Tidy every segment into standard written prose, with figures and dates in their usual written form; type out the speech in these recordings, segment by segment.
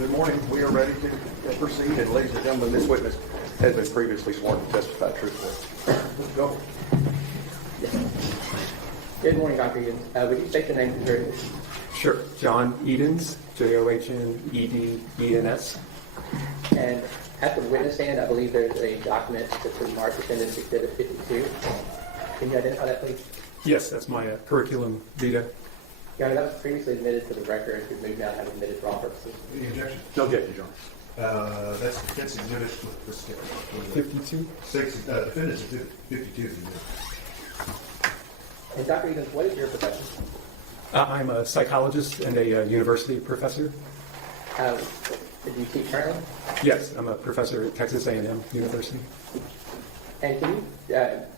Good morning. We are ready to proceed, and ladies and gentlemen, this witness has been previously sworn to testify truthfully. Let's go. Good morning, Dr. Edens. Would you state your name for the Sure. John Edens, Johnedens. And at the witness stand, I believe there's a document that's been marked Attendance Exhibit 52. Can you identify that, please? Yes, that's my curriculum vitae. Your Honor, that was previously admitted to the record. We've moved now to have it admitted for all purposes. Any objection? No objection, John. That's exhibit with stick. 52? Defendant's exhibit 52 is exhibit. And Dr. Edens, what is your profession? I'm a psychologist and a university professor. Do you teach currently? Yes, I'm a professor at Texas A&M University. And can you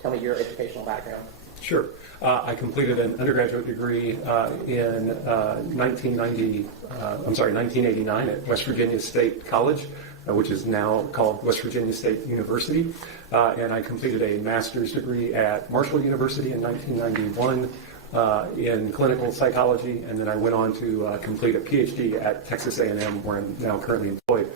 tell me your educational background? Sure. I completed an undergraduate degree in 1989 at West Virginia State College, which is now called West Virginia State University. And I completed a master's degree at Marshall University in 1991 in clinical psychology, and then I went on to complete a PhD at Texas A&M, where I'm now currently employed,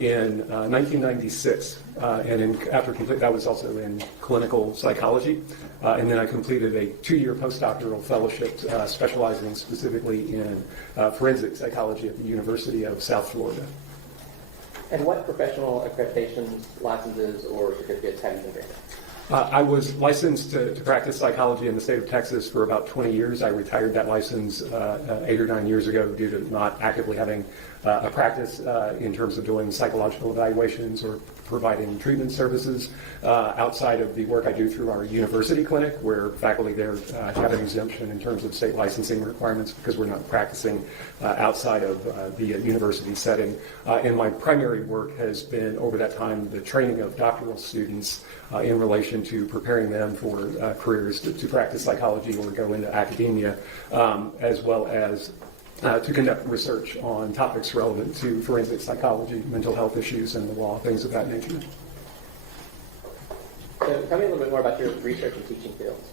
in 1996. After complete, that was also in clinical psychology. And then I completed a 2-year postdoctoral fellowship specializing specifically in forensic psychology at the University of South Florida. And what professional accreditations, licenses, or certificates have you been granted? I was licensed to practice psychology in the state of Texas for about 20 years. I retired that license 8 or 9 years ago due to not actively having a practice in terms of doing psychological evaluations or providing treatment services outside of the work I do through our university clinic, where faculty there have an exemption in terms of state licensing requirements because we're not practicing outside of the university setting. And my primary work has been, over that time, the training of doctoral students in relation to preparing them for careers to practice psychology or go into academia, as well as to conduct research on topics relevant to forensic psychology, mental health issues, and the law, things of that nature. So tell me a little bit more about your research and teaching fields.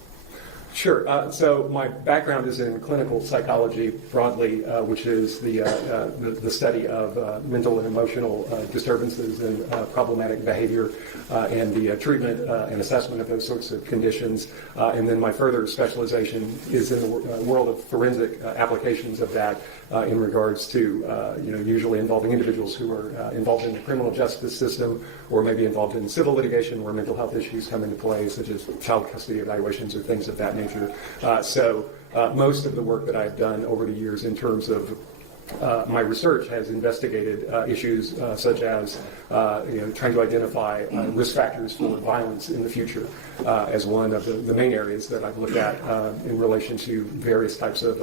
Sure. So my background is in clinical psychology broadly, which is the study of mental and emotional disturbances and problematic behavior and the treatment and assessment of those sorts of conditions. And then my further specialization is in the world of forensic applications of that in regards to, usually involving individuals who are involved in the criminal justice system or maybe involved in civil litigation where mental health issues come into play, such as child custody evaluations or things of that nature. So most of the work that I've done over the years in terms of my research has investigated issues such as trying to identify risk factors for violence in the future as one of the main areas that I've looked at in relation to various types of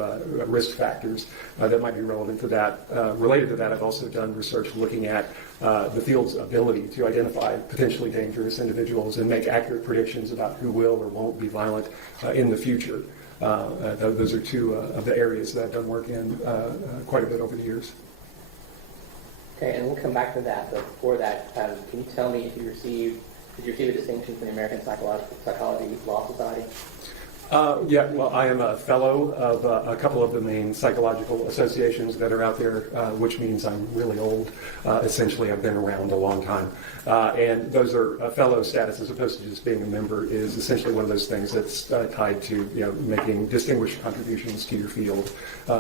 risk factors that might be relevant to that. Related to that, I've also done research looking at the field's ability to identify potentially dangerous individuals and make accurate predictions about who will or won't be violent in the future. Those are two of the areas that I've done work in quite a bit over the years. Okay, and we'll come back to that. But before that, can you tell me if did you receive a distinction from the American Psychology Law Society? Yeah, well, I am a fellow of a couple of the main psychological associations that are out there, which means I'm really old. Essentially, I've been around a long time. And those are a fellow status as opposed to just being a member is essentially one of those things that's tied to making distinguished contributions to your field,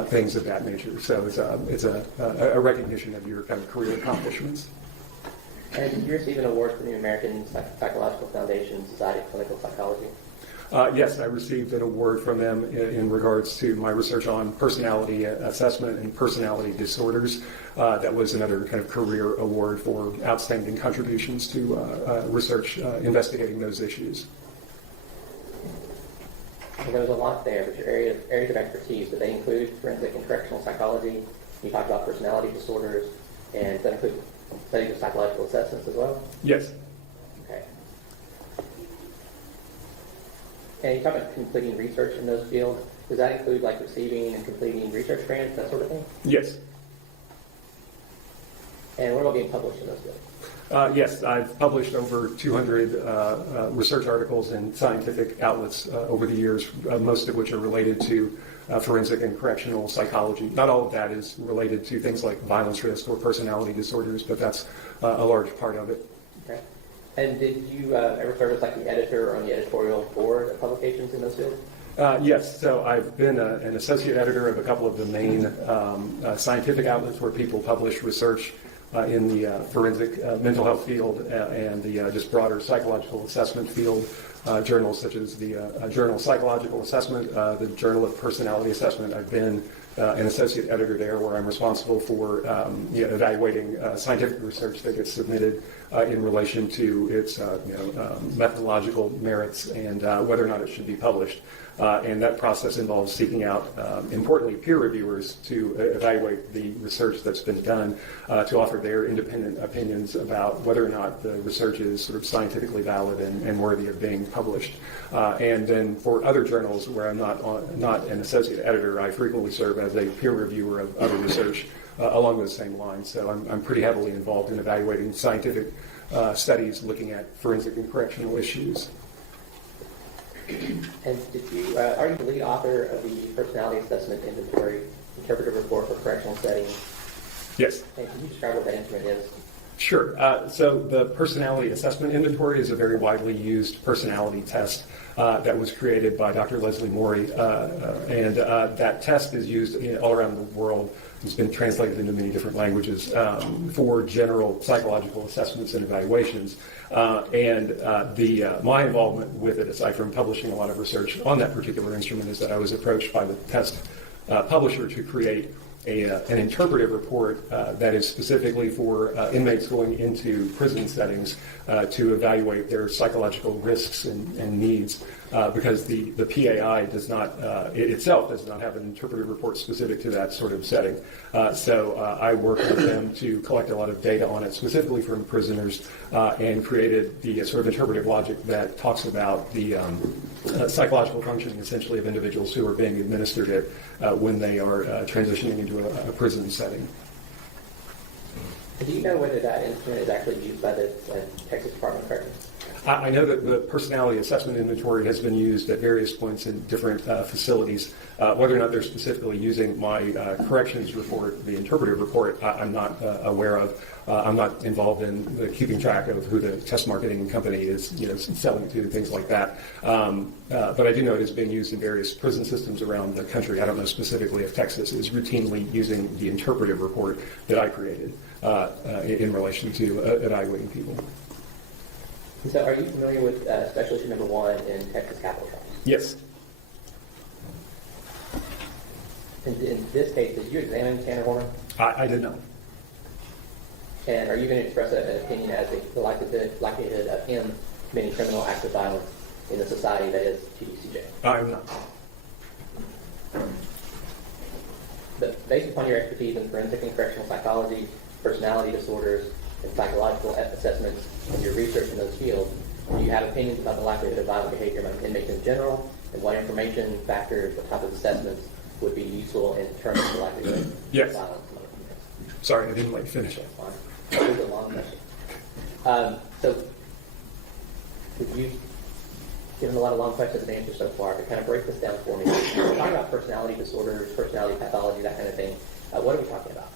things of that nature. So it's a recognition of your kind of career accomplishments. And did you receive an award from the American Psychological Foundation Society of Clinical Psychology? Yes, I received an award from them in regards to my research on personality assessment and personality disorders. That was another kind of career award for outstanding contributions to research investigating those issues. Well, there was a lot there, but your areas of expertise, do they include forensic and correctional psychology? You talked about personality disorders, and does that include studies of psychological assessments as well? Yes. Okay. And you talk about completing research in those fields. Does that include like receiving and completing research grants, that sort of thing? Yes. And what about being published in those fields? Yes, I've published over 200 research articles in scientific outlets over the years, most of which are related to forensic and correctional psychology. Not all of that is related to things like violence risk or personality disorders, but that's a large part of it. Okay. And did you ever serve as like the editor or on the editorial board of publications in those fields? Yes, so I've been an associate editor of a couple of the main scientific outlets where people publish research in the forensic mental health field and the just broader psychological assessment field. Journals such as the Journal of Psychological Assessment, the Journal of Personality Assessment. I've been an associate editor there where I'm responsible for evaluating scientific research that gets submitted in relation to its methodological merits and whether or not it should be published. And that process involves seeking out, importantly, peer reviewers to evaluate the research that's been done, to offer their independent opinions about whether or not the research is sort of scientifically valid and worthy of being published. And then for other journals where I'm not an associate editor, I frequently serve as a peer reviewer of other research along those same lines. So I'm pretty heavily involved in evaluating scientific studies looking at forensic and correctional issues. And did you, are you the lead author of the Personality Assessment Inventory Interpretive Report for Correctional Settings? Yes. And can you describe what that instrument is? Sure. So the Personality Assessment Inventory is a very widely used personality test that was created by Dr. Leslie Morey, and that test is used all around the world. It's been translated into many different languages for general psychological assessments and evaluations. My involvement with it, aside from publishing a lot of research on that particular instrument, is that I was approached by the test publisher to create an interpretive report that is specifically for inmates going into prison settings to evaluate their psychological risks and needs, because the PAI does not, it itself does not have an interpretive report specific to that sort of setting. So I worked with them to collect a lot of data on it, specifically from prisoners, and created the sort of interpretive logic that talks about the psychological functioning, essentially, of individuals who are being administered it when they are transitioning into a prison setting. Do you know whether that instrument is actually used by the Texas Department of Corrections? I know that the Personality Assessment Inventory has been used at various points in different facilities. Whether or not they're specifically using my corrections report, the interpretive report, I'm not aware of. I'm not involved in the keeping track of who the test marketing company is, selling to, things like that. But I do know it is being used in various prison systems around the country. I don't know specifically if Texas is routinely using the interpretive report that I created in relation to evaluating people. So are you familiar with Special Issue Number 1 in Texas Capital Trials? Yes. In this case, did you examine Tanner Horner? I did not. And are you going to express an opinion as to the likelihood of him committing criminal acts of violence in the society that is TDCJ? I am not. But based upon your expertise in forensic and correctional psychology, personality disorders, and psychological assessments, and your research in those fields, do you have opinions about the likelihood of violent behavior among inmates in general, and what information, factors, what type of assessments would be useful in determining the likelihood of Yes. violence among inmates? Sorry, I didn't let you finish. That's fine. That was a long question. So, would you, given a lot of long questions and answers so far, to kind of break this down for me, we're talking about personality disorders, personality pathology, that kind of thing. What are we talking about?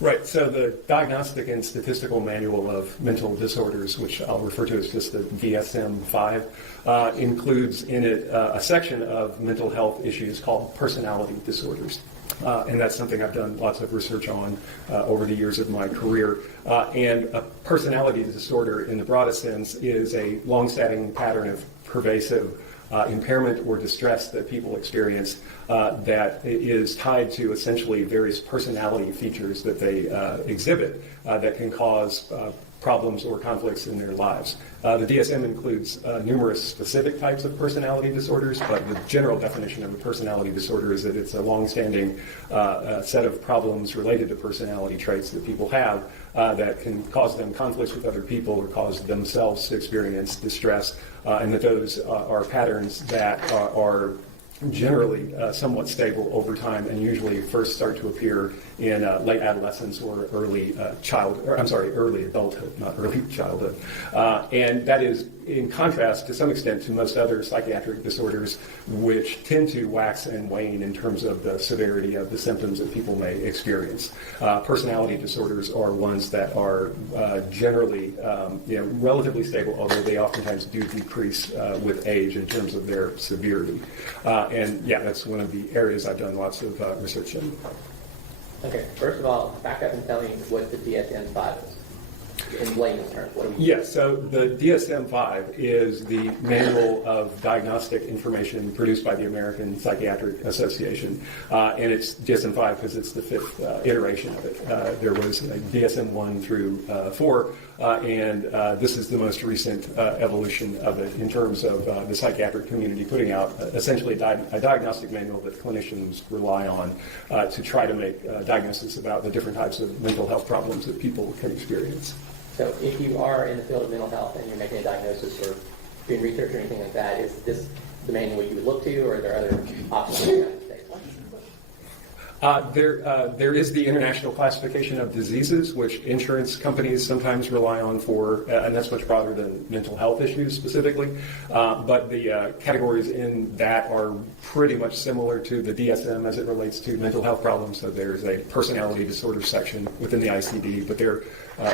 Right, so the Diagnostic and Statistical Manual of Mental Disorders, which I'll refer to as just the DSM-5, includes in it a section of mental health issues called personality disorders. And that's something I've done lots of research on over the years of my career. And a personality disorder, in the broadest sense, is a long-standing pattern of pervasive impairment or distress that people experience that is tied to essentially various personality features that they exhibit that can cause problems or conflicts in their lives. The DSM includes numerous specific types of personality disorders, but the general definition of a personality disorder is that it's a long-standing set of problems related to personality traits that people have that can cause them conflicts with other people or cause themselves to experience distress, and that those are patterns that are generally somewhat stable over time and usually first start to appear in late adolescence or early early adulthood, not early childhood. And that is in contrast to some extent to most other psychiatric disorders, which tend to wax and wane in terms of the severity of the symptoms that people may experience. Personality disorders are ones that are generally relatively stable, although they oftentimes do decrease with age in terms of their severity. And yeah, that's one of the areas I've done lots of research in. Okay, first of all, back up and tell me what the DSM-5 is. In layman's terms, what do we Yes, so the DSM-5 is the Manual of Diagnostic Information produced by the American Psychiatric Association. And it's DSM-5 because it's the fifth iteration of it. There was DSM-1 through 4, and this is the most recent evolution of it in terms of the psychiatric community putting out essentially a diagnostic manual that clinicians rely on to try to make diagnosis about the different types of mental health problems that people can experience. So if you are in the field of mental health and you're making a diagnosis or doing research or anything like that, is this the manual you would look to, or are there other options in the United States? There is the International Classification of Diseases, which insurance companies sometimes rely on for, and that's much broader than mental health issues specifically. But the categories in that are pretty much similar to the DSM as it relates to mental health problems. So there's a personality disorder section within the ICD, but they're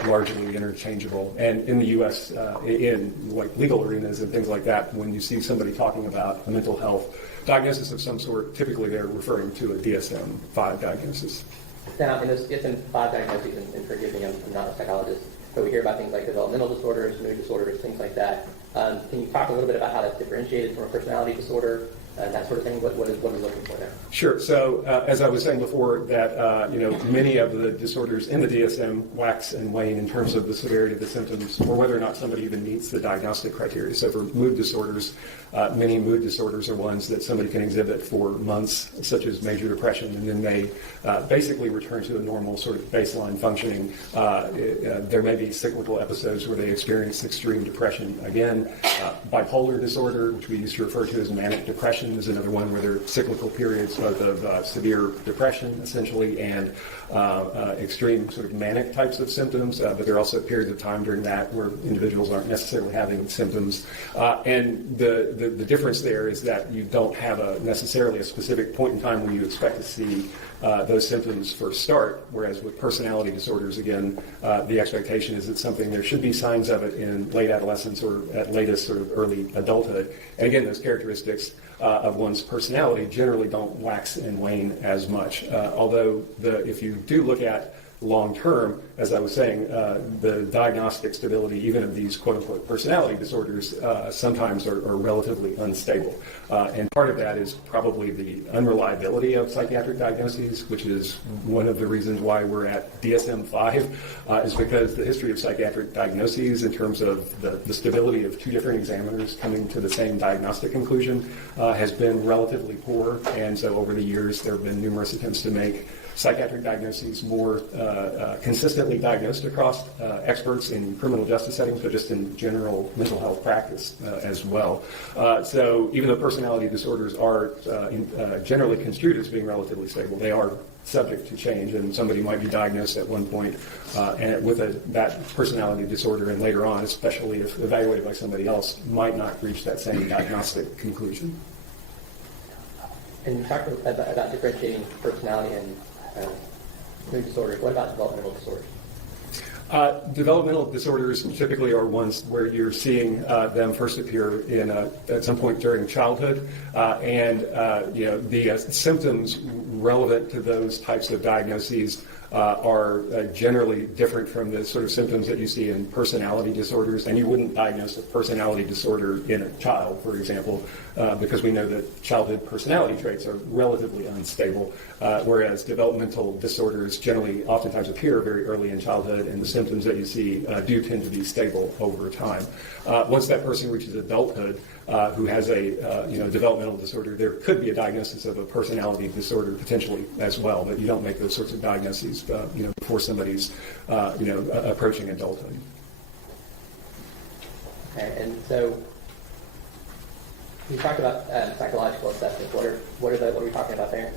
largely interchangeable. And in the U.S., in like legal arenas and things like that, when you see somebody talking about a mental health diagnosis of some sort, typically they're referring to a DSM-5 diagnosis. Now, in those DSM-5 diagnoses, and forgive me, I'm not a psychologist, but we hear about things like developmental disorders, mood disorders, things like that. Can you talk a little bit about how that's differentiated from a personality disorder? That sort of thing. What is looking for there? Sure. So as I was saying before, that many of the disorders in the DSM wax and wane in terms of the severity of the symptoms, or whether or not somebody even meets the diagnostic criteria. So for mood disorders, many mood disorders are ones that somebody can exhibit for months, such as major depression, and then they basically return to a normal sort of baseline functioning. There may be cyclical episodes where they experience extreme depression again. Bipolar disorder, which we used to refer to as manic depression, is another one where there are cyclical periods both of severe depression, essentially, and extreme sort of manic types of symptoms, but there are also periods of time during that where individuals aren't necessarily having symptoms. And the difference there is that you don't have necessarily a specific point in time when you expect to see those symptoms first start, whereas with personality disorders, again, the expectation is that there should be signs of it in late adolescence or at latest sort of early adulthood. And again, those characteristics of one's personality generally don't wax and wane as much. Although if you do look at long term, as I was saying, the diagnostic stability, even of these quote-unquote personality disorders, sometimes are relatively unstable. And part of that is probably the unreliability of psychiatric diagnoses, which is one of the reasons why we're at DSM-5, is because the history of psychiatric diagnoses in terms of the stability of two different examiners coming to the same diagnostic conclusion has been relatively poor. And so over the years, there have been numerous attempts to make psychiatric diagnoses more consistently diagnosed across experts in criminal justice settings, but just in general mental health practice as well. So even though personality disorders are generally construed as being relatively stable, they are subject to change, and somebody might be diagnosed at one point and with that personality disorder, and later on, especially if evaluated by somebody else, might not reach that same diagnostic conclusion. And you talked about differentiating personality and mood disorders. What about developmental disorders? Developmental disorders typically are ones where you're seeing them first appear at some point during childhood, and the symptoms relevant to those types of diagnoses are generally different from the sort of symptoms that you see in personality disorders. And you wouldn't diagnose a personality disorder in a child, for example, because we know that childhood personality traits are relatively unstable, whereas developmental disorders generally oftentimes appear very early in childhood, and the symptoms that you see do tend to be stable over time. Once that person reaches adulthood, who has a developmental disorder, there could be a diagnosis of a personality disorder potentially as well, but you don't make those sorts of diagnoses before somebody's approaching adulthood. Okay, and so you talked about psychological assessments. What are we talking about there?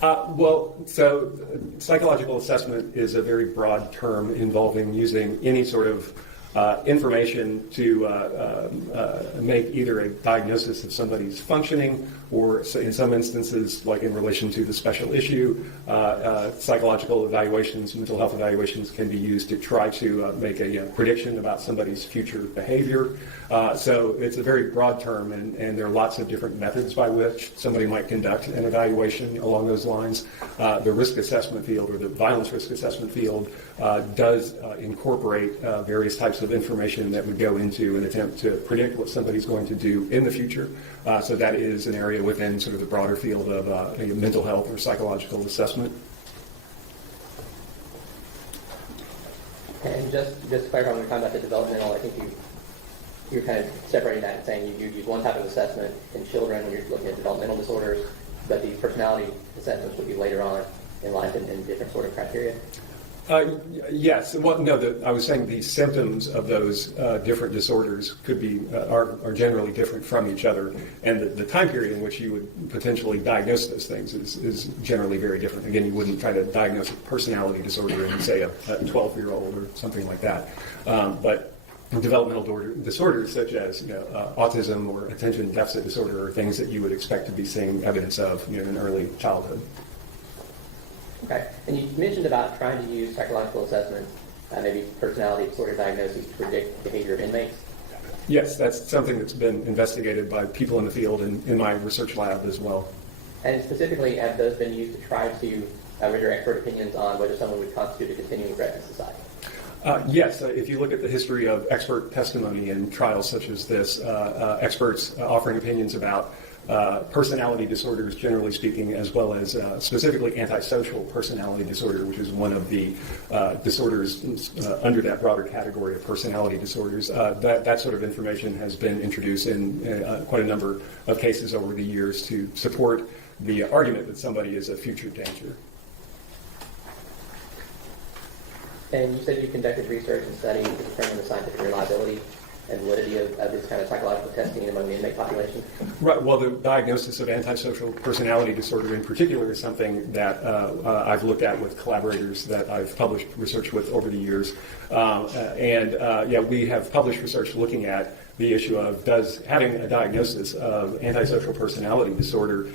So psychological assessment is a very broad term involving using any sort of information to make either a diagnosis of somebody's functioning, or in some instances, like in relation to the special issue, psychological evaluations, mental health evaluations can be used to try to make a prediction about somebody's future behavior. So it's a very broad term, and there are lots of different methods by which somebody might conduct an evaluation along those lines. The risk assessment field, or the violence risk assessment field, does incorporate various types of information that would go into an attempt to predict what somebody's going to do in the future. So that is an area within sort of the broader field of mental health or psychological assessment. And just to clarify, when we're talking about the developmental, I think you're kind of separating that and saying you use one type of assessment in children when you're looking at developmental disorders, but these personality assessments would be later on in life in different sort of criteria. Yes. Well, no, I was saying the symptoms of those different disorders could be are generally different from each other, and the time period in which you would potentially diagnose those things is generally very different. Again, you wouldn't try to diagnose a personality disorder in, say, a 12-year-old or something like that. But developmental disorders such as autism or attention deficit disorder are things that you would expect to be seeing evidence of in early childhood. Okay. And you mentioned about trying to use psychological assessments, maybe personality disorder diagnoses, to predict behavior of inmates. Yes, that's something that's been investigated by people in the field and in my research lab as well. And specifically, have those been used to try to render expert opinions on whether someone would constitute a continuing threat to society? Yes, if you look at the history of expert testimony in trials such as this, experts offering opinions about personality disorders, generally speaking, as well as specifically antisocial personality disorder, which is one of the disorders under that broader category of personality disorders. That sort of information has been introduced in quite a number of cases over the years to support the argument that somebody is a future danger. And you said you conducted research and study to determine the scientific reliability and validity of this kind of psychological testing among the inmate population? Right. Well, the diagnosis of antisocial personality disorder in particular is something that I've looked at with collaborators that I've published research with over the years. We have published research looking at the issue of does having a diagnosis of antisocial personality disorder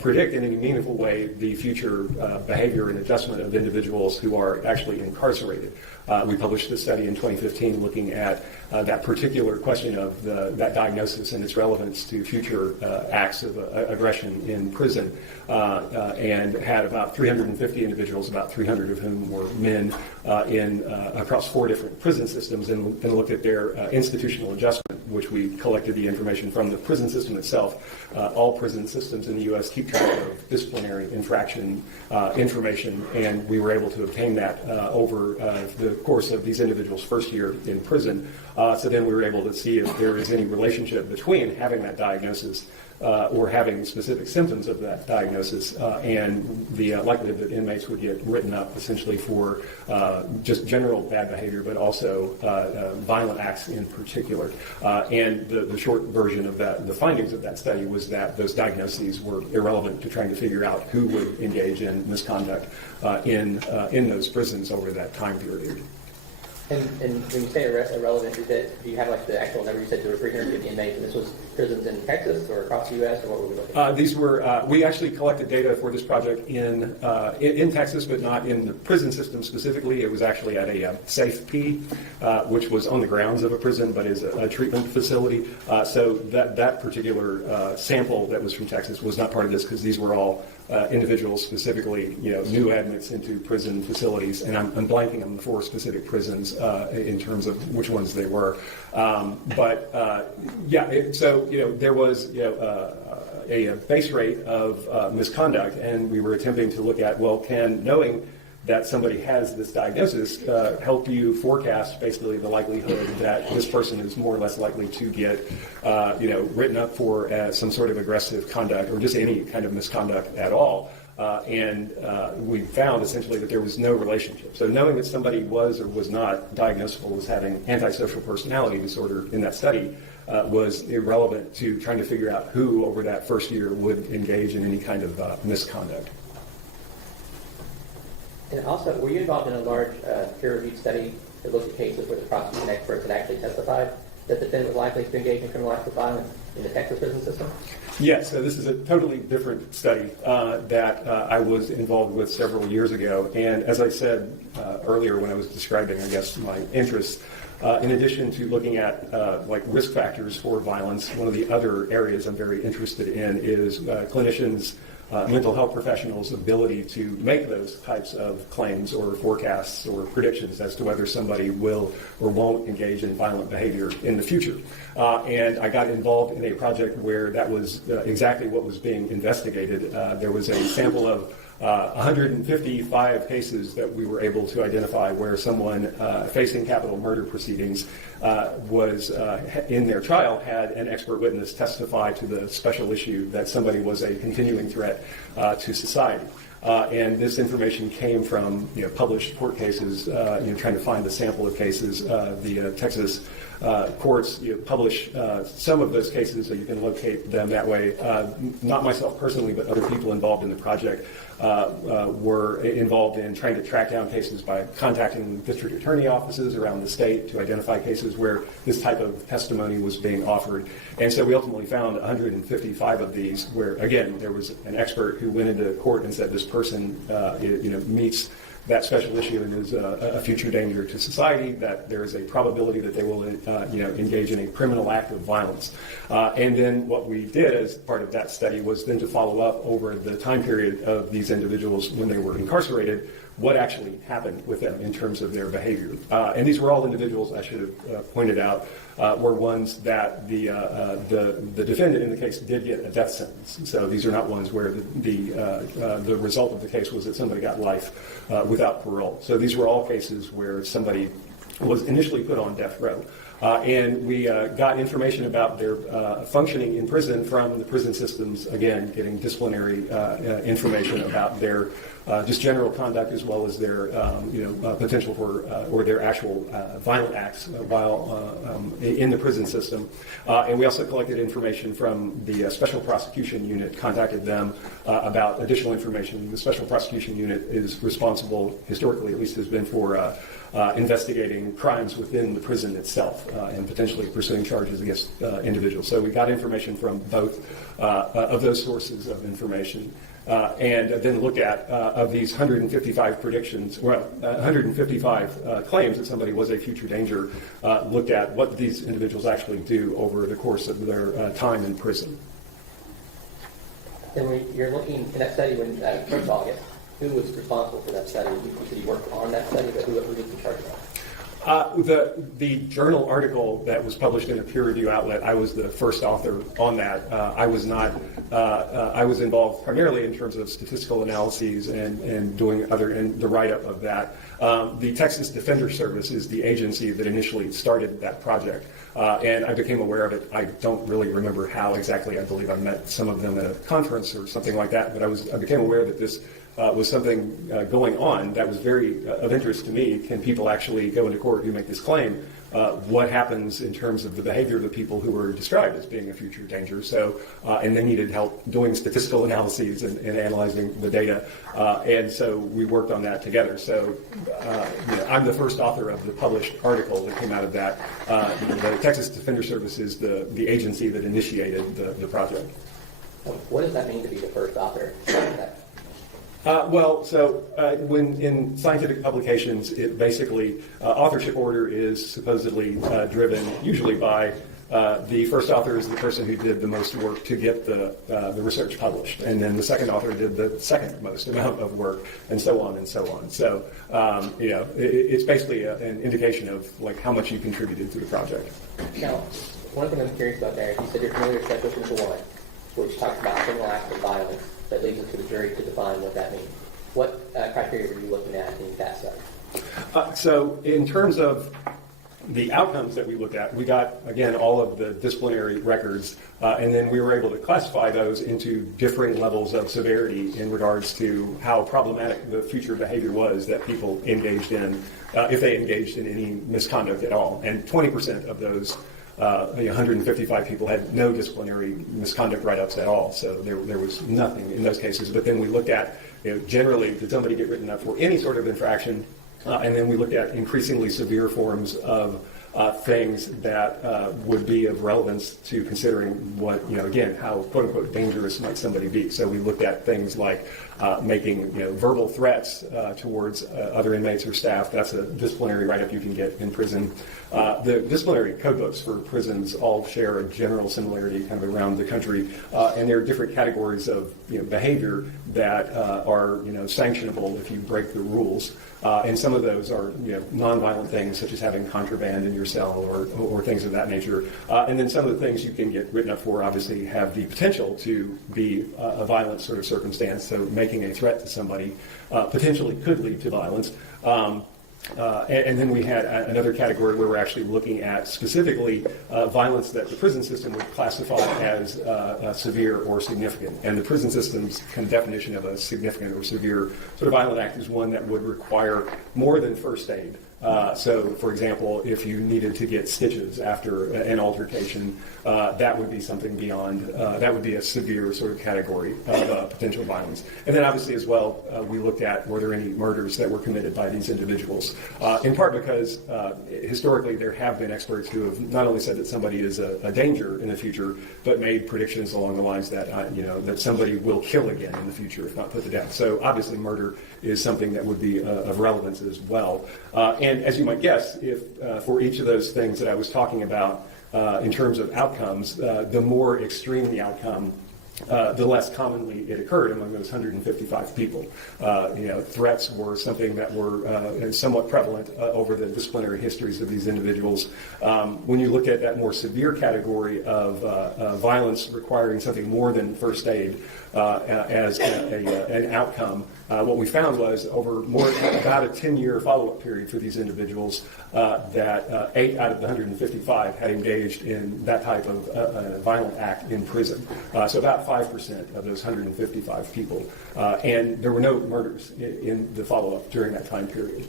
predict in any meaningful way the future behavior and adjustment of individuals who are actually incarcerated. We published a study in 2015 looking at that particular question of that diagnosis and its relevance to future acts of aggression in prison, and had about 350 individuals, about 300 of whom were men, across 4 different prison systems, and looked at their institutional adjustment, which we collected the information from the prison system itself. All prison systems in the U.S. keep track of disciplinary infraction information, and we were able to obtain that over the course of these individuals' first year in prison. So then we were able to see if there is any relationship between having that diagnosis or having specific symptoms of that diagnosis and the likelihood that inmates would get written up essentially for just general bad behavior, but also violent acts in particular. And the short version of that, the findings of that study, was that those diagnoses were irrelevant to trying to figure out who would engage in misconduct in those prisons over that time period. And when you say irrelevant, do you have like the actual number? You said there were 350 inmates, and this was prisons in Texas or across the U.S., or what were we looking at? These were, we actually collected data for this project in Texas, but not in the prison system specifically. It was actually at a Safe P, which was on the grounds of a prison, but is a treatment facility. So that particular sample that was from Texas was not part of this, because these were all individuals, specifically, new admits into prison facilities, and I'm blanking on the 4 specific prisons in terms of which ones they were. So there was a base rate of misconduct, and we were attempting to look at, well, can knowing that somebody has this diagnosis help you forecast basically the likelihood that this person is more or less likely to get written up for some sort of aggressive conduct or just any kind of misconduct at all. And we found essentially that there was no relationship. So knowing that somebody was or was not diagnosable as having antisocial personality disorder in that study was irrelevant to trying to figure out who over that first year would engage in any kind of misconduct. And also, were you involved in a large peer-reviewed study that looked at cases where the prosecution experts had actually testified that the defendant was likely to engage in criminal acts of violence in the Texas prison system? Yes, so this is a totally different study that I was involved with several years ago. And as I said earlier when I was describing, I guess, my interests, in addition to looking at like risk factors for violence, one of the other areas I'm very interested in is clinicians, mental health professionals' ability to make those types of claims or forecasts or predictions as to whether somebody will or won't engage in violent behavior in the future. And I got involved in a project where that was exactly what was being investigated. There was a sample of 155 cases that we were able to identify where someone facing capital murder proceedings was in their trial had an expert witness testify to the special issue that somebody was a continuing threat to society. And this information came from published court cases, trying to find a sample of cases. The Texas courts publish some of those cases, so you can locate them that way. Not myself personally, but other people involved in the project were involved in trying to track down cases by contacting district attorney offices around the state to identify cases where this type of testimony was being offered. And so we ultimately found 155 of these where, again, there was an expert who went into court and said this person meets that special issue and is a future danger to society, that there is a probability that they will engage in a criminal act of violence. And then what we did as part of that study was then to follow up over the time period of these individuals when they were incarcerated, what actually happened with them in terms of their behavior. And these were all individuals, I should have pointed out, were ones that the defendant in the case did get a death sentence. So these are not ones where the result of the case was that somebody got life without parole. So these were all cases where somebody was initially put on death row. And we got information about their functioning in prison from the prison systems, again, getting disciplinary information about their just general conduct as well as their potential for or their actual violent acts while in the prison system. And we also collected information from the Special Prosecution Unit, contacted them about additional information. The Special Prosecution Unit is responsible, historically at least has been, for investigating crimes within the prison itself and potentially pursuing charges against individuals. So we got information from both of those sources of information. And then looked at, of these 155 predictions, 155 claims that somebody was a future danger, looked at what these individuals actually do over the course of their time in prison. And when you're looking in that study, first of all, I guess, who was responsible for that study? You said you worked on that study, but who was in charge of that? The journal article that was published in a peer review outlet, I was the first author on that. I was not. I was involved primarily in terms of statistical analyses and doing the write-up of that. The Texas Defender Service is the agency that initially started that project, and I became aware of it. I don't really remember how exactly. I believe I met some of them at a conference or something like that, but I became aware that this was something going on that was very of interest to me. Can people actually go into court who make this claim? What happens in terms of the behavior of the people who were described as being a future danger? So, and they needed help doing statistical analyses and analyzing the data. And so we worked on that together. So I'm the first author of the published article that came out of that. The Texas Defender Service is the agency that initiated the project. What does that mean to be the first author? When in scientific publications, it basically, authorship order is supposedly driven usually by the first author is the person who did the most work to get the research published, and then the second author did the second most amount of work, and so on and so on. So, it's basically an indication of like how much you contributed to the project. Now, one thing I'm curious about there, you said you're familiar with Section 1, which talks about criminal acts of violence. That leaves it to the jury to define what that means. What criteria were you looking at in that study? So in terms of the outcomes that we looked at, we got, again, all of the disciplinary records, and then we were able to classify those into differing levels of severity in regards to how problematic the future behavior was that people engaged in, if they engaged in any misconduct at all. And 20% of those 155 people had no disciplinary misconduct write-ups at all, so there was nothing in those cases. But then we looked at, generally, did somebody get written up for any sort of infraction? And then we looked at increasingly severe forms of things that would be of relevance to considering what, again, how quote-unquote dangerous might somebody be. So we looked at things like making, verbal threats towards other inmates or staff. That's a disciplinary write-up you can get in prison. The disciplinary code books for prisons all share a general similarity kind of around the country, and there are different categories of behavior that are sanctionable if you break the rules. And some of those are nonviolent things such as having contraband in your cell or things of that nature. And then some of the things you can get written up for obviously have the potential to be a violent sort of circumstance. So making a threat to somebody potentially could lead to violence. And then we had another category where we're actually looking at specifically violence that the prison system would classify as severe or significant. And the prison system's kind of definition of a significant or severe sort of violent act is one that would require more than first aid. So, for example, if you needed to get stitches after an altercation, that would be something beyond, that would be a severe sort of category of potential violence. And then obviously as well, we looked at were there any murders that were committed by these individuals, in part because historically there have been experts who have not only said that somebody is a danger in the future, but made predictions along the lines that, that somebody will kill again in the future if not put to death. So obviously murder is something that would be of relevance as well. And as you might guess, if for each of those things that I was talking about in terms of outcomes, the more extreme the outcome, the less commonly it occurred among those 155 people. Threats were something that were somewhat prevalent over the disciplinary histories of these individuals. When you look at that more severe category of violence requiring something more than first aid as an outcome, what we found was over about a 10-year follow-up period for these individuals that 8 out of the 155 had engaged in that type of violent act in prison. So about 5% of those 155 people. And there were no murders in the follow-up during that time period.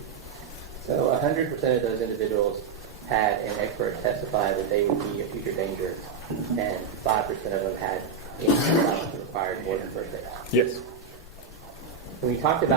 So 100% of those individuals had an expert testify that they would be a future danger, and 5% of them had violence that required more than first aid. Yes. When we started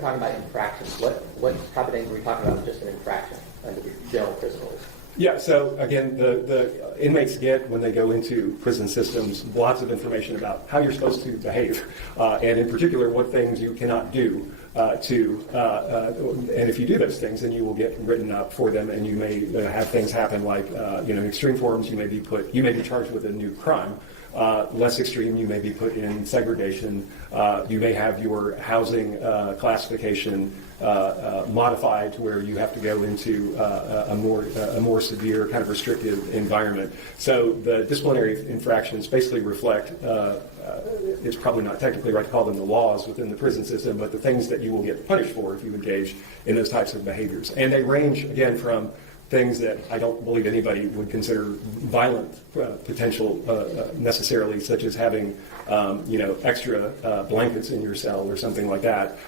talking about infractions, what type of things were we talking about just an infraction under the general prison rules? Yeah, so again, the inmates get, when they go into prison systems, lots of information about how you're supposed to behave, and in particular, what things you cannot do and if you do those things, then you will get written up for them, and you may have things happen like, in extreme forms, you may be charged with a new crime. Less extreme, you may be put in segregation. You may have your housing classification modified to where you have to go into a more severe kind of restrictive environment. So the disciplinary infractions basically reflect, it's probably not technically right to call them the laws within the prison system, but the things that you will get punished for if you engage in those types of behaviors. And they range, again, from things that I don't believe anybody would consider violent potential necessarily, such as having extra blankets in your cell or something like that,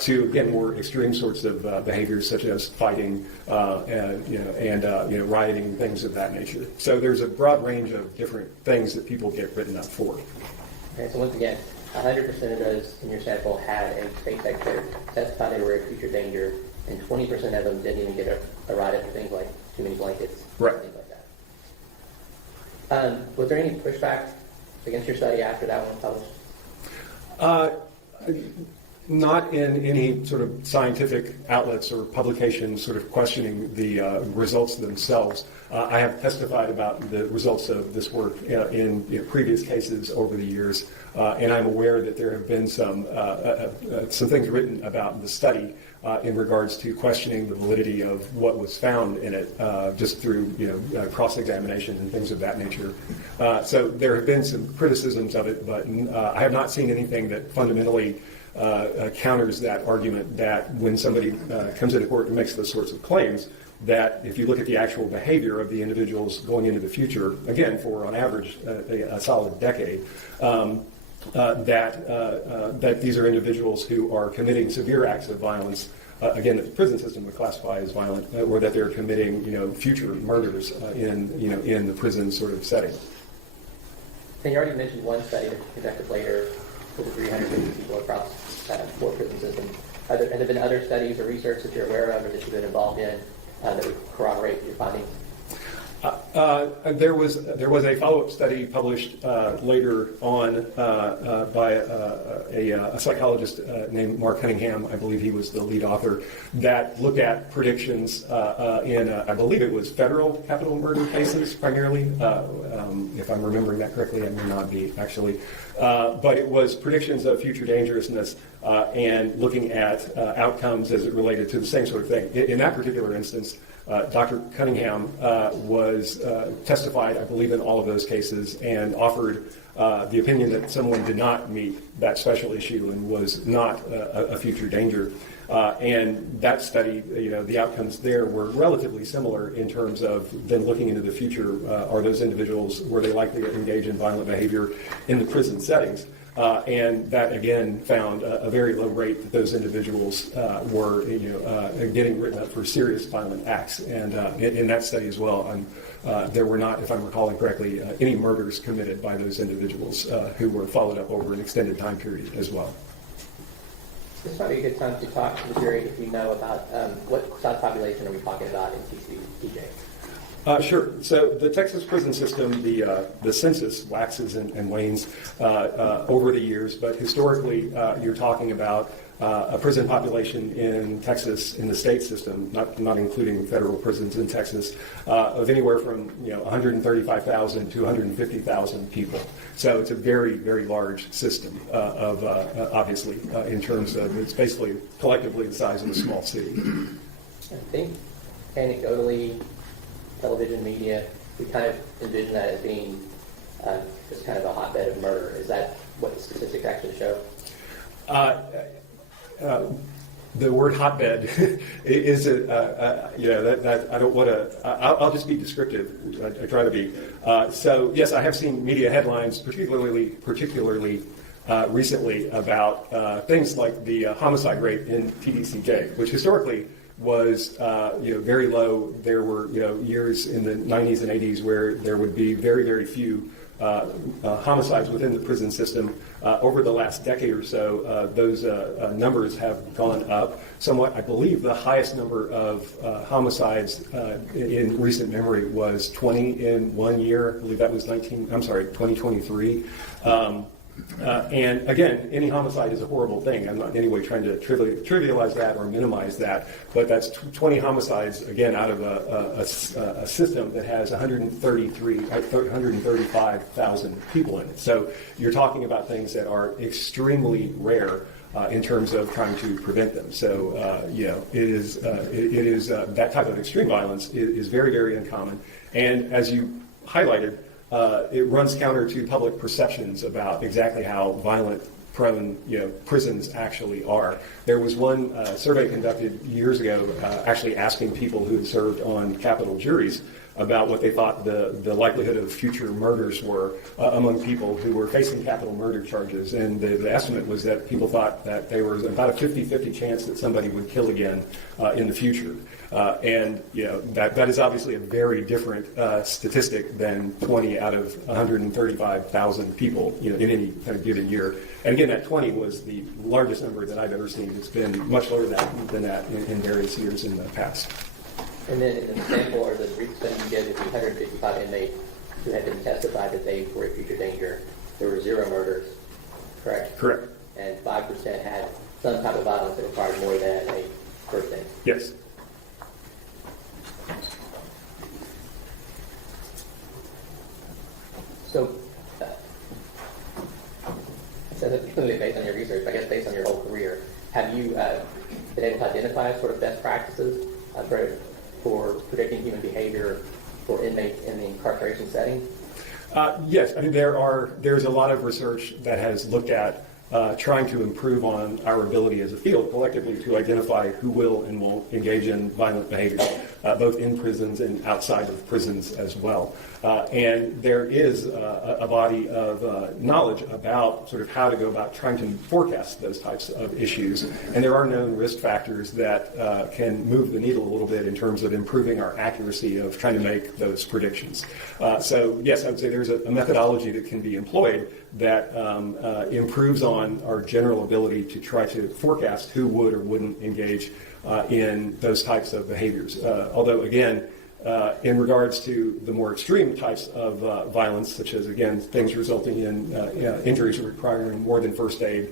to again more extreme sorts of behaviors such as fighting and rioting, things of that nature. So there's a broad range of different things that people get written up for. Okay, so once again, 100% of those in your sample had a state expert testify they were a future danger, and 20% of them didn't even get a write-up for things like too many blankets, right, things like that. Was there any pushback against your study after that one was published? Not in any sort of scientific outlets or publications sort of questioning the results themselves. I have testified about the results of this work in previous cases over the years, and I'm aware that there have been some things written about the study in regards to questioning the validity of what was found in it, just through cross-examination and things of that nature. So there have been some criticisms of it, but I have not seen anything that fundamentally counters that argument that when somebody comes into court and makes those sorts of claims, that if you look at the actual behavior of the individuals going into the future, again, for on average a solid decade, that these are individuals who are committing severe acts of violence, again, that the prison system would classify as violent, or that they're committing, future murders in the prison sort of setting. And you already mentioned one study that you conducted later with 350 people across 4 prison systems. Have there been other studies or research that you're aware of or that you've been involved in that would corroborate your findings? There was a follow-up study published later on by a psychologist named Mark Cunningham. I believe he was the lead author, that looked at predictions in, I believe it was federal capital murder cases primarily. If I'm remembering that correctly, I may not be actually. But it was predictions of future dangerousness and looking at outcomes as it related to the same sort of thing. In that particular instance, Dr. Cunningham was testified, I believe, in all of those cases and offered the opinion that someone did not meet that special issue and was not a future danger. And that study, the outcomes there were relatively similar in terms of then looking into the future. Are those individuals, were they likely to engage in violent behavior in the prison settings? And that again found a very low rate that those individuals were, getting written up for serious violent acts. And in that study as well, there were not, if I'm recalling correctly, any murders committed by those individuals who were followed up over an extended time period as well. This might be a good time to talk to the jury if you know about what size population are we talking about in TJ? Sure. So the Texas prison system, the census waxes and wanes over the years, but historically you're talking about a prison population in Texas, in the state system, not including federal prisons in Texas, of anywhere from 135,000 to 150,000 people. So it's a very, very large system of obviously in terms of it's basically collectively the size of a small city. I think anecdotally, television media, we kind of envision that as being just kind of a hotbed of murder. Is that what the statistics actually show? The word hotbed is that I don't want to. I'll just be descriptive. I try to be. So yes, I have seen media headlines, particularly recently, about things like the homicide rate in TDCJ, which historically was very low. There were years in the 90s and 80s where there would be very, very few homicides within the prison system. Over the last decade or so, those numbers have gone up somewhat. I believe the highest number of homicides in recent memory was 20 in 1 year. I believe that was 2023. And again, any homicide is a horrible thing. I'm not in any way trying to trivialize that or minimize that, but that's 20 homicides, again, out of a system that has 135,000 people in it. So you're talking about things that are extremely rare in terms of trying to prevent them. So, it is that type of extreme violence is very, very uncommon. And as you highlighted, it runs counter to public perceptions about exactly how violent-prone, prisons actually are. There was one survey conducted years ago, actually asking people who had served on capital juries about what they thought the likelihood of future murders were among people who were facing capital murder charges. And the estimate was that people thought that there was about a 50-50 chance that somebody would kill again in the future. And that is obviously a very different statistic than 20 out of 135,000 people in any kind of given year. And again, that 20 was the largest number that I've ever seen. It's been much lower than that in various years in the past. And then in the sample or the brief study you did with the 155 inmates who had been testified that they were a future danger, there were 0 murders, correct? Correct. And 5% had some type of violence that required more than a first aid. Yes. So that's clearly based on your research, but I guess based on your whole career, have you been able to identify sort of best practices for predicting human behavior for inmates in the incarceration setting? Yes, I mean there's a lot of research that has looked at trying to improve on our ability as a field collectively to identify who will and won't engage in violent behaviors, both in prisons and outside of prisons as well. And there is a body of knowledge about sort of how to go about trying to forecast those types of issues. And there are known risk factors that can move the needle a little bit in terms of improving our accuracy of trying to make those predictions. So yes, I would say there's a methodology that can be employed that improves on our general ability to try to forecast who would or wouldn't engage in those types of behaviors. Although, again, in regards to the more extreme types of violence, such as, again, things resulting in injuries requiring more than first aid,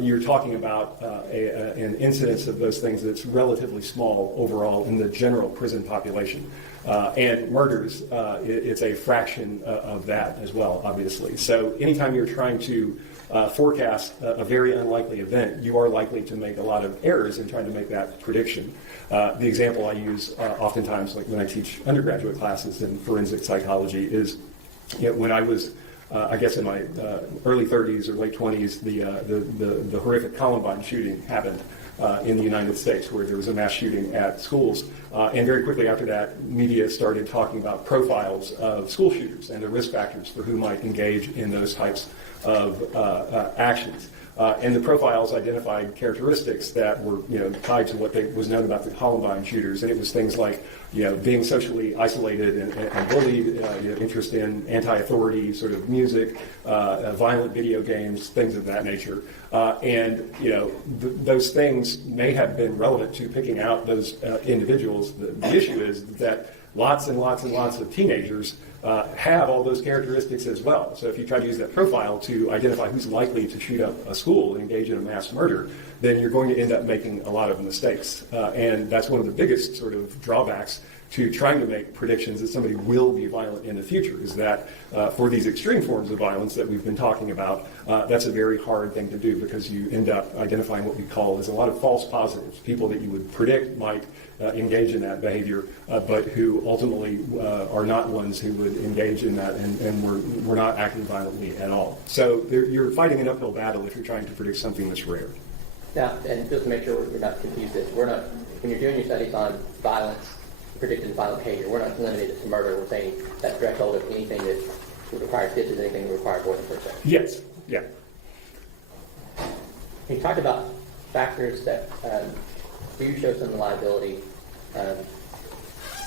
you're talking about an incidence of those things that's relatively small overall in the general prison population. And murders, it's a fraction of that as well, obviously. So anytime you're trying to forecast a very unlikely event, you are likely to make a lot of errors in trying to make that prediction. The example I use oftentimes, like when I teach undergraduate classes in forensic psychology, is when I was, I guess in my early 30s or late 20s, the horrific Columbine shooting happened in the United States, where there was a mass shooting at schools. And very quickly after that, media started talking about profiles of school shooters and the risk factors for who might engage in those types of actions. And the profiles identified characteristics that were, tied to what was known about the Columbine shooters, and it was things like, being socially isolated and bullied, interest in anti-authority sort of music, violent video games, things of that nature. Those things may have been relevant to picking out those individuals. The issue is that lots and lots and lots of teenagers have all those characteristics as well. So if you try to use that profile to identify who's likely to shoot up a school and engage in a mass murder, then you're going to end up making a lot of mistakes. And that's one of the biggest sort of drawbacks to trying to make predictions that somebody will be violent in the future, is that for these extreme forms of violence that we've been talking about, that's a very hard thing to do, because you end up identifying what we call as a lot of false positives, people that you would predict might engage in that behavior, but who ultimately are not ones who would engage in that and were not acting violently at all. So you're fighting an uphill battle if you're trying to predict something that's rare. Now, and just to make sure we're not confused, when you're doing your studies on violence, predicted violent behavior, we're not limited to murder. We're saying that threshold of anything that would require stitches, anything that would require more than first aid. Yes, yeah. You talked about factors that do show some reliability, and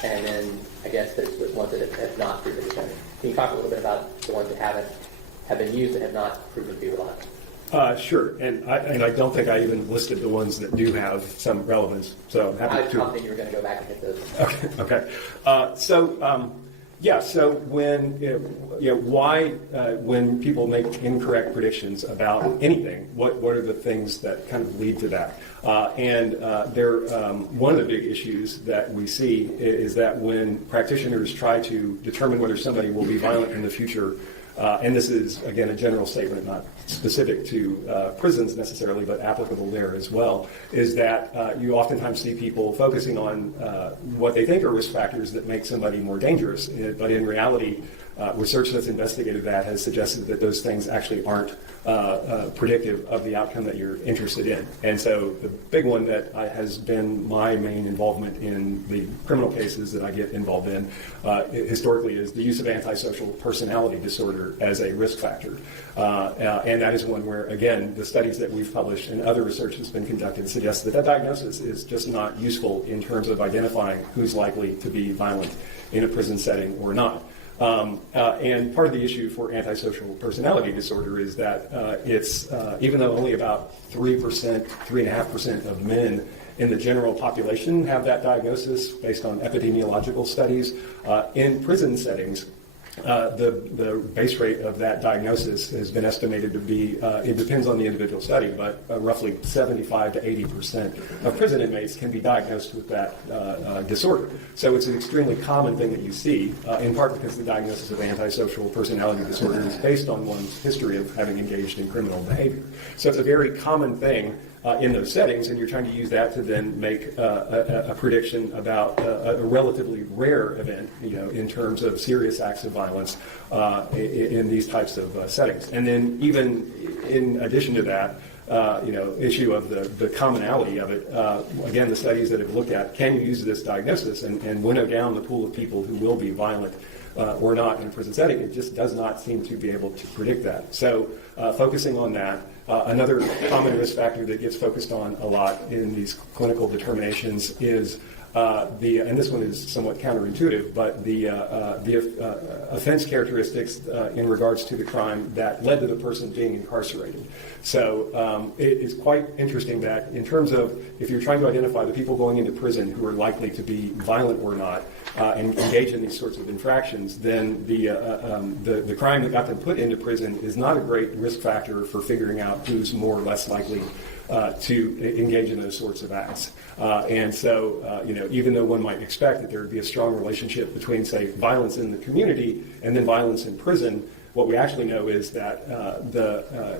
then I guess there's ones that have not proven to be. Can you talk a little bit about the ones that have been used that have not proven to be reliable? Sure, and I don't think I even listed the ones that do have some relevance, so I'm happy I was to. confident you were going to go back and hit those. Okay. So when why when people make incorrect predictions about anything, what are the things that kind of lead to that? One of the big issues that we see is that when practitioners try to determine whether somebody will be violent in the future, and this is, again, a general statement, not specific to prisons necessarily, but applicable there as well, is that you oftentimes see people focusing on what they think are risk factors that make somebody more dangerous. But in reality, research that's investigated that has suggested that those things actually aren't predictive of the outcome that you're interested in. And so the big one that has been my main involvement in the criminal cases that I get involved in historically is the use of antisocial personality disorder as a risk factor. And that is one where, again, the studies that we've published and other research that's been conducted suggest that diagnosis is just not useful in terms of identifying who's likely to be violent in a prison setting or not. And part of the issue for antisocial personality disorder is that it's, even though only about 3.5% of men in the general population have that diagnosis based on epidemiological studies, in prison settings, the base rate of that diagnosis has been estimated to be, it depends on the individual study, but roughly 75 to 80% of prison inmates can be diagnosed with that disorder. So it's an extremely common thing that you see, in part because the diagnosis of antisocial personality disorder is based on one's history of having engaged in criminal behavior. So it's a very common thing in those settings, and you're trying to use that to then make a prediction about a relatively rare event, in terms of serious acts of violence in these types of settings. And then even in addition to that, issue of the commonality of it. Again, the studies that have looked at, can you use this diagnosis and winnow down the pool of people who will be violent or not in a prison setting? It just does not seem to be able to predict that. So focusing on that. Another common risk factor that gets focused on a lot in these clinical determinations is and this one is somewhat counterintuitive, but the offense characteristics in regards to the crime that led to the person being incarcerated. So it is quite interesting that in terms of if you're trying to identify the people going into prison who are likely to be violent or not and engage in these sorts of infractions, then the crime that got them put into prison is not a great risk factor for figuring out who's more or less likely to engage in those sorts of acts. And so, even though one might expect that there would be a strong relationship between, say, violence in the community and then violence in prison, what we actually know is that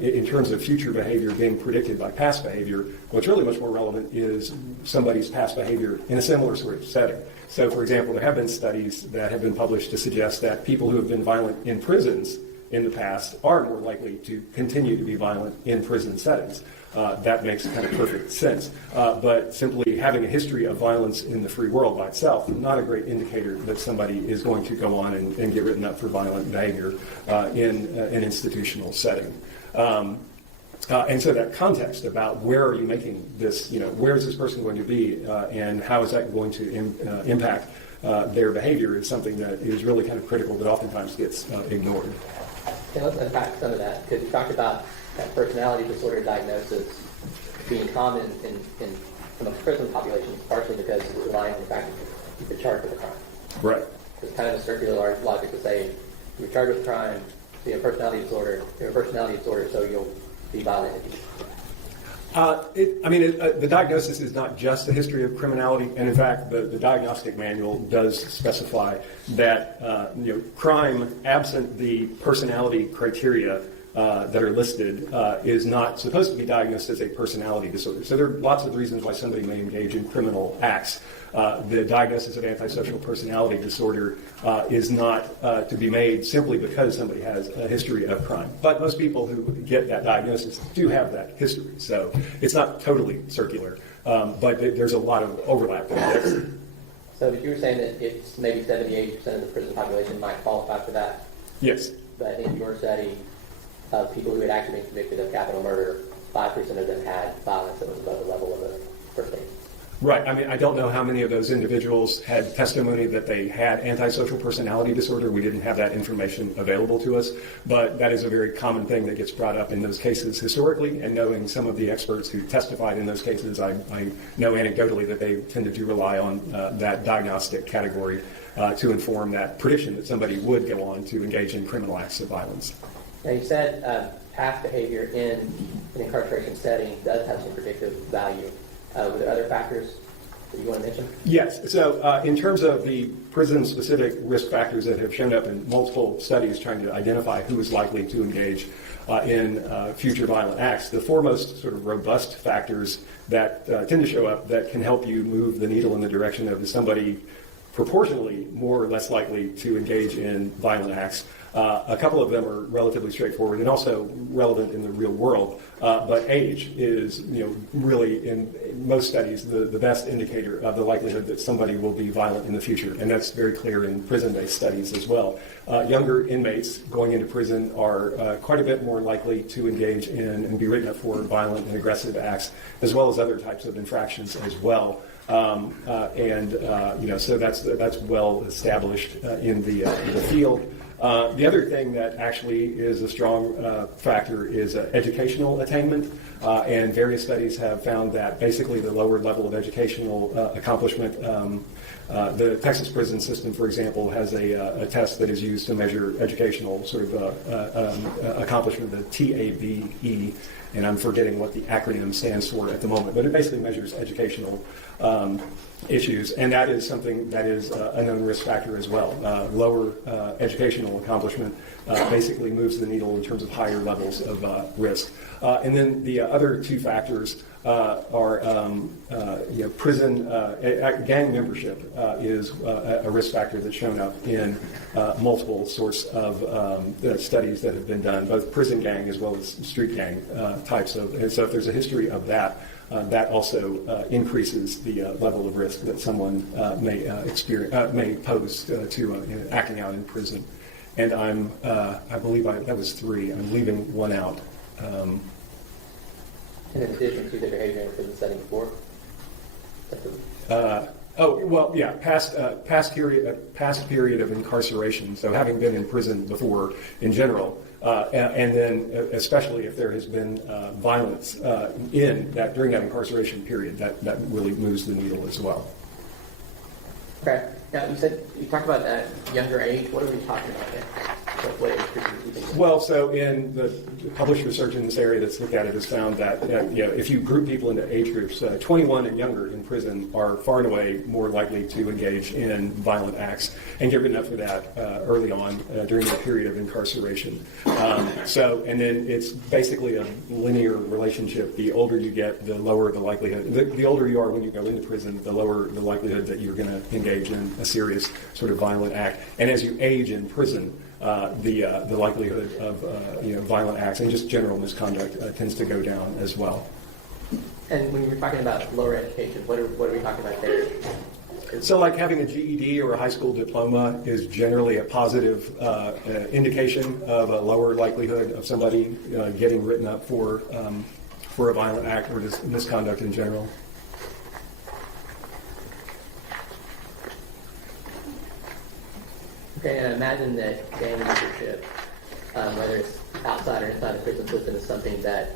in terms of future behavior being predicted by past behavior, what's really much more relevant is somebody's past behavior in a similar sort of setting. So, for example, there have been studies that have been published to suggest that people who have been violent in prisons in the past are more likely to continue to be violent in prison settings. That makes kind of perfect sense. But simply having a history of violence in the free world by itself, not a great indicator that somebody is going to go on and get written up for violent behavior in an institutional setting. And so that context about where are you making this, where is this person going to be and how is that going to impact their behavior is something that is really kind of critical that oftentimes gets ignored. Okay, let's unpack some of that, because you talked about that personality disorder diagnosis being common amongst prison populations, partially because it's relying on the fact that you're charged with a crime. Right. It's kind of a circular logic to say you're charged with a crime, so you have a personality disorder, so you'll be violent. The diagnosis is not just a history of criminality, and in fact, the diagnostic manual does specify that crime, absent the personality criteria that are listed, is not supposed to be diagnosed as a personality disorder. So there are lots of reasons why somebody may engage in criminal acts. The diagnosis of antisocial personality disorder is not to be made simply because somebody has a history of crime. But most people who get that diagnosis do have that history. So it's not totally circular, but there's a lot of overlap there. So you were saying that it's maybe 70-80% of the prison population might qualify for that? Yes. But in your study of people who had actually been convicted of capital murder, 5% of them had violence that was above the level of the first aid. Right. I don't know how many of those individuals had testimony that they had antisocial personality disorder. We didn't have that information available to us, but that is a very common thing that gets brought up in those cases historically, and knowing some of the experts who testified in those cases, I know anecdotally that they tended to rely on that diagnostic category to inform that prediction that somebody would go on to engage in criminal acts of violence. Now, you said past behavior in an incarceration setting does have some predictive value. Were there other factors that you want to mention? Yes. So in terms of the prison-specific risk factors that have shown up in multiple studies trying to identify who is likely to engage in future violent acts, the foremost sort of robust factors that tend to show up that can help you move the needle in the direction of somebody proportionally more or less likely to engage in violent acts. A couple of them are relatively straightforward and also relevant in the real world, but age is, really in most studies the best indicator of the likelihood that somebody will be violent in the future, and that's very clear in prison-based studies as well. Younger inmates going into prison are quite a bit more likely to engage in and be written up for violent and aggressive acts, as well as other types of infractions as well. So that's well established in the field. The other thing that actually is a strong factor is educational attainment, and various studies have found that basically the lower level of educational accomplishment, the Texas prison system, for example, has a test that is used to measure educational sort of accomplishment, the TABE, and I'm forgetting what the acronym stands for at the moment, but it basically measures educational issues, and that is something that is a known risk factor as well. Lower educational accomplishment basically moves the needle in terms of higher levels of risk. And then the other two factors are prison gang membership is a risk factor that's shown up in multiple sorts of studies that have been done, both prison gang as well as street gang types of. And so if there's a history of that, that also increases the level of risk that someone may pose to acting out in prison. And I believe that was 3. I'm leaving one out. And in addition to the behavior in prison setting before? Past period of incarceration. So having been in prison before in general, and then especially if there has been violence during that incarceration period, that really moves the needle as well. Okay. Now, you talked about that younger age. What are we talking about there? What age group do you think? Well, so in the published research in this area that's looked at it has found that if you group people into age groups, 21 and younger in prison are far and away more likely to engage in violent acts and get written up for that early on during the period of incarceration. And then it's basically a linear relationship. The older you get, the lower the likelihood. The older you are when you go into prison, the lower the likelihood that you're going to engage in a serious sort of violent act. And as you age in prison, the likelihood of violent acts and just general misconduct tends to go down as well. And when you're talking about lower education, what are we talking about there? So like having a GED or a high school diploma is generally a positive indication of a lower likelihood of somebody getting written up for a violent act or just misconduct in general. Okay, and I imagine that gang membership, whether it's outside or inside the prison system, is something that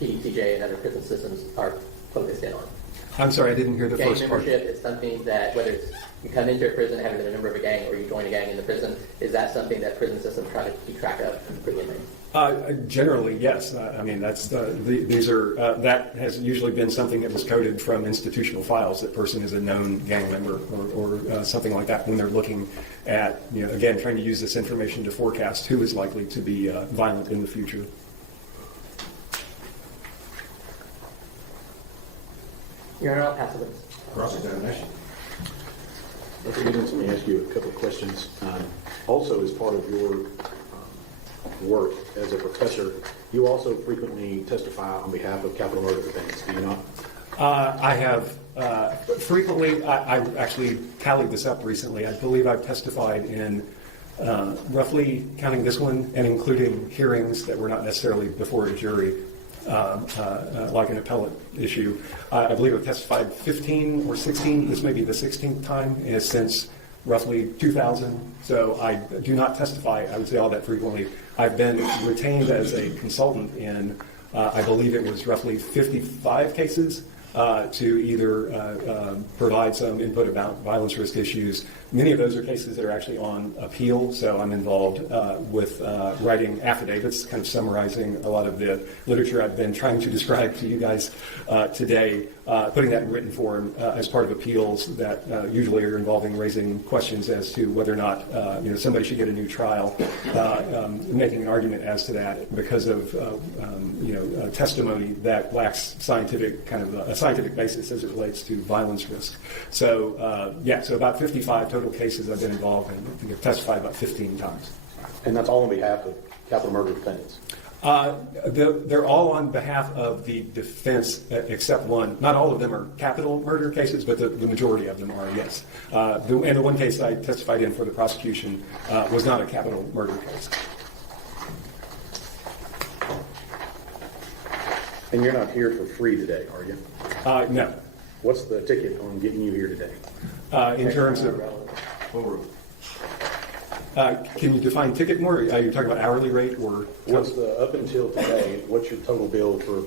TDCJ and other prison systems are focused in on. I'm sorry, I didn't hear the first part. Gang membership is something that, whether it's you come into a prison having been a member of a gang or you join a gang in the prison, is that something that prison systems try to keep track of for the inmates? Generally, yes. I mean, that's that has usually been something that was coded from institutional files. That person is a known gang member or something like that when they're looking at, again, trying to use this information to forecast who is likely to be violent in the future. Your Honor, I'll pass it. Cross-examination. Dr. Gibbons, let me ask you a couple of questions. Also, as part of your work as a professor, you also frequently testify on behalf of capital murder defendants, do you not? I have frequently. I actually tallied this up recently. I believe I've testified in roughly, counting this one and including hearings that were not necessarily before a jury, like an appellate issue. I believe I've testified 15 or 16. This may be the 16th time since roughly 2000. So I do not testify, I would say, all that frequently. I've been retained as a consultant in, I believe it was roughly 55 cases to either provide some input about violence risk issues. Many of those are cases that are actually on appeal, so I'm involved with writing affidavits, kind of summarizing a lot of the literature I've been trying to describe to you guys today, putting that in written form as part of appeals that usually are involving raising questions as to whether or not somebody should get a new trial, making an argument as to that because of testimony that lacks scientific a scientific basis as it relates to violence risk. So so about 55 total cases I've been involved in. I think I've testified about 15 times. And that's all on behalf of capital murder defendants? They're all on behalf of the defense, except one. Not all of them are capital murder cases, but the majority of them are, yes. And the one case I testified in for the prosecution was not a capital murder case. And you're not here for free today, are you? No. What's the ticket on getting you here today? In terms of... can you define ticket more? Are you talking about hourly rate or... What's the up until today, what's your total bill for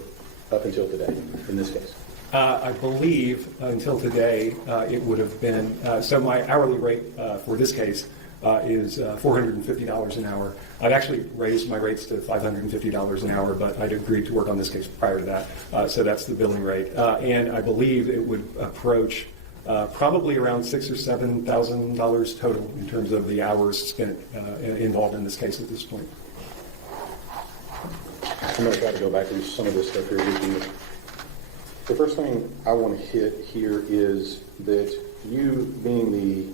up until today in this case? I believe until today it would have been... so my hourly rate for this case is $450 an hour. I've actually raised my rates to $550 an hour, but I'd agreed to work on this case prior to that, so that's the billing rate. And I believe it would approach probably around $6,000 or $7,000 total in terms of the hours spent involved in this case at this point. I'm going to try to go back through some of this stuff here with you. The first thing I want to hit here is that you, being the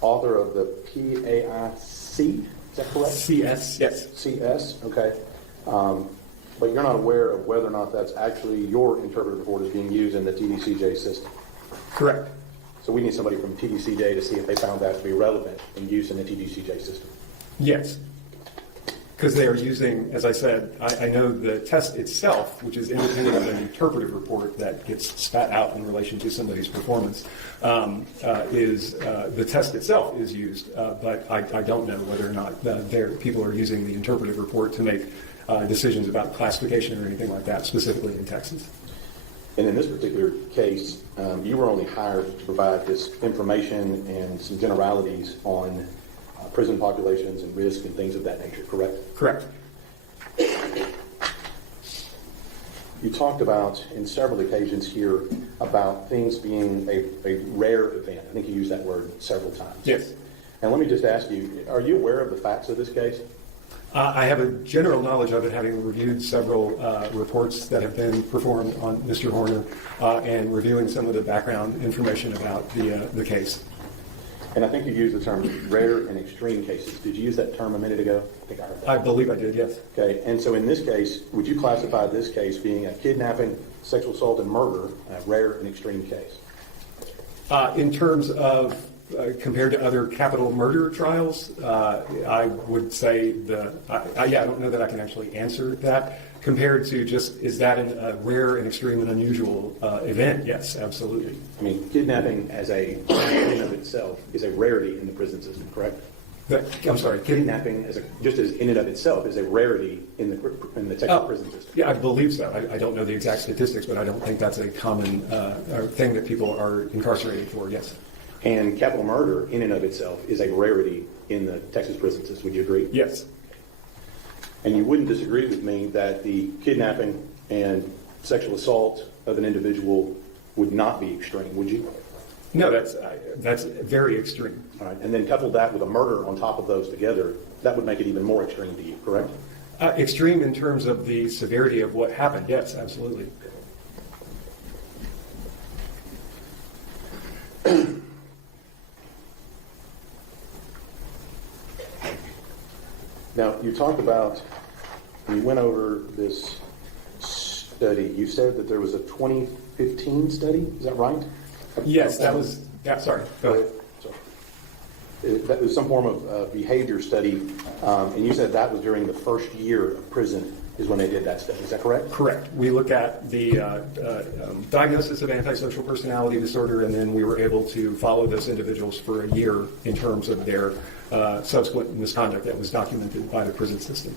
author of the PAIC, is that correct? CS, yes. CS, okay. But you're not aware of whether or not that's actually your interpretive report is being used in the TDCJ system. Correct. So we need somebody from TDCJ to see if they found that to be relevant in use in the TDCJ system. Yes. Because they are using, as I said, I know the test itself, which is independent of an interpretive report that gets spat out in relation to somebody's performance, the test itself is used, but I don't know whether or not people are using the interpretive report to make decisions about classification or anything like that, specifically in Texas. And in this particular case, you were only hired to provide this information and some generalities on prison populations and risk and things of that nature, correct? Correct. You talked about, in several occasions here, about things being a rare event. I think you used that word several times. Yes. And let me just ask you, are you aware of the facts of this case? I have a general knowledge of it, having reviewed several reports that have been performed on Mr. Horner and reviewing some of the background information about the case. And I think you used the term rare and extreme cases. Did you use that term a minute ago? I think I heard that. I believe I did, yes. Okay, and so in this case, would you classify this case being a kidnapping, sexual assault, and murder, a rare and extreme case? In terms of compared to other capital murder trials, I would say I don't know that I can actually answer that. Compared to just, is that a rare and extreme and unusual event? Yes, absolutely. I mean, kidnapping as in and of itself is a rarity in the prison system, correct? I'm sorry, Kidnapping just as in and of itself is a rarity in the Texas prison system. Yeah, I believe so. I don't know the exact statistics, but I don't think that's a common thing that people are incarcerated for, yes. And capital murder in and of itself is a rarity in the Texas prison system. Would you agree? Yes. And you wouldn't disagree with me that the kidnapping and sexual assault of an individual would not be extreme, would you? No, that's very extreme. All right. And then couple that with a murder on top of those together, that would make it even more extreme to you, correct? Extreme in terms of the severity of what happened, yes, absolutely. Now, you talked about, you went over this study. You said that there was a 2015 study, is that right? Yes, that was, sorry, go ahead. That was some form of behavior study, and you said that was during the first year of prison is when they did that study. Is that correct? Correct. We looked at the diagnosis of antisocial personality disorder, and then we were able to follow those individuals for a year in terms of their subsequent misconduct that was documented by the prison system.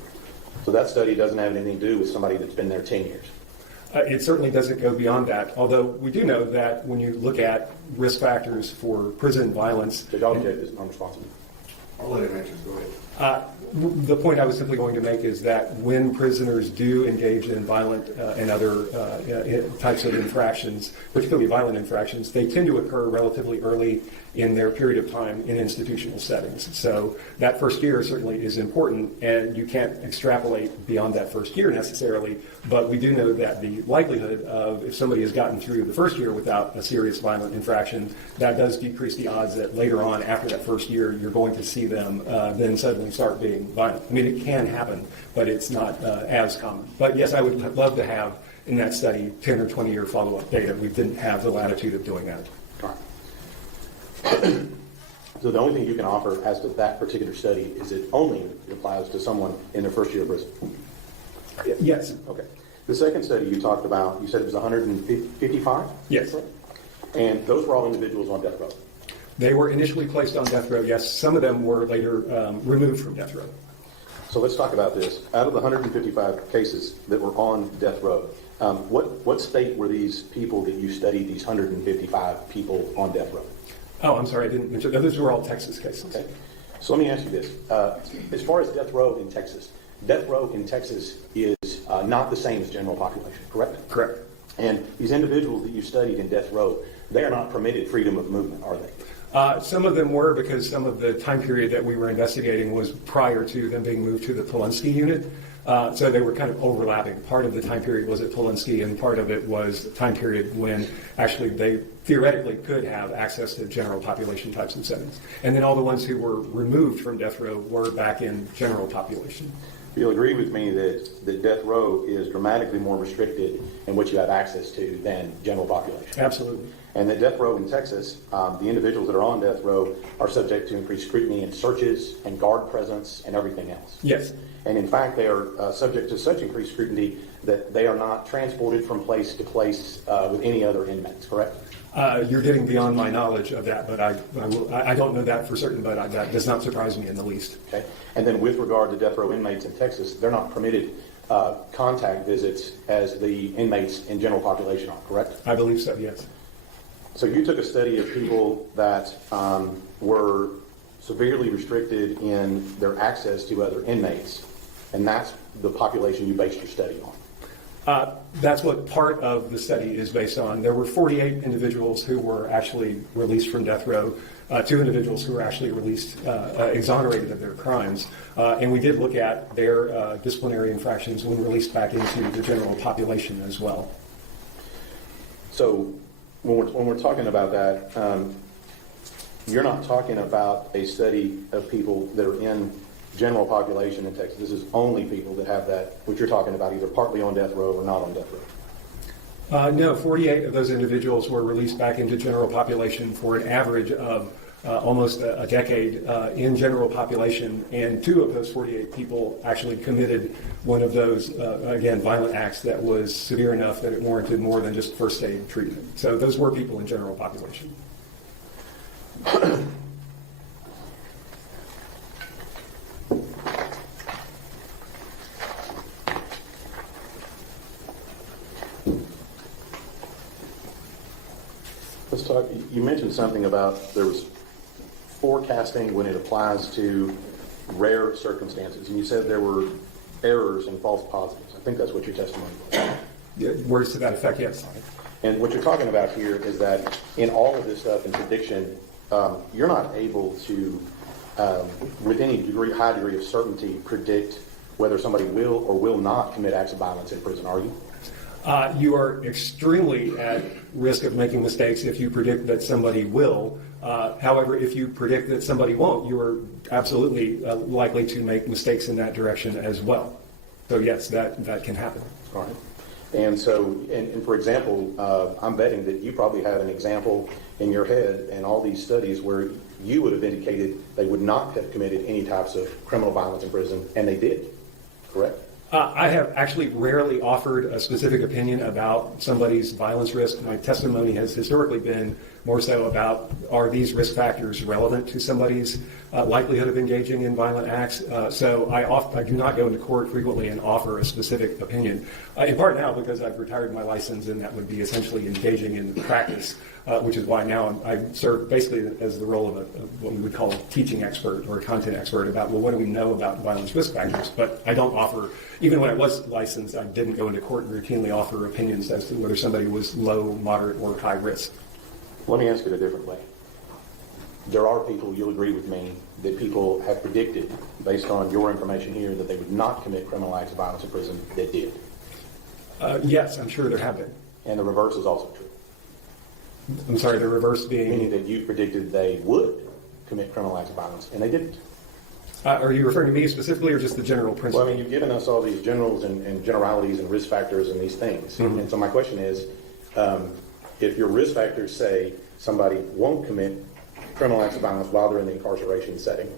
So that study doesn't have anything to do with somebody that's been there 10 years? It certainly doesn't go beyond that, although we do know that when you look at risk factors for prison violence... Judge Object is unresponsible. I'll let him answer. Go ahead. The point I was simply going to make is that when prisoners do engage in violent and other types of infractions, particularly violent infractions, they tend to occur relatively early in their period of time in institutional settings. So that first year certainly is important, and you can't extrapolate beyond that first year necessarily, but we do know that the likelihood of if somebody has gotten through the first year without a serious violent infraction, that does decrease the odds that later on after that first year you're going to see them then suddenly start being violent. I mean, it can happen, but it's not as common. But yes, I would love to have in that study 10 or 20 year follow-up data. We didn't have the latitude of doing that. All right. So the only thing you can offer as to that particular study is it only applies to someone in their first year of prison? Yes. Okay. The second study you talked about, you said it was 155? Yes. And those were all individuals on death row? They were initially placed on death row, yes. Some of them were later removed from death row. So let's talk about this. Out of the 155 cases that were on death row, what state were these people that you studied, these 155 people on death row? Oh, I'm sorry, I didn't mention. Those were all Texas cases. Okay. So let me ask you this. As far as death row in Texas is not the same as general population, correct? Correct. And these individuals that you studied in death row, they are not permitted freedom of movement, are they? Some of them were, because some of the time period that we were investigating was prior to them being moved to the Polensky unit. So they were kind of overlapping. Part of the time period was at Polensky, and part of it was the time period when actually they theoretically could have access to general population types of settings. And then all the ones who were removed from death row were back in general population. You'll agree with me that death row is dramatically more restricted in what you have access to than general population. Absolutely. And that death row in Texas, the individuals that are on death row are subject to increased scrutiny and searches and guard presence and everything else. Yes. And in fact, they are subject to such increased scrutiny that they are not transported from place to place with any other inmates, correct? You're getting beyond my knowledge of that, but I don't know that for certain, but that does not surprise me in the least. Okay. And then with regard to death row inmates in Texas, they're not permitted contact visits as the inmates in general population are, correct? I believe so, yes. So you took a study of people that were severely restricted in their access to other inmates, and that's the population you based your study on. That's what part of the study is based on. There were 48 individuals who were actually released from death row, 2 individuals who were actually released, exonerated of their crimes, and we did look at their disciplinary infractions when released back into the general population as well. So when we're talking about that, you're not talking about a study of people that are in general population in Texas. This is only people that have that, which you're talking about, either partly on death row or not on death row. No, 48 of those individuals were released back into general population for an average of almost a decade in general population, and 2 of those 48 people actually committed one of those, again, violent acts that was severe enough that it warranted more than just first aid treatment. So those were people in general population. Let's talk, you mentioned something about there was forecasting when it applies to rare circumstances, and you said there were errors and false positives. I think that's what your testimony was. Yeah, words to that effect, yes. And what you're talking about here is that in all of this stuff in prediction, you're not able to, with any high degree of certainty, predict whether somebody will or will not commit acts of violence in prison, are you? You are extremely at risk of making mistakes if you predict that somebody will. However, if you predict that somebody won't, you are absolutely likely to make mistakes in that direction as well. So yes, that can happen. All right. And so, and for example, I'm betting that you probably have an example in your head and all these studies where you would have indicated they would not have committed any types of criminal violence in prison, and they did, correct? I have actually rarely offered a specific opinion about somebody's violence risk. My testimony has historically been more so about, are these risk factors relevant to somebody's likelihood of engaging in violent acts? So I do not go into court frequently and offer a specific opinion, in part now because I've retired my license, and that would be essentially engaging in practice, which is why now I serve basically as the role of what we would call a teaching expert or a content expert about, well, what do we know about violence risk factors? But I don't offer, even when I was licensed, I didn't go into court and routinely offer opinions as to whether somebody was low, moderate, or high risk. Let me ask it a different way. There are people, you'll agree with me, that people have predicted, based on your information here, that they would not commit criminal acts of violence in prison that did. Yes, I'm sure there have been. And the reverse is also true. I'm sorry, the reverse being? Meaning that you predicted they would commit criminal acts of violence, and they didn't. Are you referring to me specifically, or just the general principle? Well, I mean, you've given us all these generals and generalities and risk factors and these things. Mm-hmm. And so my question is, if your risk factors say somebody won't commit criminal acts of violence while they're in the incarceration setting,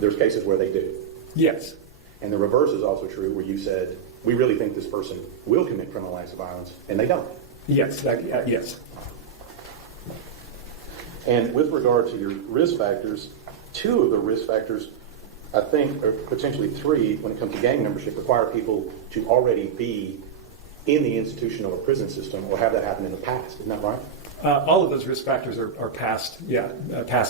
there's cases where they do. Yes. And the reverse is also true, where you said, we really think this person will commit criminal acts of violence, and they don't. Yes, yes. And with regard to your risk factors, 2 of the risk factors, I think, or potentially 3, when it comes to gang membership, require people to already be in the institutional or prison system or have that happen in the past. Isn't that right? All of those risk factors are past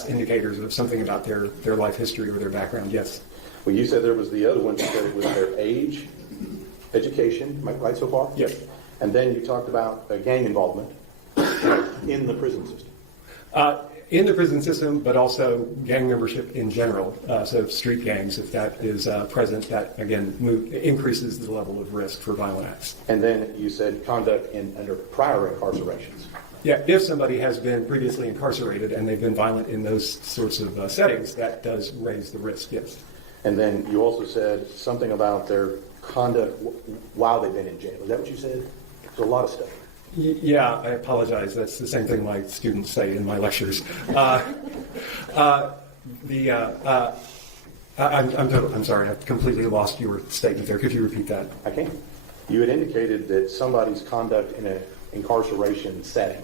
indicators of something about their life history or their background, yes. Well, you said there was the other one, you said it was their age, education, am I right so far? Yes. And then you talked about gang involvement in the prison system. In the prison system, but also gang membership in general. So street gangs, if that is present, that again increases the level of risk for violent acts. And then you said conduct under prior incarcerations. Yeah, if somebody has been previously incarcerated and they've been violent in those sorts of settings, that does raise the risk, yes. And then you also said something about their conduct while they've been in jail. Is that what you said? There's a lot of stuff. Yeah, I apologize. That's the same thing my students say in my lectures. I'm sorry, I completely lost your statement there. Could you repeat that? I can. You had indicated that somebody's conduct in an incarceration setting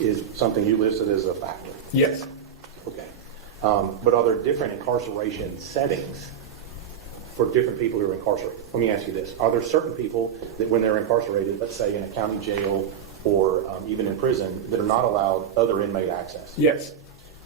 is something you listed as a factor. Yes. Okay. But are there different incarceration settings for different people who are incarcerated? Let me ask you this. Are there certain people that when they're incarcerated, let's say in a county jail or even in prison, that are not allowed other inmate access? Yes.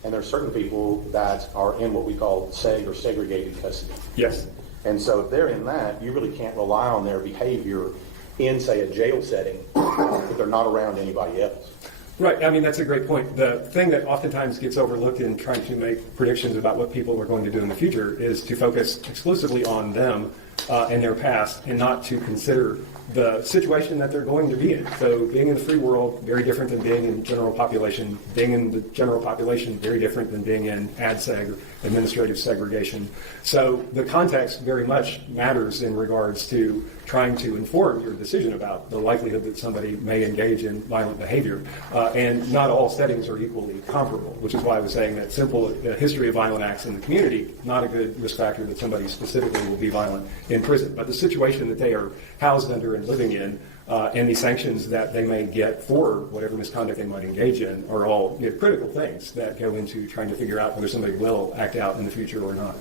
And there are certain people that are in what we call seg or segregated custody. Yes. And so if they're in that, you really can't rely on their behavior in, say, a jail setting if they're not around anybody else. Right. I mean, that's a great point. The thing that oftentimes gets overlooked in trying to make predictions about what people are going to do in the future is to focus exclusively on them and their past and not to consider the situation that they're going to be in. So being in the free world, very different than being in general population. Being in the general population, very different than being in ADSEG or administrative segregation. So the context very much matters in regards to trying to inform your decision about the likelihood that somebody may engage in violent behavior. And not all settings are equally comparable, which is why I was saying that simple history of violent acts in the community, not a good risk factor that somebody specifically will be violent in prison. But the situation that they are housed under and living in, and the sanctions that they may get for whatever misconduct they might engage in are all critical things that go into trying to figure out whether somebody will act out in the future or not.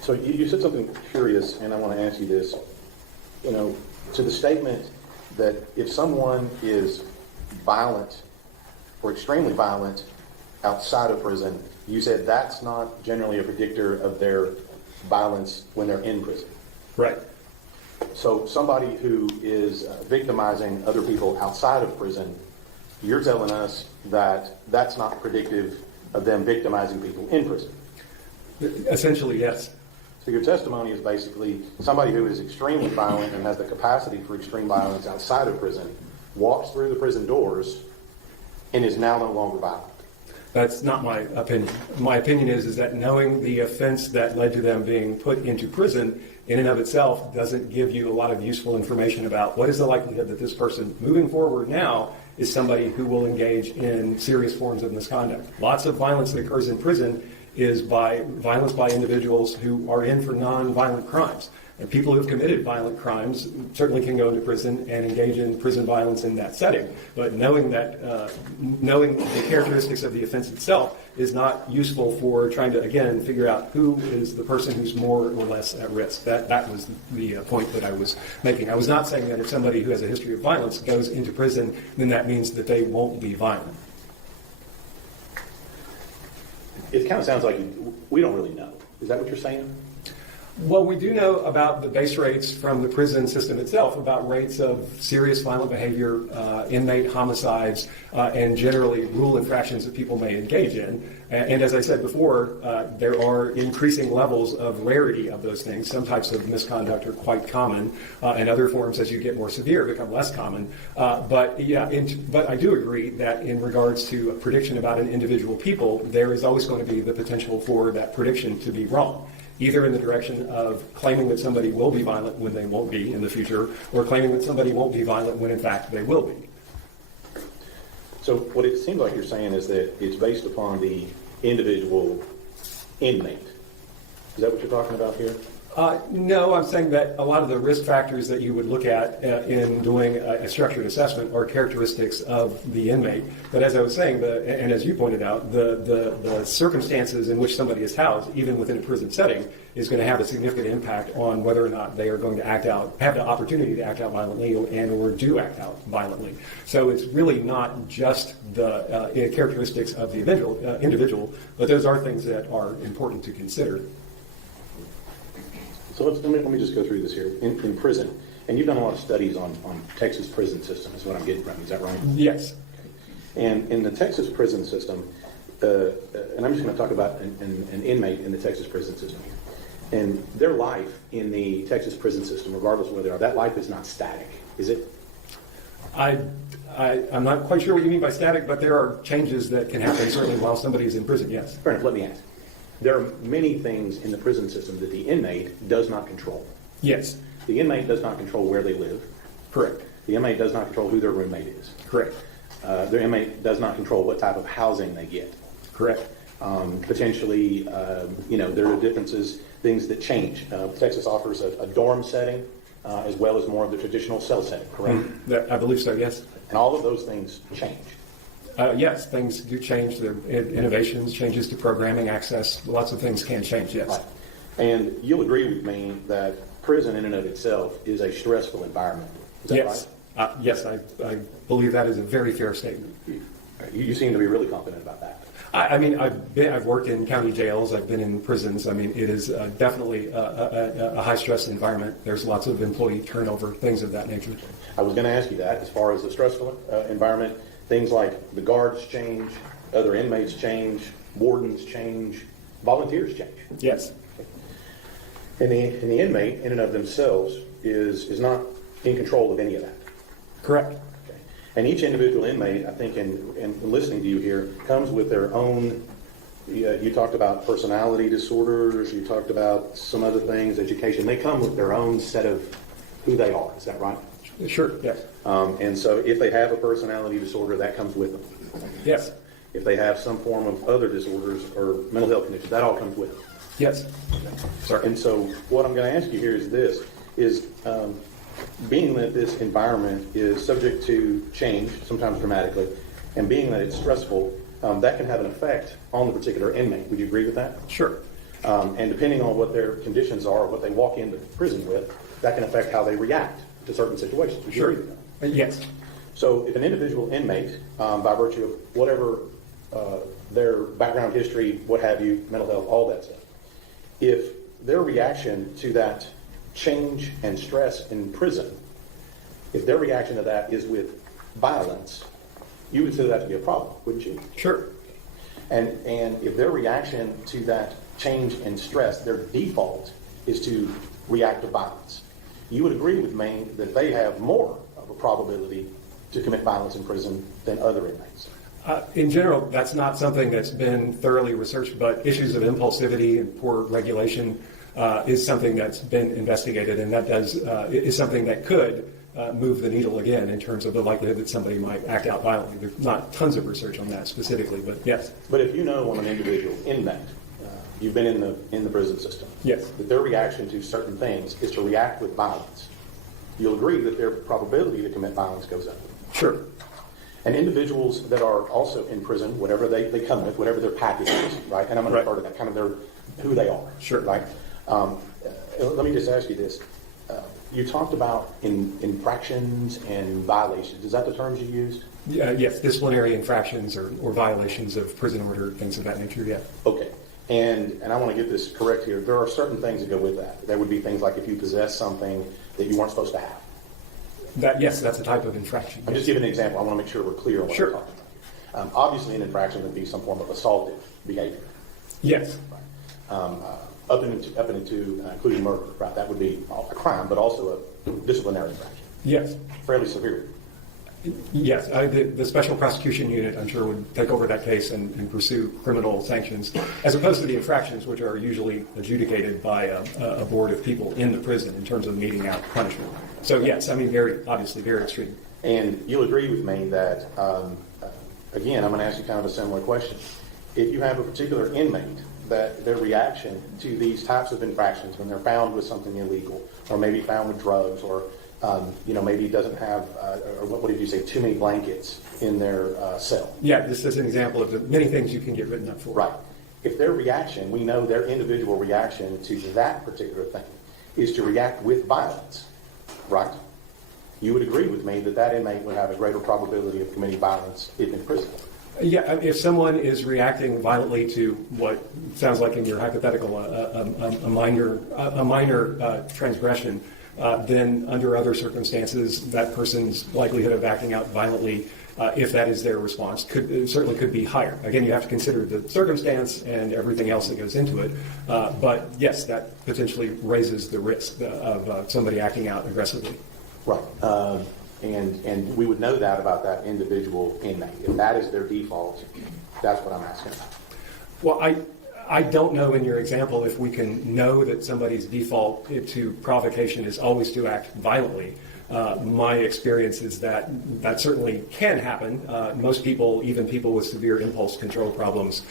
So you said something curious, and I want to ask you this. You know, to the statement that if someone is violent or extremely violent outside of prison, you said that's not generally a predictor of their violence when they're in prison. Right. So somebody who is victimizing other people outside of prison, you're telling us that that's not predictive of them victimizing people in prison. Essentially, yes. So your testimony is basically somebody who is extremely violent and has the capacity for extreme violence outside of prison, walks through the prison doors, and is now no longer violent. That's not my opinion. My opinion is that knowing the offense that led to them being put into prison in and of itself doesn't give you a lot of useful information about what is the likelihood that this person moving forward now is somebody who will engage in serious forms of misconduct. Lots of violence that occurs in prison is by violence by individuals who are in for non-violent crimes. And people who have committed violent crimes certainly can go into prison and engage in prison violence in that setting. But knowing that, knowing the characteristics of the offense itself is not useful for trying to, again, figure out who is the person who's more or less at risk. That was the point that I was making. I was not saying that if somebody who has a history of violence goes into prison, then that means that they won't be violent. It kind of sounds like we don't really know. Is that what you're saying? Well, we do know about the base rates from the prison system itself, about rates of serious violent behavior, inmate homicides, and generally rule infractions that people may engage in. And as I said before, there are increasing levels of rarity of those things. Some types of misconduct are quite common, and other forms, as you get more severe, become less common. But I do agree that in regards to a prediction about an individual people, there is always going to be the potential for that prediction to be wrong, either in the direction of claiming that somebody will be violent when they won't be in the future, or claiming that somebody won't be violent when in fact they will be. So what it seems like you're saying is that it's based upon the individual inmate. Is that what you're talking about here? No, I'm saying that a lot of the risk factors that you would look at in doing a structured assessment are characteristics of the inmate. But as I was saying, and as you pointed out, the circumstances in which somebody is housed, even within a prison setting, is going to have a significant impact on whether or not they are going to act out, have the opportunity to act out violently and or do act out violently. So it's really not just the characteristics of the individual, but those are things that are important to consider. So let me just go through this here. In prison, and you've done a lot of studies on Texas prison system, is what I'm getting from. Is that right? Yes. And in the Texas prison system, and I'm just going to talk about an inmate in the Texas prison system here. And their life in the Texas prison system, regardless of where they are, that life is not static, is it? I'm not quite sure what you mean by static, but there are changes that can happen certainly while somebody is in prison, yes. Fair enough, let me ask. There are many things in the prison system that the inmate does not control. Yes. The inmate does not control where they live. Correct. The inmate does not control who their roommate is. Correct. The inmate does not control what type of housing they get. Correct. Potentially, there are differences, things that change. Texas offers a dorm setting as well as more of the traditional cell setting, correct? I believe so, yes. And all of those things change. Yes, things do change. There are innovations, changes to programming, access. Lots of things can change, yes. Right. And you'll agree with me that prison in and of itself is a stressful environment. Is that Yes. right? Yes, I believe that is a very fair statement. You seem to be really confident about that. I mean, I've worked in county jails. I've been in prisons. I mean, it is definitely a high-stress environment. There's lots of employee turnover, things of that nature. I was going to ask you that as far as the stressful environment, things like the guards change, other inmates change, wardens change, volunteers change. Yes. And the inmate in and of themselves is not in control of any of that. Correct. Okay. And each individual inmate, I think, in listening to you here, comes with their own. You talked about personality disorders. You talked about some other things, education. They come with their own set of who they are. Is that right? Sure. Yes. And so, if they have a personality disorder, that comes with them. Yes. If they have some form of other disorders or mental health conditions, that all comes with them. Yes. Sorry. And so, what I'm going to ask you here is this: being that this environment is subject to change, sometimes dramatically, and being that it's stressful, that can have an effect on the particular inmate. Would you agree with that? Sure. And depending on what their conditions are, what they walk into prison with, that can affect how they react to certain situations. Would you Sure. agree with that? Yes. So if an individual inmate, by virtue of whatever their background history, what have you, mental health, all that stuff, if their reaction to that change and stress in prison, if their reaction to that is with violence, you would consider that to be a problem, wouldn't you? Sure. And if their reaction to that change and stress, their default is to react to violence, you would agree with me that they have more of a probability to commit violence in prison than other inmates. In general, that's not something that's been thoroughly researched, but issues of impulsivity and poor regulation is something that's been investigated, and that is something that could move the needle again in terms of the likelihood that somebody might act out violently. There's not tons of research on that specifically, but yes. But if you know on an individual inmate, you've been in the prison system, Yes. that their reaction to certain things is to react with violence, you'll agree that their probability to commit violence goes up. Sure. And individuals that are also in prison, whatever they come with, whatever their package is, right? And I'm going to refer to that, kind of who they are, Sure. right? Let me just ask you this. You talked about infractions and violations. Is that the terms you used? Yes, disciplinary infractions or violations of prison order, things of that nature, yeah. Okay. And I want to get this correct here. There are certain things that go with that. That would be things like if you possess something that you weren't supposed to have. Yes, that's a type of infraction. I'm just giving an example. I want to make sure we're clear on what Sure. we're talking about. Obviously, an infraction would be some form of assaultive behavior. Yes. Up into including murder, right? That would be a crime, but also a disciplinary infraction. Yes. Fairly severe. Yes, the Special Prosecution Unit, I'm sure, would take over that case and pursue criminal sanctions, as opposed to the infractions, which are usually adjudicated by a board of people in the prison in terms of meting out punishment. So yes, I mean, obviously very extreme. And you'll agree with me that, again, I'm going to ask you kind of a similar question. If you have a particular inmate that their reaction to these types of infractions, when they're found with something illegal, or maybe found with drugs, or maybe doesn't have, or what did you say, too many blankets in their cell. Yeah, this is an example of the many things you can get written up for. Right. If their reaction, we know their individual reaction to that particular thing is to react with violence, right? You would agree with me that that inmate would have a greater probability of committing violence if in prison. Yeah, if someone is reacting violently to what sounds like in your hypothetical a minor transgression, then under other circumstances, that person's likelihood of acting out violently, if that is their response, certainly could be higher. Again, you have to consider the circumstance and everything else that goes into it. But yes, that potentially raises the risk of somebody acting out aggressively. Right. And we would know that about that individual inmate. If that is their default, that's what I'm asking about. Well, I don't know in your example if we can know that somebody's default to provocation is always to act violently. My experience is that that certainly can happen. Most people, even people with severe impulse control problems,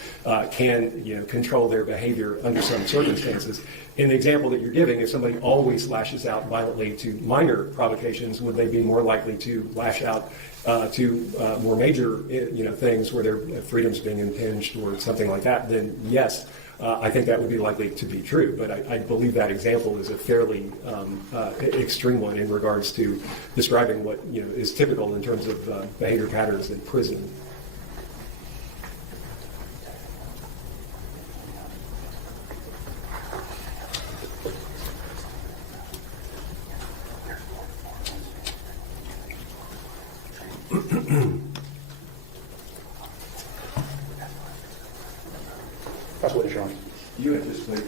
can control their behavior under some circumstances. In the example that you're giving, if somebody always lashes out violently to minor provocations, would they be more likely to lash out to more major things where their freedom's being impinged or something like that? Then yes. I think that would be likely to be true, but I believe that example is a fairly extreme one in regards to describing what is typical in terms of behavior patterns in prison. That's what it's showing. Do you anticipate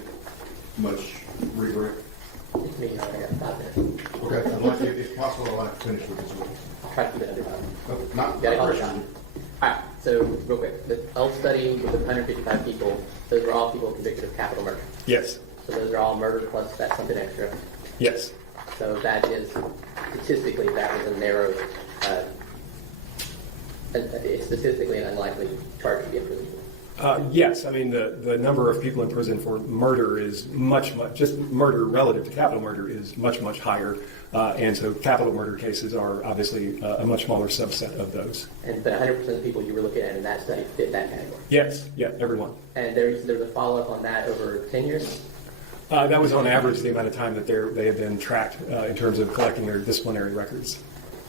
much regret? It's me, I got 5 minutes. Okay, I'd like, if possible, I'd like to finish with this one. I'll try to keep it under 5 minutes. Not Got it all the personally. time. All right, so real quick, the old study with the 155 people, those were all people convicted of capital murder. Yes. So those are all murder plus that's something extra. Yes. So that is, statistically, that was a narrow, it's statistically an unlikely charge to be in prison. Yes, I mean the number of people in prison for murder is much just murder relative to capital murder is much higher, and so capital murder cases are obviously a much smaller subset of those. And but 100% of the people you were looking at in that study fit that category. Yes, yeah, everyone. And there's a follow-up on that over 10 years. That was on average the amount of time that they have been tracked in terms of collecting their disciplinary records.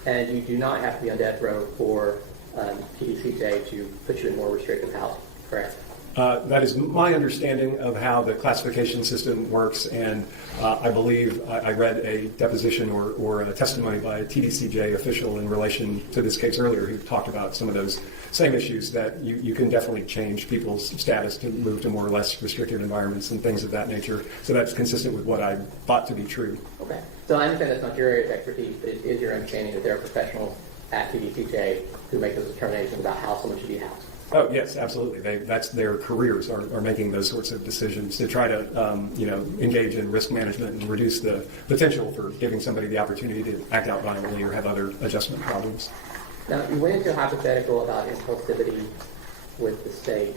And you do not have to be on death row for PDCJ to put you in more restrictive housing, correct? That is my understanding of how the classification system works, and I believe I read a deposition or a testimony by a TDCJ official in relation to this case earlier who talked about some of those same issues, that you can definitely change people's status to move to more or less restricted environments and things of that nature. So that's consistent with what I thought to be true. Okay. So I understand that's not your area of expertise, but it is your understanding that there are professionals at TDCJ who make those determinations about how someone should be housed. Oh yes, absolutely. That's their careers are making those sorts of decisions to try to engage in risk management and reduce the potential for giving somebody the opportunity to act out violently or have other adjustment problems. Now you went into a hypothetical about impulsivity with the state,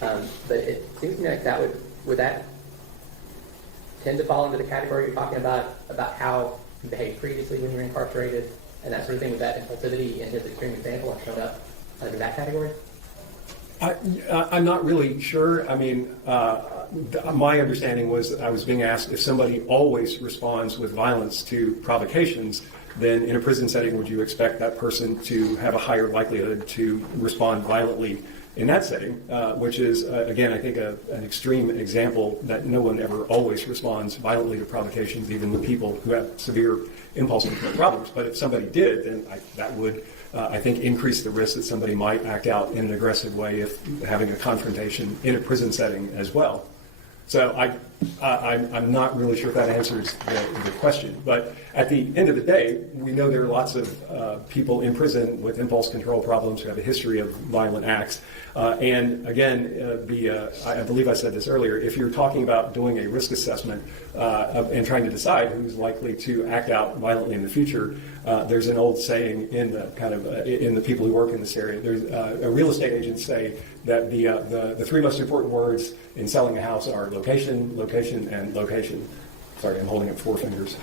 but it seems to me like that would that tend to fall into the category you're talking about how you behaved previously when you were incarcerated and that sort of thing. Would that impulsivity in his extreme example have shown up under that category? I'm not really sure. I mean, my understanding was I was being asked if somebody always responds with violence to provocations, then in a prison setting, would you expect that person to have a higher likelihood to respond violently in that setting, which is, again, I think an extreme example that no one ever always responds violently to provocations, even with people who have severe impulse control problems. But if somebody did, then that would I think increase the risk that somebody might act out in an aggressive way if having a confrontation in a prison setting as well. So I'm not really sure if that answers the question. But at the end of the day, we know there are lots of people in prison with impulse control problems who have a history of violent acts. And again, I believe I said this earlier, if you're talking about doing a risk assessment and trying to decide who's likely to act out violently in the future, there's an old saying in the in the people who work in this area. There's real estate agents say that the three most important words in selling a house are location, location, and location. Sorry, I'm holding up four fingers.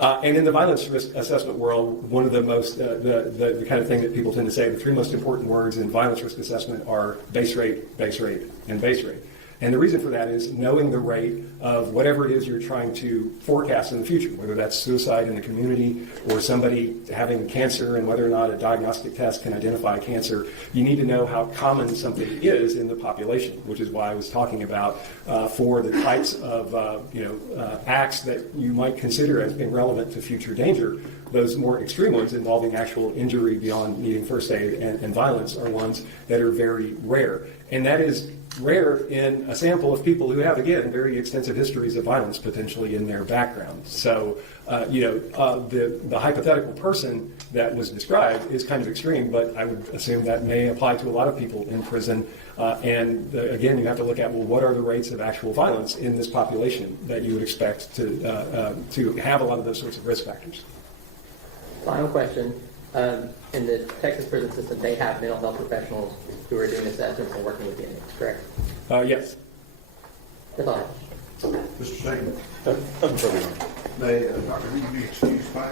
And in the violence risk assessment world, one of the most, the kind of thing that people tend to say, the three most important words in violence risk assessment are base rate, and base rate. And the reason for that is knowing the rate of whatever it is you're trying to forecast in the future, whether that's suicide in the community or somebody having cancer and whether or not a diagnostic test can identify cancer. You need to know how common something is in the population, which is why I was talking about for the types of acts that you might consider as being relevant to future danger. Those more extreme ones involving actual injury beyond needing first aid and violence are ones that are very rare. And that is rare in a sample of people who have, again, very extensive histories of violence potentially in their background. So, the hypothetical person that was described is kind of extreme, but I would assume that may apply to a lot of people in prison. Again, you have to look at, well, what are the rates of actual violence in this population that you would expect to have a lot of those sorts of risk factors. Final question. In the Texas prison system, they have mental health professionals who are doing assessments and working with the inmates, correct? Yes. That's all. Mr. Statement. May, Dr. Lee, be excused by?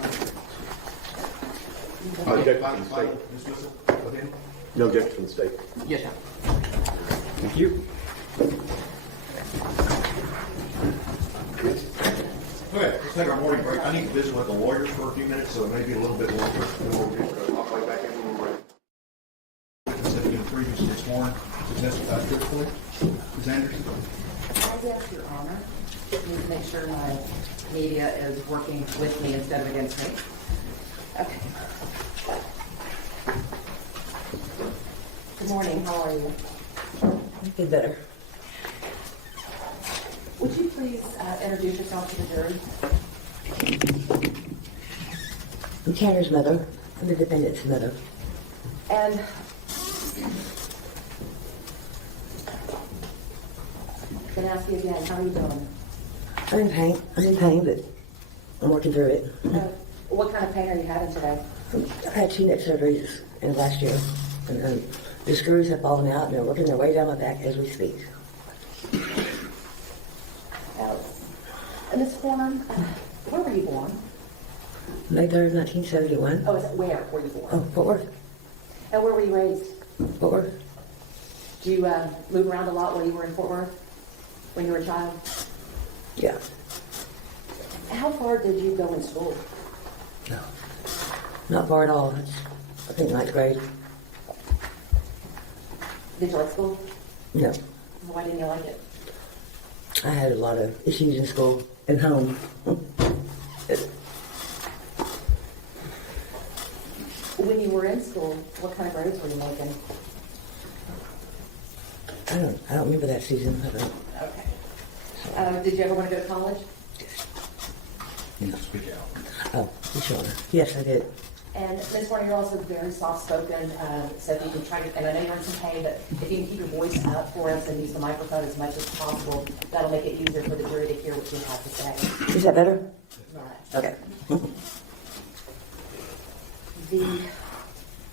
Dismissal? Again? No objection from the state. Yes, sir. Thank you. Okay, let's take our morning break. I need to visit with the lawyers for a few minutes, so it may be a little bit longer. Then we'll be right back in when we're ready. Witness that again previously sworn to testify truthfully. Ms. Anderson? Yes, Your Honor. Just need to make sure my media is working with me instead of against me. Okay. Good morning. How are you? Get better. Would you please introduce yourself to the jury? I'm Tanner's mother. I'm the defendant's mother. And can I ask you again, how are you doing? I'm in pain. But I'm working through it. What kind of pain are you having today? I had 2 neck surgeries in the last year. And the screws have fallen out and they're working their way down my back as we speak. Ms. Horn, where were you born? May 3rd, 1971. Oh, is it where were you born? Oh, Fort Worth. And where were you raised? Fort Worth. Do you move around a lot while you were in Fort Worth when you were a child? Yeah. How far did you go in school? No. Not far at all. I think 9th grade. Did you like school? No. Why didn't you like it? I had a lot of issues in school and home. When you were in school, what kind of grades were you making? I don't remember that season. I don't. Okay. Did you ever want to go to college? No. Speak out. Oh, you sure? Yes, I did. And Ms. Warner, you're also very soft-spoken, so if you can try to, and I know you're in some pain, but if you can keep your voice up for us and use the microphone as much as possible, that'll make it easier for the jury to hear what you have to say. Is that better? Right. Okay.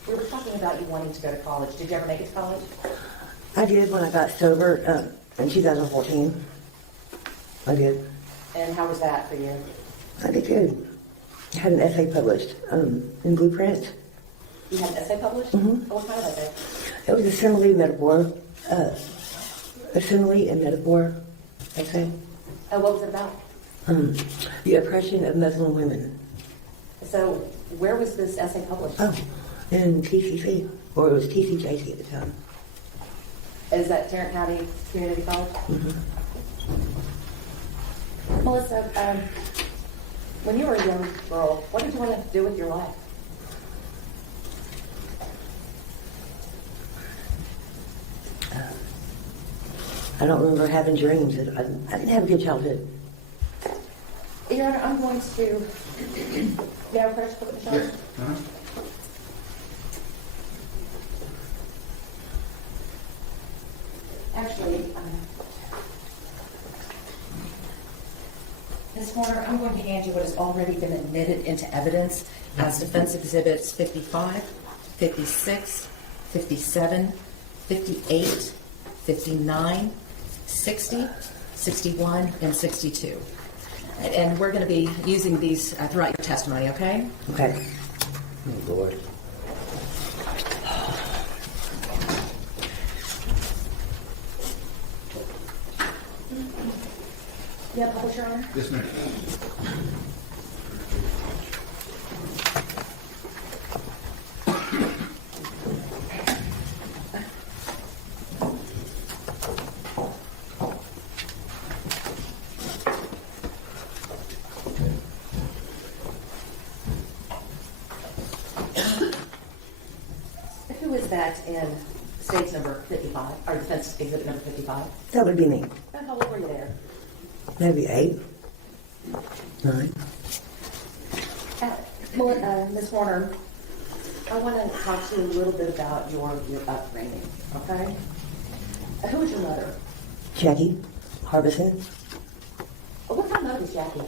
We were talking about you wanting to go to college. Did you ever make it to college? I did when I got sober in 2014. I did. And how was that for you? I did good. I had an essay published in Blueprint. You had an essay published? Mhm. What kind of essay? It was a simile and metaphor essay. Oh, what was it about? The oppression of Muslim women. So, where was this essay published? Oh, in TCC, or it was TCJC at the time. Is that Tarrant County Community College? Mm-hmm. Melissa, when you were a young girl, what did you want to do with your life? I don't remember having dreams. I didn't have a good childhood. Your Honor, I'm going to... You have a question for the Yes. Actually, Ms. Horner, I'm going to hand you what has already been admitted into evidence as defense exhibits 55, 56, 57, 58, 59, 60, 61, and 62. And we're going to be using these throughout your testimony, okay? Okay. Oh, Lord. Yeah, publish your honor. Yes, ma'am. Who is that in states number 55, or defense exhibit number 55? That would be me. And how old were you there? Maybe 8, 9. Ms. Warner, I want to talk to you a little bit about your upbringing, okay? Who was your mother? Jackie Harbison. What kind of mother was Jackie?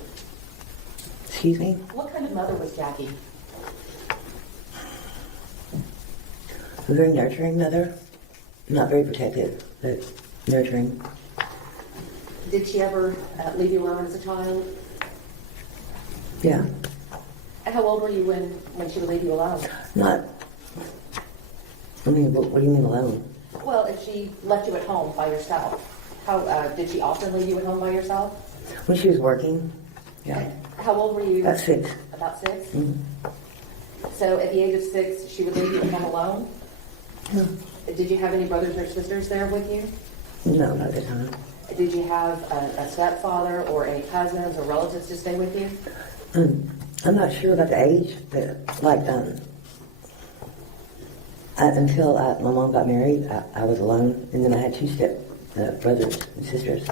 Excuse me. What kind of mother was Jackie? A very nurturing mother. Not very protective, but nurturing. Did she ever leave you alone as a child? Yeah. And how old were you when she would leave you alone? Not. I mean, what do you mean alone? Well, if she left you at home by yourself, how did she often leave you at home by yourself? When she was working. Yeah. How old were you? About 6. About 6? Mm-hmm. So at the age of 6, she would leave you at home alone? No. Did you have any brothers or sisters there with you? No, not at the time. Did you have a stepfather or any cousins or relatives to stay with you? I'm not sure about the age, but like, until my mom got married, I was alone, and then I had 2 step brothers and sisters.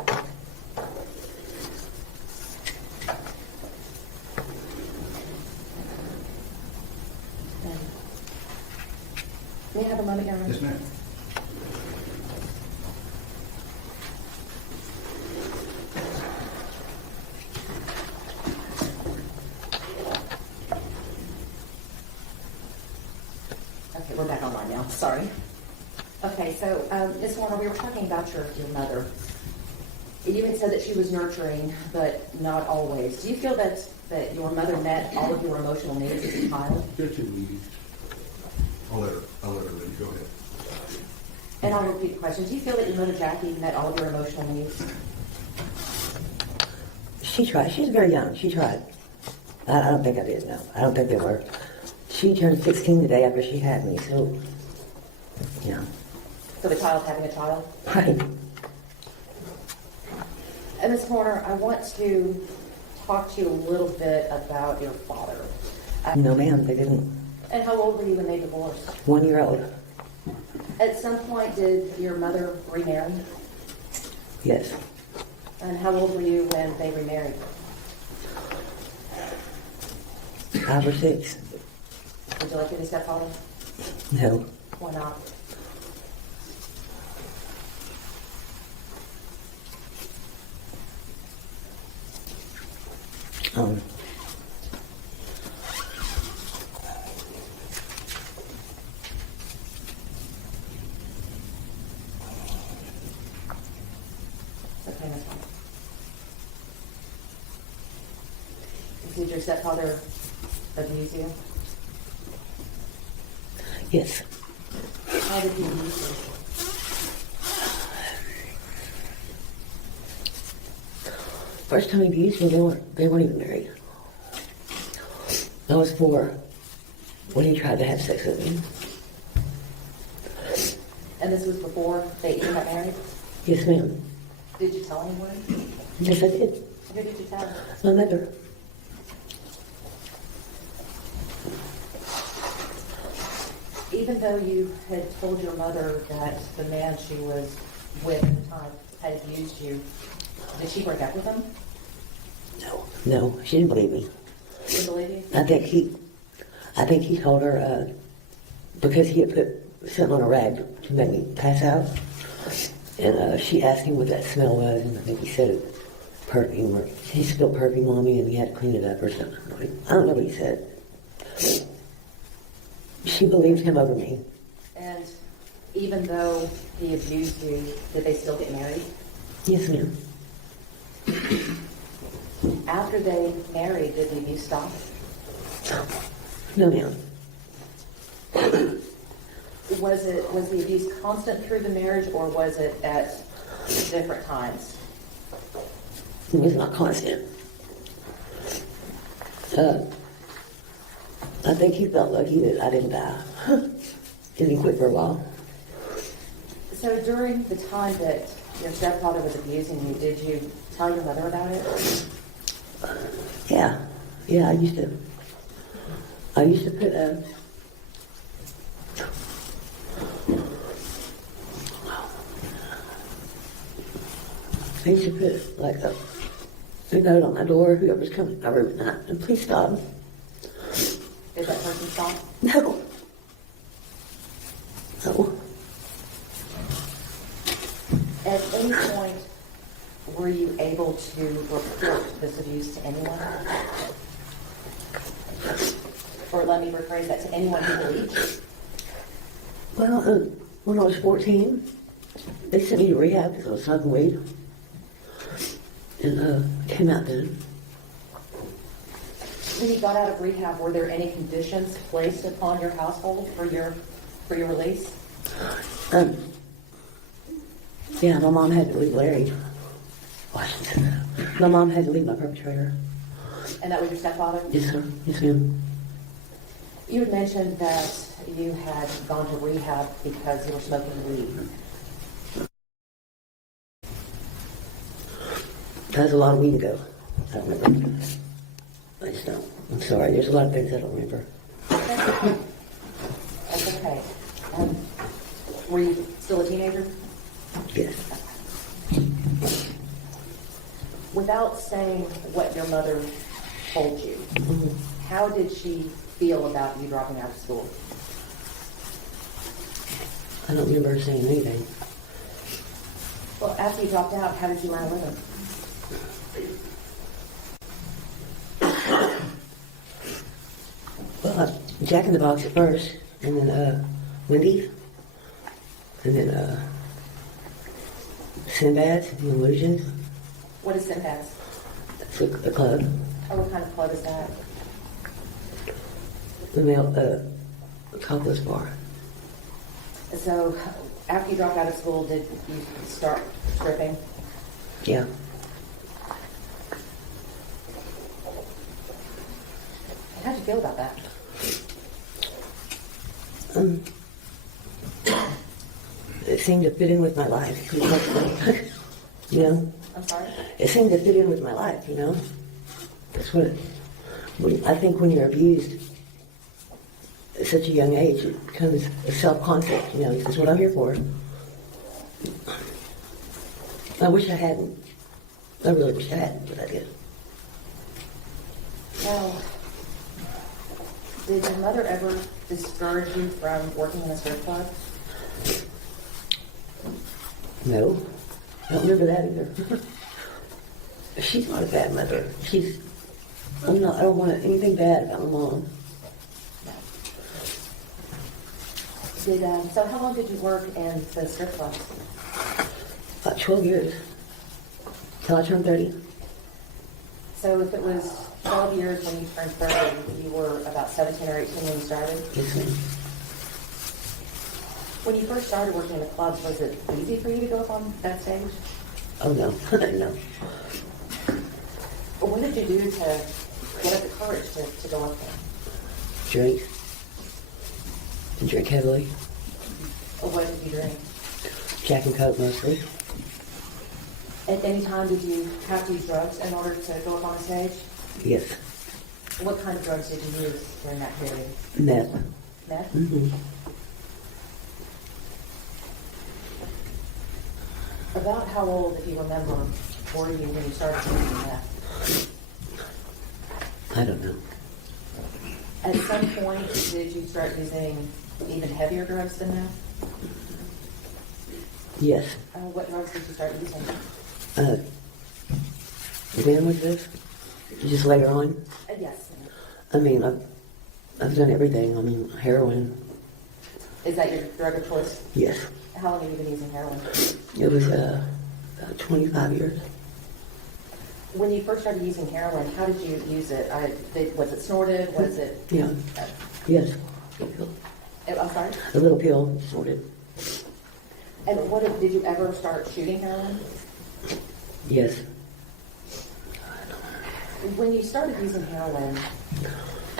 May I have a moment, Your Honor? Yes, ma'am. Okay, we're back online now. Sorry. Okay, so Ms. Warner, we were talking about your mother. You had said that she was nurturing, but not always. Do you feel that your mother met all of your emotional needs as a child? I'll let her read. Go ahead. And I'll repeat the question. Do you feel that your mother, Jackie, met all of your emotional needs? She tried. She's very young. She tried. I don't think I did, no. I don't think they were. She turned 16 the day after she had me, so, yeah. So the child having a child? Right. And Ms. Horner, I want to talk to you a little bit about your father. No, ma'am, they didn't. And how old were you when they divorced? 1 year old. At some point, did your mother remarry? Yes. And how old were you when they remarried? 5 or 6. Would you like to be a stepfather? No. Why not? Okay, Ms. Horner. Did your stepfather abuse you? Yes. How did he abuse you? First time he abused me, they weren't even married. I was 4 when he tried to have sex with me. And this was before they even got married? Yes, ma'am. Did you tell anyone? Yes, I did. Who did you tell? My mother. Even though you had told your mother that the man she was with at the time had abused you, did she break up with him? No, she didn't believe me. She didn't believe you? I think he told her, because he had put something on a rag to make me pass out. And she asked him what that smell was, and I think he said it, perfume, or he spilled perfume on me and he had to clean it up or something. I don't know what he said. She believed him over me. And even though he abused you, did they still get married? Yes, ma'am. After they married, did the abuse stop? No, ma'am. Was the abuse constant through the marriage, or was it at different times? It was not constant. I think he felt lucky that I didn't die. Did he quit for a while? So during the time that your stepfather was abusing you, did you tell your mother about it? Yeah. Yeah, I used to put like a note on my door, whoever's coming to my room at night, and please stop. Did that person stop? No. No. At any point, were you able to report this abuse to anyone? Or let me rephrase that, to anyone who believed? Well, when I was 14, they sent me to rehab because I was smoking weed. And came out then. When you got out of rehab, were there any conditions placed upon your household for your release? Yeah, my mom had to leave Larry Washington. My mom had to leave my perpetrator. And that was your stepfather? Yes, sir. Yes, ma'am. You had mentioned that you had gone to rehab because you were smoking weed. That was a lot of weed ago. I don't remember. I just don't. I'm sorry. There's a lot of things I don't remember. That's okay. Were you still a teenager? Yes. Without saying what your mother told you, how did she feel about you dropping out of school? I don't remember her saying anything. Well, after you dropped out, how did you earn a living? Well, Jack in the Box at first, and then Wendy's, and then Sinbad's, the Illusions. What is Sinbad's? That's a club. Oh, what kind of club is that? The male topless bar. So, after you dropped out of school, did you start stripping? Yeah. How'd you feel about that? It seemed to fit in with my life pretty much. You know? I'm sorry? It seemed to fit in with my life, you know? That's what I think when you're abused at such a young age, it becomes a self-concept, you know? This is what I'm here for. I wish I hadn't. I really wish I hadn't, but I did. Now, did your mother ever discourage you from working in a strip club? No. I don't remember that either. She's not a bad mother. I don't want anything bad about my mom. So how long did you work in the strip club? About 12 years. Till I turned 30. So if it was 12 years when you turned 30, you were about 17 or 18 when you started? Yes, ma'am. When you first started working in the clubs, was it easy for you to go up on that stage? Oh, no. No. What did you do to get up the courage to go up there? Drink. And drink heavily. Or what did you drink? Jack and Coke mostly. At any time did you have to use drugs in order to go up on the stage? Yes. What kind of drugs did you use during that period? Meth. Meth? Mm-hmm. About how old, if you remember, were you when you started using meth? I don't know. At some point, did you start using even heavier drugs than meth? Yes. What drugs did you start using? When was this? Just later on? Yes. I mean, I've done everything. I mean, heroin, Is that your drug of choice? Yes. How long have you been using heroin? It was about 25 years. When you first started using heroin, how did you use it? Was it snorted? Was it? Yeah. Yes. I'm sorry? A little pill, snorted. And did you ever start shooting heroin? Yes. When you started using heroin,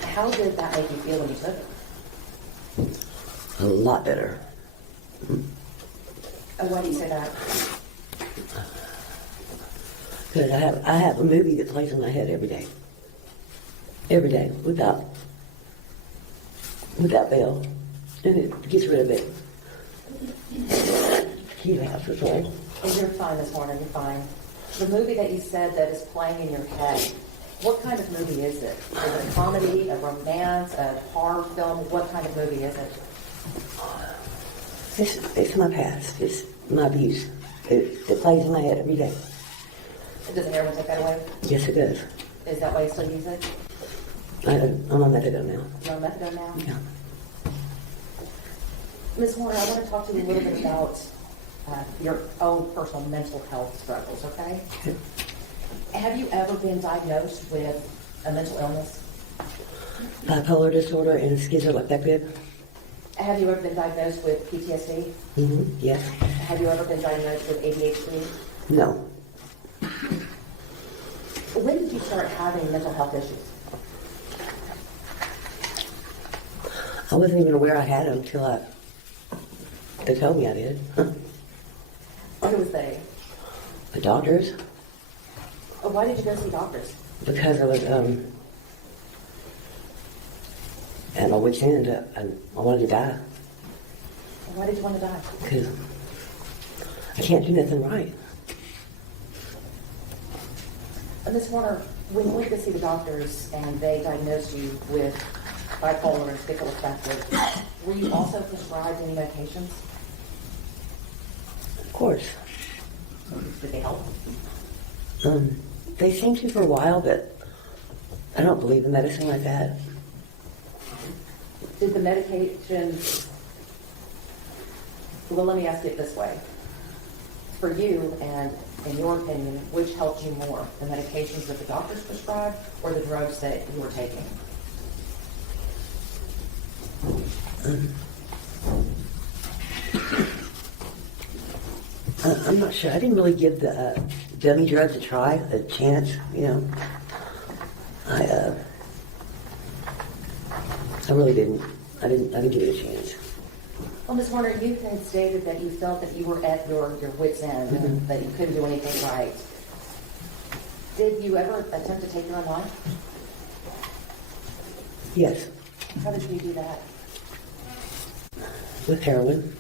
how did that make you feel when you took it? A lot better. And why do you say that? Because I have a movie that plays in my head every day. Every day, without fail. And it gets rid of it. Excuse me, I'm so sorry. And you're fine this morning, you're fine. The movie that you said that is playing in your head, what kind of movie is it? Is it a comedy, a romance, a horror film? What kind of movie is it? It's my past. It's my abuse. It plays in my head every day. Does heroin take that away? Yes, it does. Is that why you still use it? I'm on methadone now. You're on methadone now? Yeah. Ms. Horner, I want to talk to you a little bit about your own personal mental health struggles, okay? Okay. Have you ever been diagnosed with a mental illness? Bipolar disorder and schizoaffective. Have you ever been diagnosed with PTSD? Mm-hmm. Yes. Have you ever been diagnosed with ADHD? No. When did you start having mental health issues? I wasn't even aware I had them until they told me I did. Who was they? The doctors. Why did you go see doctors? Because I was at my wit's end. I wanted to die Why did you want to die? because I can't do nothing right. Ms. Warner, when you went to see the doctors and they diagnosed you with bipolar and schizoaffective, were you also prescribed any medications? Of course. Did they help? They seemed to for a while, but I don't believe in medicine like that. Did the medication, well, let me ask it this way. For you, and in your opinion, which helped you more? The medications that the doctors prescribed or the drugs that you were taking? I'm not sure. I didn't really give the dummy drugs a try, a chance, you know. I really didn't. I didn't give it a chance. Well, Ms. Warner, you had stated that you felt that you were at your wit's end, and that you couldn't do anything right. Did you ever attempt to take your own life? Yes, How did you do that? with heroin.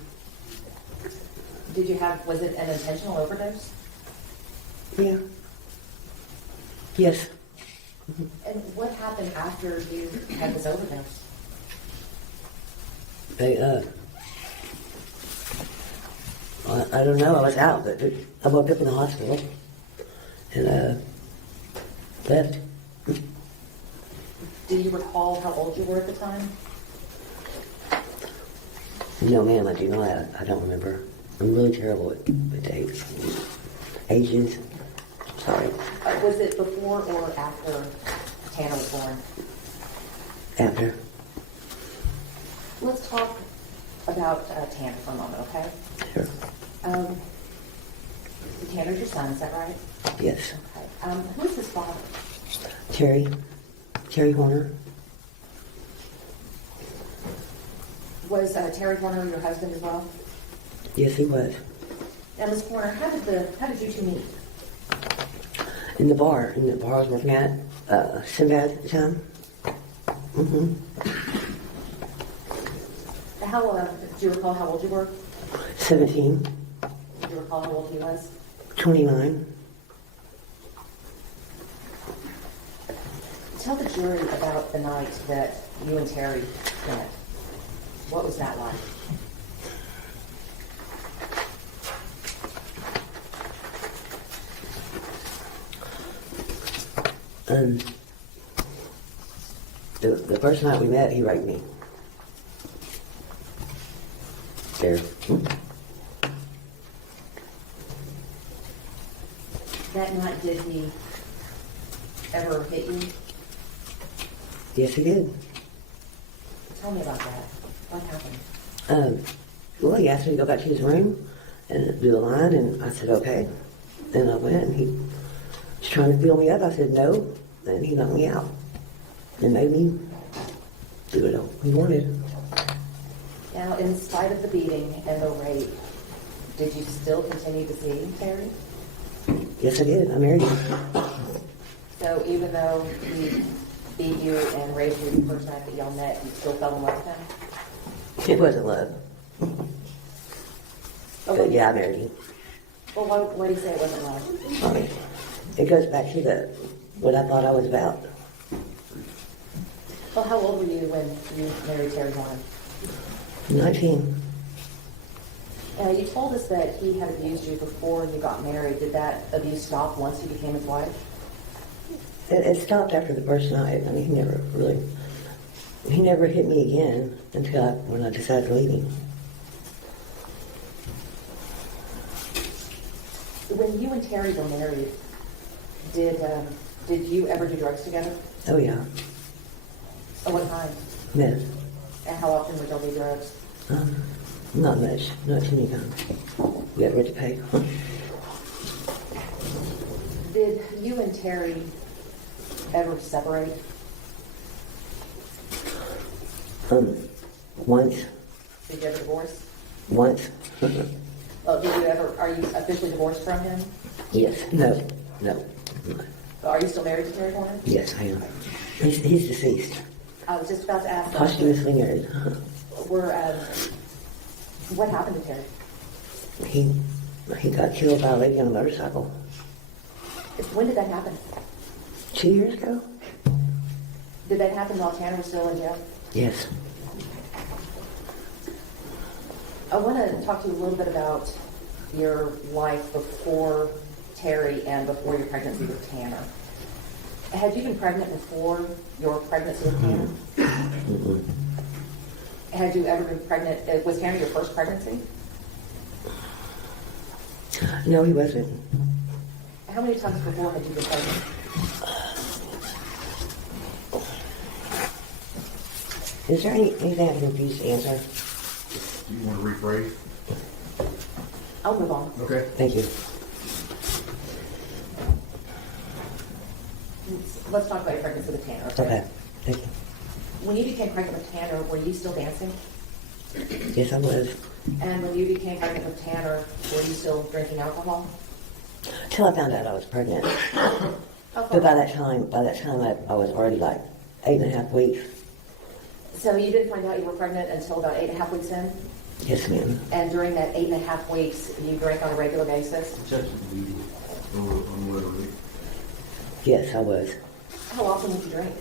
Was it an intentional overdose? Yeah. Yes. And what happened after you had this overdose? They, I don't know. I was out, but I woke up in the hospital and left. Do you recall how old you were at the time? No, ma'am, I do not. I don't remember. I'm really terrible with dates, ages. Sorry. Was it before or after Tanner was born? After. Let's talk about Tanner for a moment, okay? Sure. Tanner's your son, is that right? Yes. Okay. Who's his father? Terry Horner. Was Terry Horner your husband as well? Yes, he was. Now, Ms. Horner, how did you two meet? In the bar I was working at, Sinbad at the time. Mm-hmm. Do you recall how old you were? 17, Do you recall how old he was? 29. Tell the jury about the night that you and Terry met. What was that like? The first night we met, he raped me. there. That night, did he ever hit you? Yes, he did. Tell me about that. What happened? Well, he asked me to go back to his room and do the line, and I said, okay. Then I went, and he was trying to fill me up. I said, no. And he knocked me out and made me do what he wanted. Now, in spite of the beating and the rape, did you still continue to see Terry? Yes, I did. I married him. So even though he beat you and raped you the first night that y'all met, you still fell in love with him? It wasn't love. But yeah, I married him. Well, why do you say it wasn't love? I mean, it goes back to what I thought I was about. Well, how old were you when you married Terry Horner? 19. You told us that he had abused you before you got married. Did that abuse stop once you became his wife? It stopped after the first night. I mean, he never hit me again until when I decided to leave him. When you and Terry were married, did you ever do drugs together? Oh yeah, At what time? meth. And how often would y'all do drugs? Not much, not too many times. We had rent to pay. Did you and Terry ever separate? Once. Did you ever divorce? Once. Oh, are you officially divorced from him? Yes. No. Are you still married to Terry Horner? Yes, I am. He's deceased. I was just about to ask. Posthumously married. What happened to Terry? He got killed by a lady on a motorcycle. When did that happen? 2 years ago? Did that happen while Tanner was still in jail? Yes. I want to talk to you a little bit about your life before Terry and before your pregnancy with Tanner. Had you been pregnant before your pregnancy with Tanner? Mm-mm. Had you ever been pregnant? Was Tanner your first pregnancy? No, he wasn't. How many times before had you been pregnant? Is there anything I can refuse to answer? Do you want to rephrase? I'll move on. Okay. Thank you. Let's talk about your pregnancy with Tanner. Okay. Thank you. When you became pregnant with Tanner, were you still dancing? Yes, I was. And when you became pregnant with Tanner, were you still drinking alcohol? Till I found out I was pregnant. How But far? by that time, I was already like 8.5 weeks. So you didn't find out you were pregnant until about 8.5 weeks in? Yes, ma'am. And during that 8.5 weeks, you drank on a regular basis? Yes, I was. How often would you drink?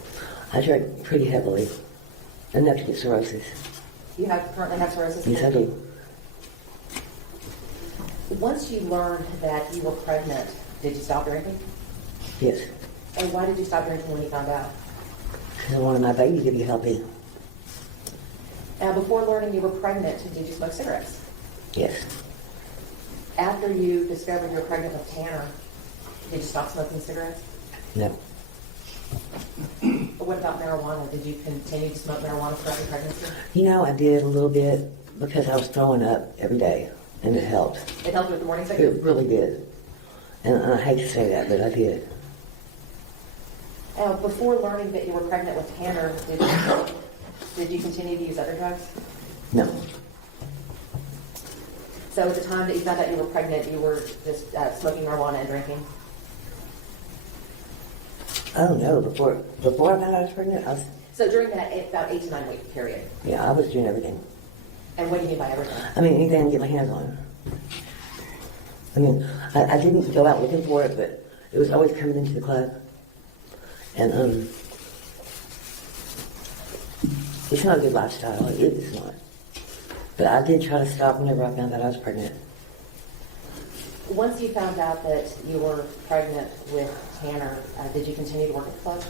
I drank pretty heavily. Enough to get cirrhosis. You currently have cirrhosis? Yes, I do. Once you learned that you were pregnant, did you stop drinking? Yes. And why did you stop drinking when you found out? Because I wanted my baby to be healthy. Now, before learning you were pregnant, did you smoke cigarettes? Yes. After you discovered you were pregnant with Tanner, did you stop smoking cigarettes? No. What about marijuana? Did you continue to smoke marijuana throughout your pregnancy? You know, I did a little bit because I was throwing up every day, and it helped. It helped with the morning sickness? It really did. And I hate to say that, but I did. Before learning that you were pregnant with Tanner, did you continue to use other drugs? No. So at the time that you found out you were pregnant, you were just smoking marijuana and drinking? Oh, no. Before I found out I was pregnant, So during that about 8 to 9 week period. I was doing everything. And what do you mean by everything? I mean, anything I can get my hands on. I mean, I didn't go out looking for it, but it was always coming into the club. And, it's not a good lifestyle. It's not. But I did try to stop whenever I found out I was pregnant. Once you found out that you were pregnant with Tanner, did you continue to work at the club?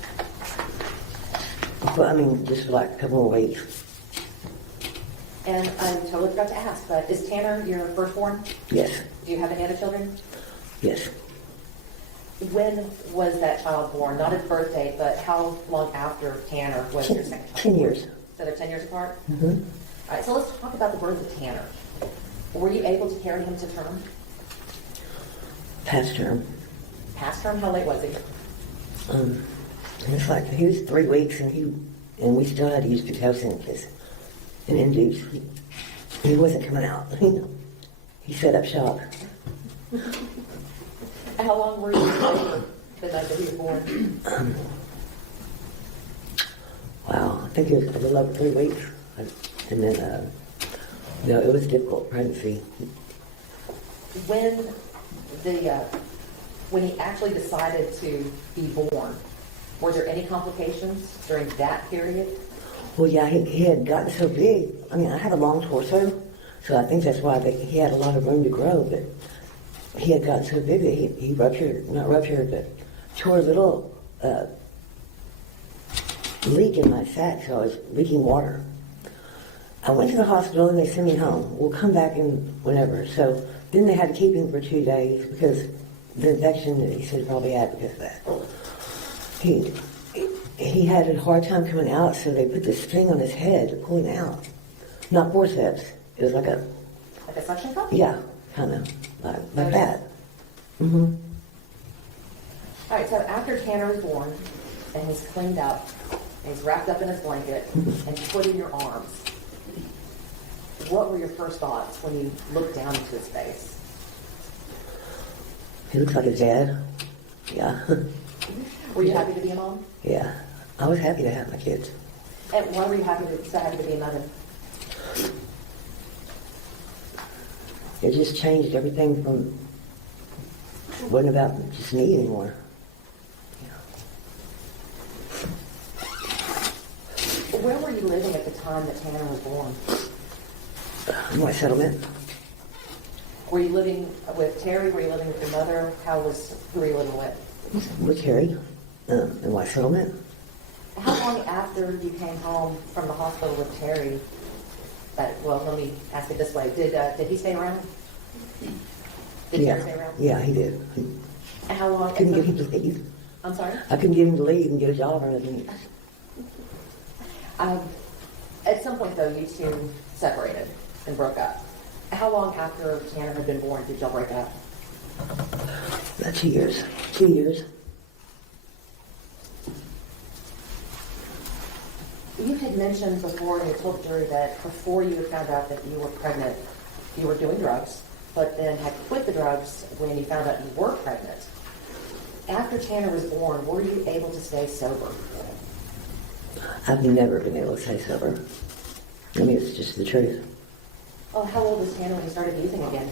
Well, I mean, just for like a couple more weeks. And I totally forgot to ask, but is Tanner your firstborn? Yes, Do you have any other children? yes. When was that child born? Not his birth date, but how long after Tanner was your second child? 10 years. So they're 10 years apart? Mm-hmm. All right, so let's talk about the birth of Tanner. Were you able to carry him to term? Past term. Past term? How late was he? It's like he was 3 weeks, and we still had to use Pitocin because an induce. He wasn't coming out. He set up shop. How long were you in labor the night that he was born? Wow, I think it was a little over 3 weeks, and then it was a difficult pregnancy. When he actually decided to be born, were there any complications during that period? Well, yeah, he had gotten so big. I mean, I have a long torso, so I think that's why he had a lot of room to grow, but he had gotten so big that he not ruptured, but tore a little leak in my sac, so I was leaking water. I went to the hospital and they sent me home. We'll come back in whenever. So then they had to keep him for 2 days because the infection that he said he probably had because of that. He had a hard time coming out, so they put this thing on his head to pull him out. Not forceps. It was like a... Like a suction cup? Yeah, kind of. Like that. Mm-hmm. All right, so after Tanner was born, and he's cleaned up, and he's wrapped up in his blanket, and put in your arms, what were your first thoughts when you looked down into his face? He looks like his dad. Yeah. Were you happy to be a mom? Yeah. I was happy to have my kids. And why were you so happy to be a mother? It just changed everything from... It wasn't about just me anymore. Where were you living at the time that Tanner was born? In what settlement? Were you living with Terry? Were you living with your mother? Who were you living with? With Terry. In what settlement? How long after you came home from the hospital with Terry? Let me ask it this way: Did he stay around? Did Terry stay around? Yeah, he did. And how long? I couldn't get him to leave. I'm sorry. I couldn't get him to leave and get a job or anything. At some point, though, you two separated and broke up. How long after Tanner had been born did y'all break up? About 2 years. 2 years. You had mentioned before, and you told the jury that before you had found out that you were pregnant, you were doing drugs, but then had quit the drugs when you found out you were pregnant. After Tanner was born, were you able to stay sober? I've never been able to stay sober. I mean, it's just the truth. Oh, how old was Tanner when you started using again?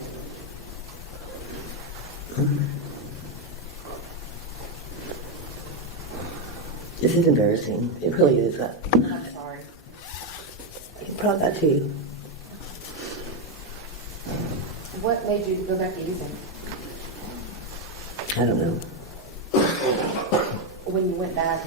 This is embarrassing. It really is. I'm sorry. Probably about 2. What made you go back to using? I don't know. When you went back,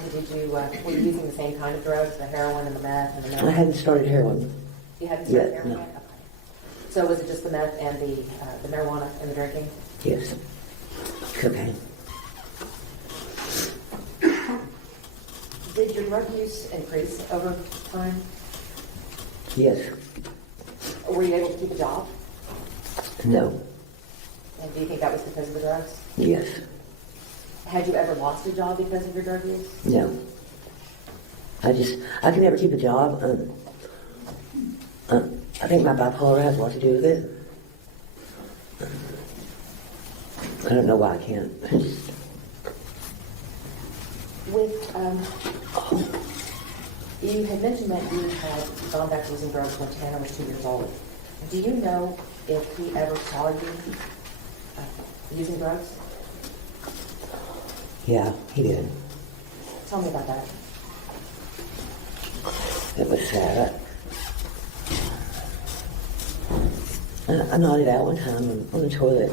were you using the same kind of drugs, the heroin and the meth and the I meth? hadn't started heroin. You hadn't started Yeah, heroin no. yet? Okay. So was it just the meth and the marijuana and the drinking? Yes. Cocaine. Did your drug use increase over time? Yes. Were you able to keep a job? No. And do you think that was because of the drugs? Yes. Had you ever lost a job because of your drug use? No. I can never keep a job. I think my bipolar has a lot to do with it. I don't know why I can't. You had mentioned that you had gone back to using drugs when Tanner was 2 years old. Do you know if he ever saw you using drugs? Yeah, he did. Tell me about that. It was sad. I nodded out one time on the toilet.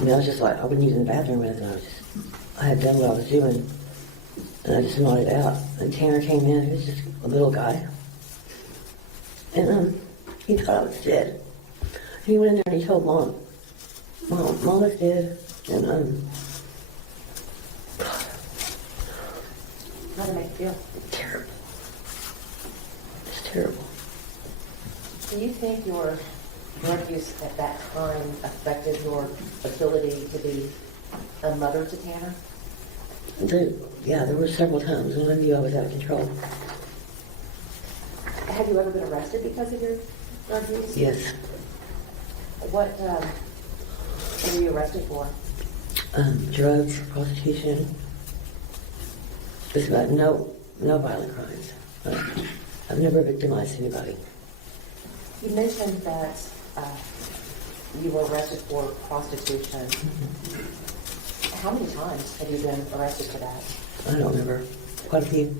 I was just like, I wasn't using the bathroom or anything. I had done what I was doing. And I just nodded out. And Tanner came in. He was just a little guy. And he thought I was dead. He went in there and he told Mom, Mom is dead. And How did it make you feel? terrible. It's terrible. Do you think your drug use at that time affected your ability to be a mother to Tanner? There were several times when I knew I was out of control. Have you ever been arrested because of your drug use? Yes. What were you arrested for? Drugs, prostitution. Just about no violent crimes. I've never victimized anybody. You mentioned that you were arrested for prostitution. Mm-hmm. How many times have you been arrested for that? I don't remember. Quite a few.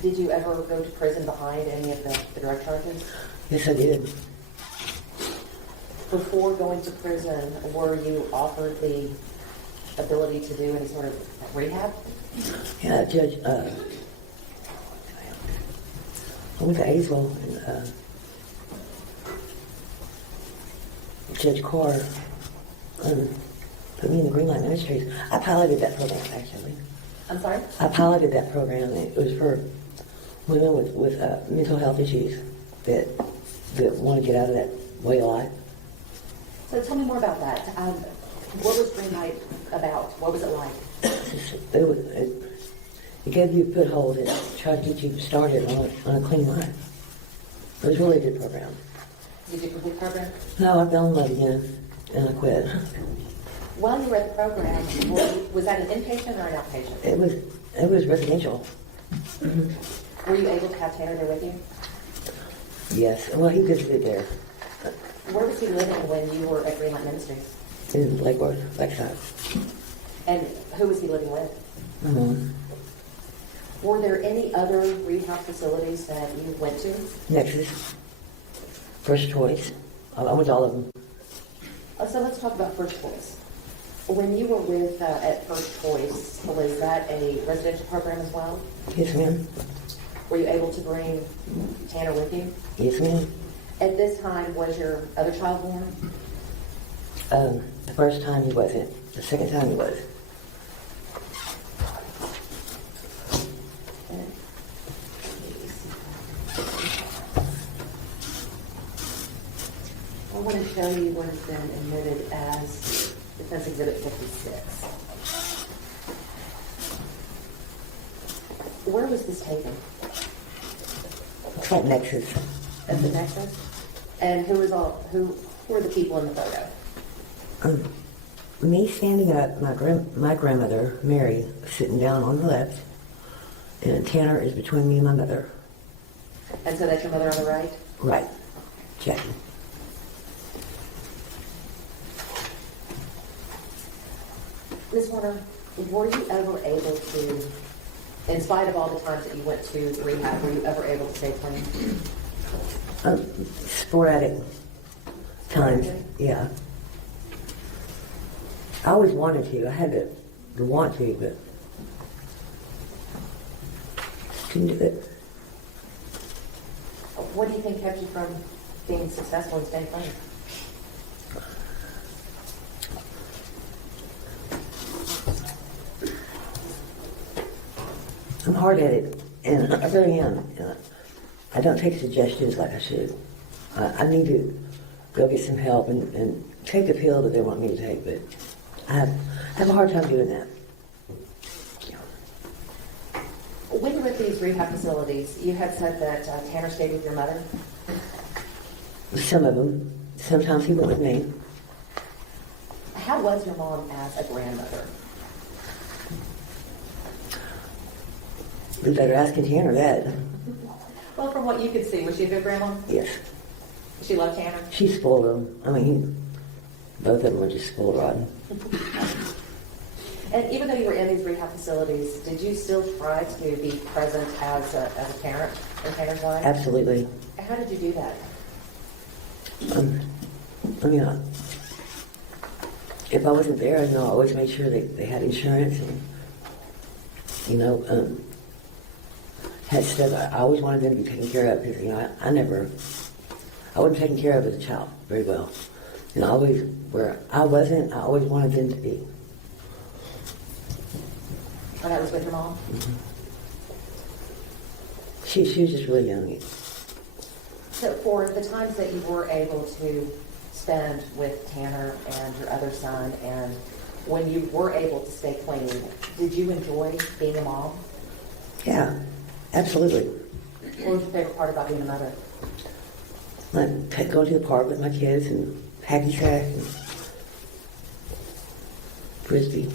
Did you ever go to prison behind any of the drug charges? Yes, I did. Before going to prison, were you offered the ability to do any sort of rehab? Yeah, Judge, I went to Azewell and Judge Carr put me in the Green Light Ministries. I piloted that program, actually. I'm sorry? I piloted that program. It was for women with mental health issues that want to get out of that way of life. So tell me more about that. What was Green Light about? What was it like? It gave you a foothold and tried to get you started on a clean life. It was really a good program. Did you complete the program? No, I fell in love again and I quit. While you were at the program, was that an inpatient or an outpatient? It was residential. Were you able to have Tanner there with you? Yes. Well, he visited there Where was he living when you were at Green Light Ministries? in Lake Worth, Lakeside. And who was he living with? My mom. Were there any other rehab facilities that you went to? Nexus. First Choice. I went to all of them. So let's talk about First Choice. When you were with at First Choice, was that a residential program as well? Yes, ma'am. Were you able to bring Tanner with you? Yes, ma'am. At this time, was your other child born? The first time he wasn't. The second time he was. I want to show you what has been admitted as Defense Exhibit 56. Where was this taken? It's like Nexus. At the Nexus? And who were the people in the photo? Me standing up, my grandmother, Mary, sitting down on the left, and Tanner is between me and my mother. And so that's your mother on the right? Right. Jackie. Ms. Warner, were you ever able to, in spite of all the times that you went to rehab, were you ever able to stay clean? Sporadic times, yeah. I always wanted to. I had to want to, but couldn't do it. What do you think kept you from being successful in staying clean? I'm hard-headed, and I really am. And I don't take suggestions like I should. I need to go get some help and take the pill that they want me to take, but I have a hard time doing that. When you were at these rehab facilities, you had said that Tanner stayed with your mother. Some of them. Sometimes he went with me. How was your mom as a grandmother? You better ask Tanner that. Well, from what you could see, was she a good grandma? Yes. She loved Tanner? She spoiled him. I mean, both of them were just spoiled rotten. And even though you were in these rehab facilities, did you still try to be present as a parent in Tanner's life? Absolutely. How did you do that? If I wasn't there, I always made sure they had insurance and, had said I always wanted them to be taken care of because, you know, I wasn't taken care of as a child very well. And always, where I wasn't, I always wanted them to be. And that was with your mom? She was just really young. So for the times that you were able to spend with Tanner and your other son, and when you were able to stay clean, did you enjoy being a mom? Yeah, absolutely. What was your favorite part about being a mother? Like going to the park with my kids and hacky sack and frisbee.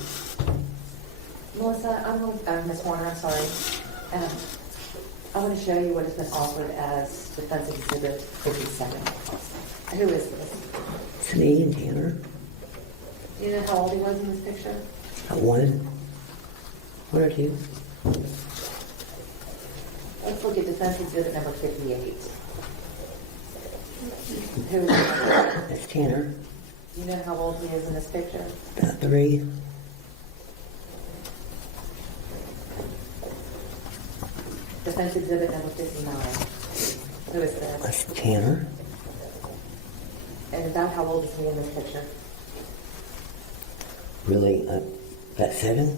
Melissa, Ms. Warner, I'm sorry. I want to show you what has been offered as Defense Exhibit 57. Who is this? It's me and Tanner. Do you know how old he was in this picture? One or two. Let's look at Defense Exhibit number 58. Who is this? That's Tanner. Do you know how old he is in this picture? About 3. Defense Exhibit number 59. Who is this? That's Tanner. And about how old is he in this picture? Really, about 7.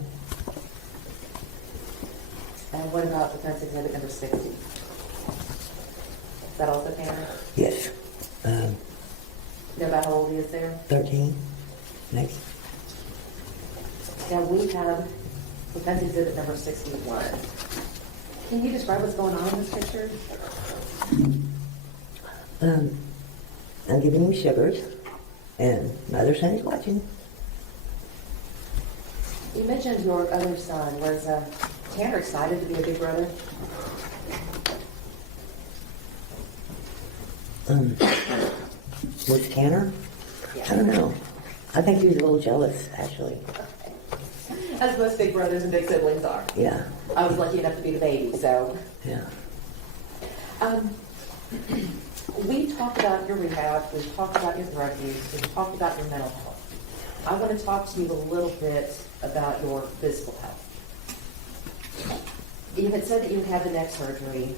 And what about Defense Exhibit number 60? Is that also Tanner? Yes. Know about how old he is there? 13. Next. Now we have Defense Exhibit number 61. Can you describe what's going on in this picture? I'm giving him sugars, and my other son is watching. You mentioned your other son. Was Tanner excited to be a big brother? Was Tanner? Yeah. I don't know. I think he was a little jealous, actually. As most big brothers and big siblings are. Yeah, I was lucky enough to be the baby, so. yeah. We talked about your rehab, we talked about your drug use, we talked about your mental health. I want to talk to you a little bit about your physical health. You had said that you had the neck surgery,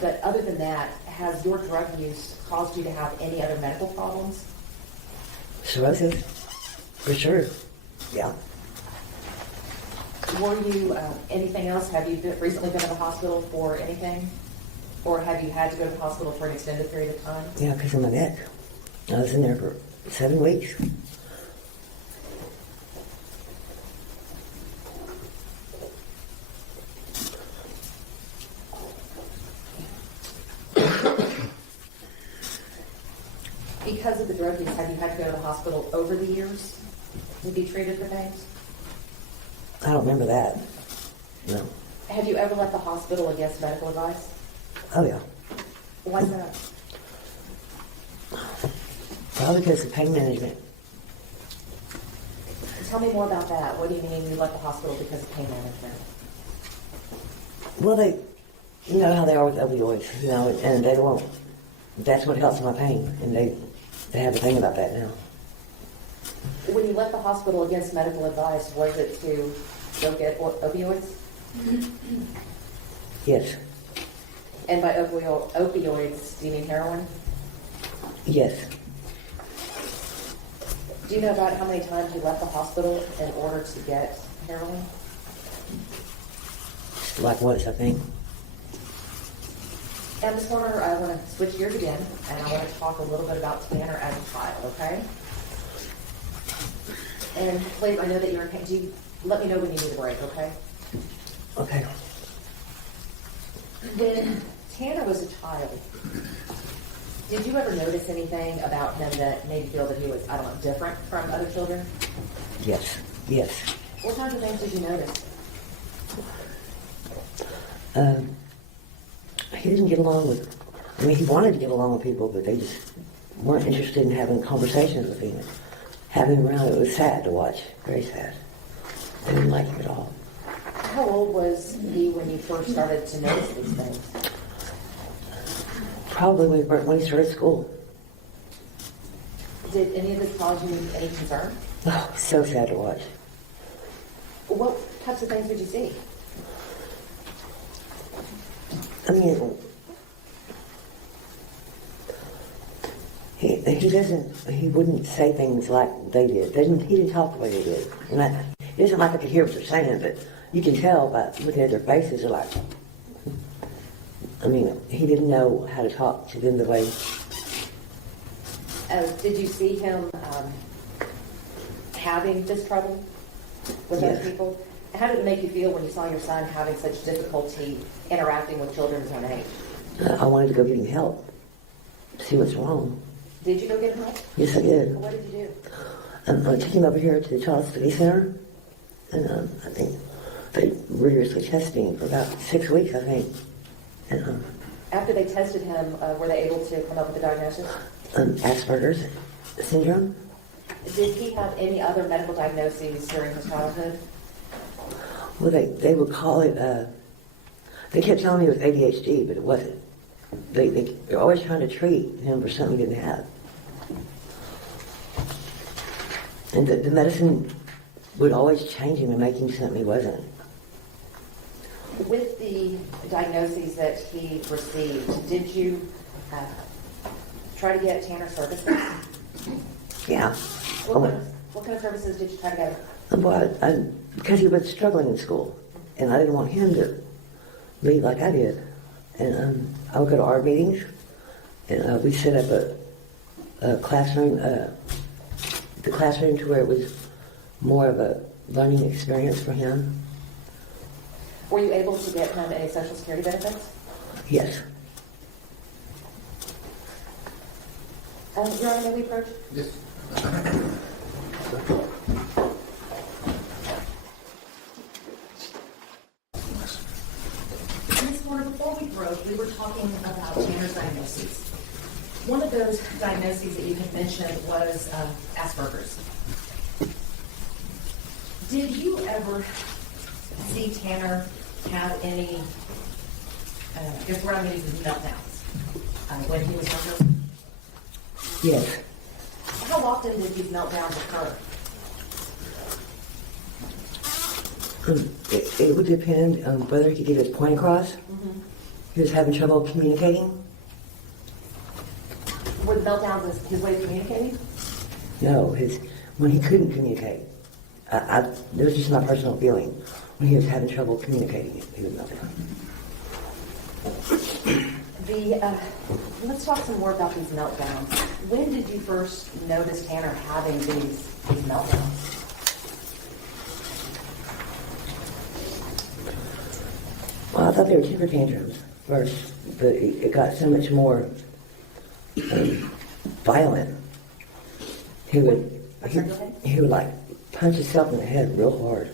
but other than that, has your drug use caused you to have any other medical problems? Cirrhosis? For sure. Yeah. Were you, anything else? Have you recently been in the hospital for anything? Or have you had to go to the hospital for an extended period of time? Yeah, because of my neck. I was in there for 7 weeks. Because of the drug use, have you had to go to the hospital over the years to be treated for things? I don't remember that. No. Have you ever left the hospital against medical advice? Oh, yeah. Why's that? Probably because of pain management. Tell me more about that. What do you mean you left the hospital because of pain management? Well, you know how they are with opioids, you know, and they won't. That's what helps my pain, and they have a thing about that now. When you left the hospital against medical advice, was it to go get opioids? Yes. And by opioids, do you mean heroin? Yes. Do you know about how many times you left the hospital in order to get heroin? Like once, I think. And Ms. Warner, I want to switch gears again, and I want to talk a little bit about Tanner as a child, okay? And please, I know that you're in pain. Do you let me know when you need a break, okay? Okay. When Tanner was a child, did you ever notice anything about him that made you feel that he was, I don't know, different from other children? Yes. Yes. What kinds of things did you notice? He didn't get along with, I mean, he wanted to get along with people, but they just weren't interested in having conversations with him. Having him around, it was sad to watch. Very sad. I didn't like him at all. How old was he when you first started to notice these things? Probably when he started school. Did any of this cause you any concern? Oh, so sad to watch. What types of things did you see? I mean, he wouldn't say things like they did. He didn't talk the way they did. And it isn't like I could hear what they're saying, but you can tell by looking at their faces, they're like, I mean, he didn't know how to talk to them the way. Did you see him having this trouble with Yes. other people? How did it make you feel when you saw your son having such difficulty interacting with children his own age? I wanted to go get him help, see what's wrong. Did you go get him help? Yes, I did. What did you do? I took him over here to the Child Study Center, and I think they rigorously tested him for about 6 weeks, I think. And After they tested him, were they able to come up with a diagnosis? Asperger's syndrome. Did he have any other medical diagnoses during his childhood? Well, they would call it, they kept telling me it was ADHD, but it wasn't. They're always trying to treat him for something he didn't have. And the medicine would always change him and make him something he wasn't. With the diagnoses that he received, did you try to get Tanner services? Yeah. What kind of services did you try to get him? Well, because he was struggling in school, and I didn't want him to lead like I did. And I would go to our meetings, and we set up a classroom, the classroom to where it was more of a learning experience for him. Were you able to get him any Social Security benefits? Yes. Your Honor, may we approach? Yes. Ms. Warner, before we broke, we were talking about Tanner's diagnoses. One of those diagnoses that you had mentioned was Asperger's. Did you ever see Tanner have any, I guess what I'm going to use is meltdowns when he was younger? Yes. How often did these meltdowns occur? It would depend on whether he could get his point across. Mm-hmm. He was having trouble communicating. Were the meltdowns his way of communicating? No, when he couldn't communicate. It was just my personal feeling. When he was having trouble communicating, he would meltdown. Let's talk some more about these meltdowns. When did you first notice Tanner having these meltdowns? Well, I thought they were temper tantrums first, but it got so much more violent. He would like punch himself in the head real hard.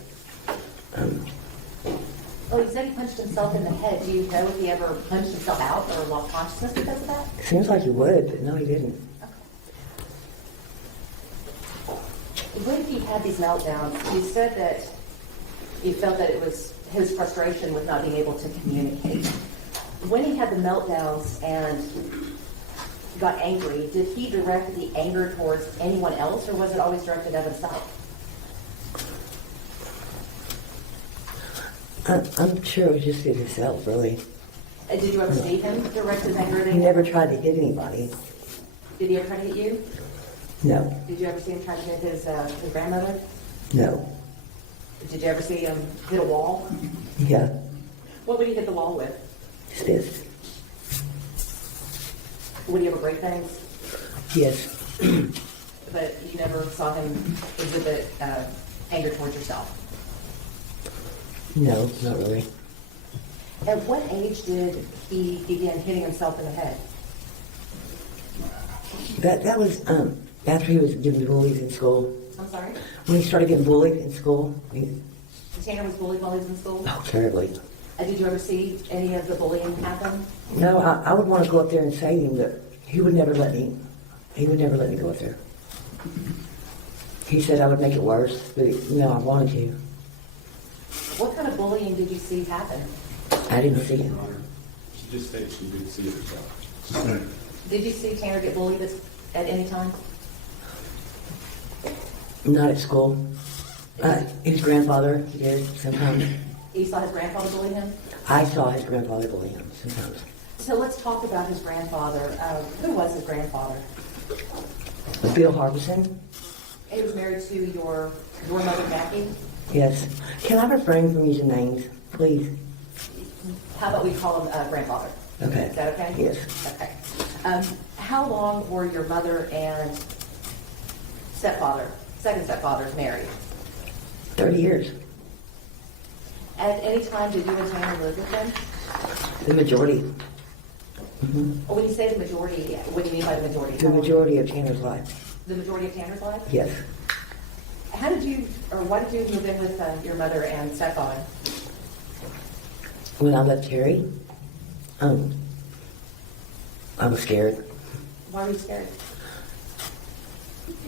Well, you said he punched himself in the head. Do you know if he ever punched himself out or lost consciousness because of that? It seems like he would, but no, he didn't. When he had these meltdowns, you said that you felt that it was his frustration with not being able to communicate. When he had the meltdowns and got angry, did he direct the anger towards anyone else, or was it always directed at himself? I'm sure it was just at himself, really. Did you ever see him direct his anger at He anyone? never tried to hit anybody. Did he ever try to hit you? No, Did you ever see him try to hit his grandmother? no. Did you ever see him hit a wall? Yeah, What would he hit the wall with? just this. Would he ever break things? Yes. But you never saw him exhibit anger towards yourself. No, not really. At what age did he begin hitting himself in the head? That was after he was getting bullied in school. I'm sorry? When he started getting bullied in school, Tanner was bullied while he was in school? oh, terribly. Did you ever see any of the bullying happen? No, I would want to go up there and save him, but he would never let me. He would never let me go up there. He said I would make it worse, but no, I wanted to. What kind of bullying did you see happen? I didn't see him. She just said she didn't see it herself. Did you see Tanner get bullied at any time? Not at school. His grandfather did sometimes. You saw his grandfather bully him? I saw his grandfather bully him sometimes. So let's talk about his grandfather. Who was his grandfather? Bill Harbison? He was married to your mother, Jackie. Yes. Can I refrain from using names, please? How about we call him grandfather? Okay. Is that okay? Yes. Okay. How long were your mother and second stepfathers married? 30 years. At any time did you and Tanner live with them? The majority. Or when you say the majority, what do you mean by the majority? The majority of Tanner's life. The majority of Tanner's life? Yes. How did you, or why did you move in with your mother and stepfather? When I left Terry, I was scared Why were you scared?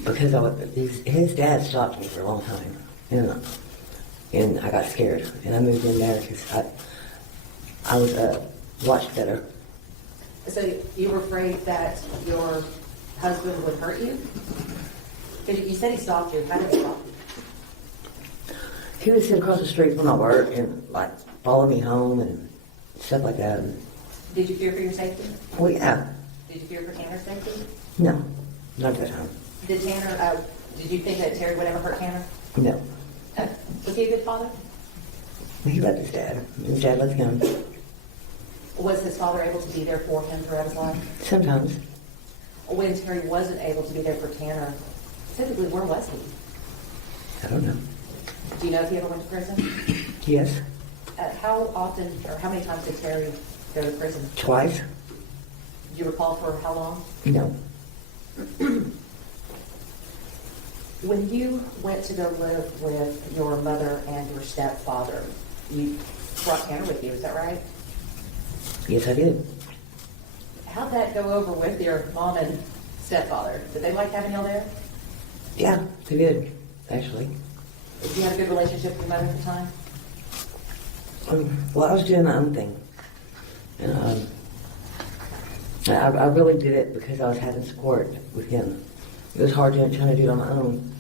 because his dad stopped me for a long time, and I got scared, and I moved in there because I was watched better. So you were afraid that your husband would hurt you? Because you said he stopped you. How did he stop you? He would sit across the street from my work and like follow me home and stuff like that. Did you fear for your safety? Well, yeah, Did you fear for Tanner's safety? no, not at that time. Did you think that Terry would ever hurt Tanner? No, Was he a good father? he loved his dad. His dad loved him. Was his father able to be there for him throughout his life? Sometimes. When Terry wasn't able to be there for Tanner, typically where was he? I don't know. Do you know if he ever went to prison? Yes, How often or how many times did Terry go to prison? twice. Do you recall for how long? No. When you went to go live with your mother and your stepfather, you brought Tanner with you, is that right? Yes, I did. How'd that go over with your mom and stepfather? Did they like having y'all there? Yeah, they did, actually. Did you have a good relationship with your mother at the time? Well, I was doing my own thing. And I really did it because I was having support with him. It was hard trying to do it on my own.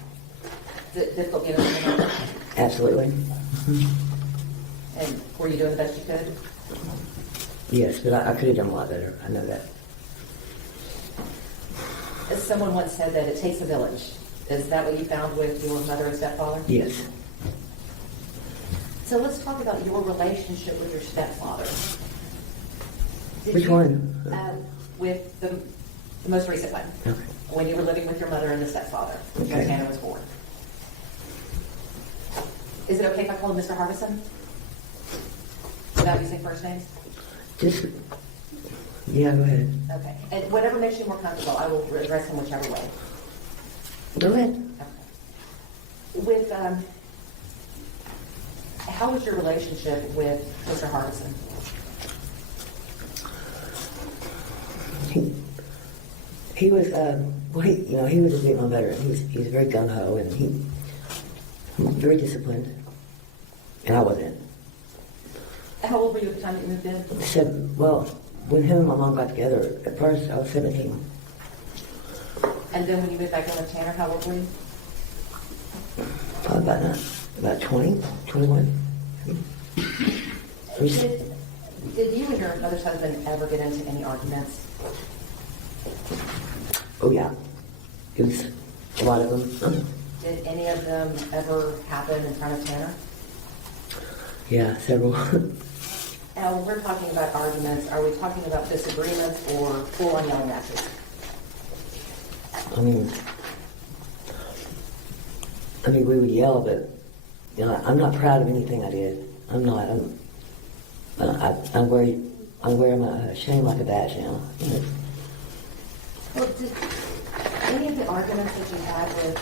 Is it difficult being a single mother? Absolutely. And were you doing the best you could? Yes, but I could have done a lot better. I know that. As someone once said that it takes a village. Is that what you found with your mother and stepfather? Yes. So let's talk about your relationship with your stepfather. Which one? With the most recent one. Okay. When you were living with your mother and the stepfather, when Okay. Tanner was born. Is it okay if I call him Mr. Harbison? Without using first names? Just, yeah, go ahead. Okay. And whatever makes you more comfortable, I will address him whichever way. Go ahead. Okay. With, how was your relationship with Mr. Harbison? He was, well, he was a bit my better. He was very gung-ho, and he was very disciplined, and I wasn't. How old were you at the time that you moved in? Well, when him and my mom got together, at first I was 17. And then when you moved back in with Tanner, how old were you? Probably about 20, 21. Did you and your mother's husband ever get into any arguments? Oh, yeah. It was a lot of them. Did any of them ever happen in front of Tanner? Yeah, several. Now, when we're talking about arguments, are we talking about disagreements or full-on yelling matches? I mean, we would yell, but I'm not proud of anything I did. I'm not. I wear my shame like a badge now. Well, did any of the arguments that you had with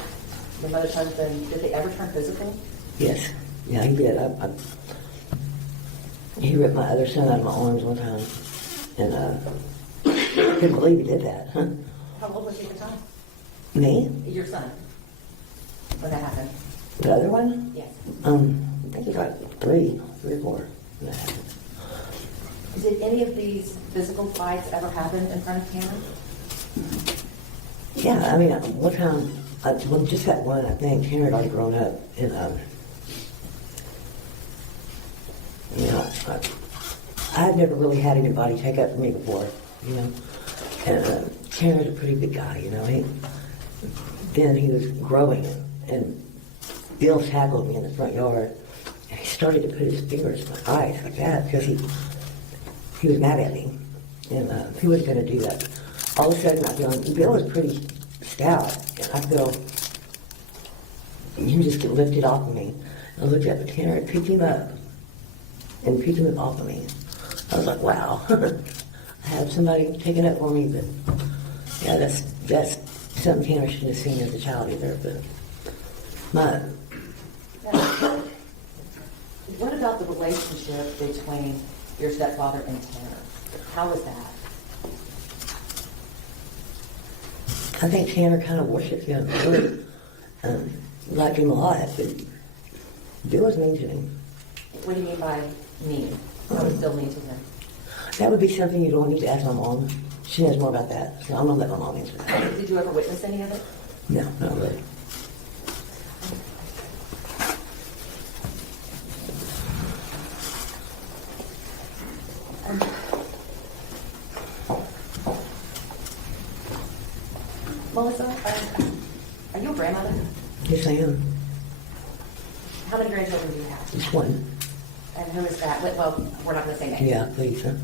your mother's husband, did they ever turn physical? Yes. Yeah, he did. He ripped my other son out of my arms one time, and I couldn't believe he did that. Huh? How old was he at the time? Me? Your son, when that happened? The other one? Yes. I think he was like 3 or 4 when that happened. Did any of these physical fights ever happen in front of Tanner? Yeah, I mean, one time, well, just that one, I think, Tanner had already grown up, and You know, I've never really had anybody take up for me before, you know. And Tanner's a pretty big guy, you know. Then he was growing, and Bill tackled me in the front yard, and he started to put his fingers in my eyes like that because he was mad at me, and he wasn't going to do that. All of a sudden, I feel Bill was pretty stout, and I feel you just get lifted off of me. I looked up at Tanner and picked him up, and picked him off of me. I was like, wow, I have somebody taking up for me, but yeah, that's something Tanner shouldn't have seen as a child either, but my... What about the relationship between your stepfather and Tanner? How was that? I think Tanner kind of worshipped him. Really, liked him a lot, but Bill was mean to him. What do you mean by mean? How was Bill mean to him? That would be something you'd want to ask my mom. She knows more about that, so I'm going to let my mom answer that. Did you ever witness any of it? No, not really. Melissa, are you a grandmother? Yes, I am. How many grandchildren do you have? Just one. And who is that? Well, we're not going to say names. Yeah, please, huh?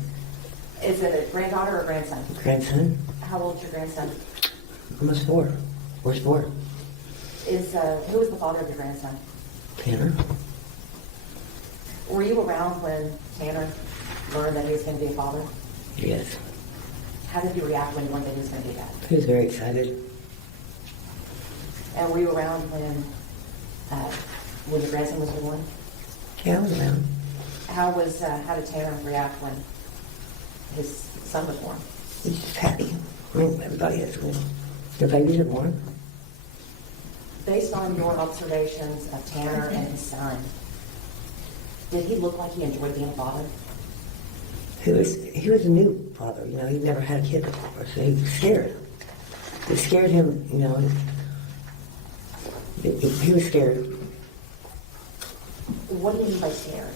Is it a granddaughter or grandson? Grandson? How old is your grandson? Almost 4. Where's 4? Who is the father of your grandson? Tanner. Were you around when Tanner learned that he was going to be a father? Yes. How did you react when you learned that he was going to be that? He was very excited. And were you around when your grandson was born? Yeah, I was around. How did Tanner react when his son was born? He's just happy. I mean, everybody is when their babies are born. Based on your observations of Tanner and his son, did he look like he enjoyed being a father? He was a new father, you know, he'd never had a kid before, so he was scared. It scared him, you know. He was scared. What do you mean by scared?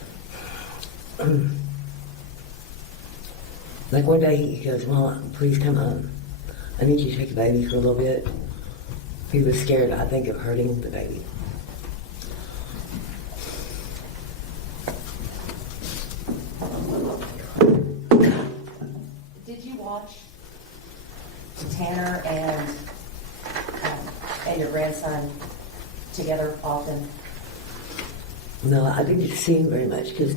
Like one day he goes, "Mom, please come home. I need you to take the baby for a little bit." He was scared, I think, of hurting the baby. Did you watch Tanner and your grandson together often? No, I didn't get to see him very much because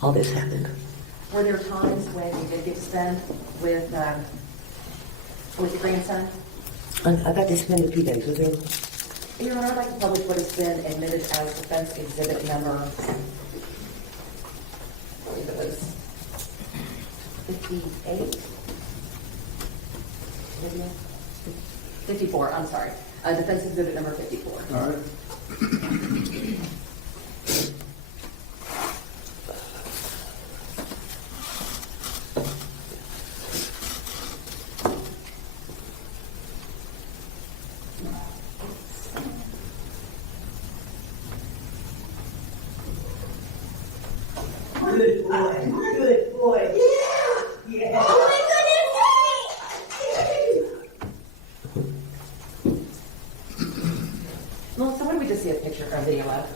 all this happened. Were there times when you did get to spend with your grandson? I got to spend a few days with him. Your Honor, I'd like to publish what has been admitted as defense exhibit number, I believe it was 58? 54, I'm sorry. Defense exhibit number 54. All right. Good boy. Good boy. Yeah. Yeah. Oh my Melissa, what did we just see a picture or a video of?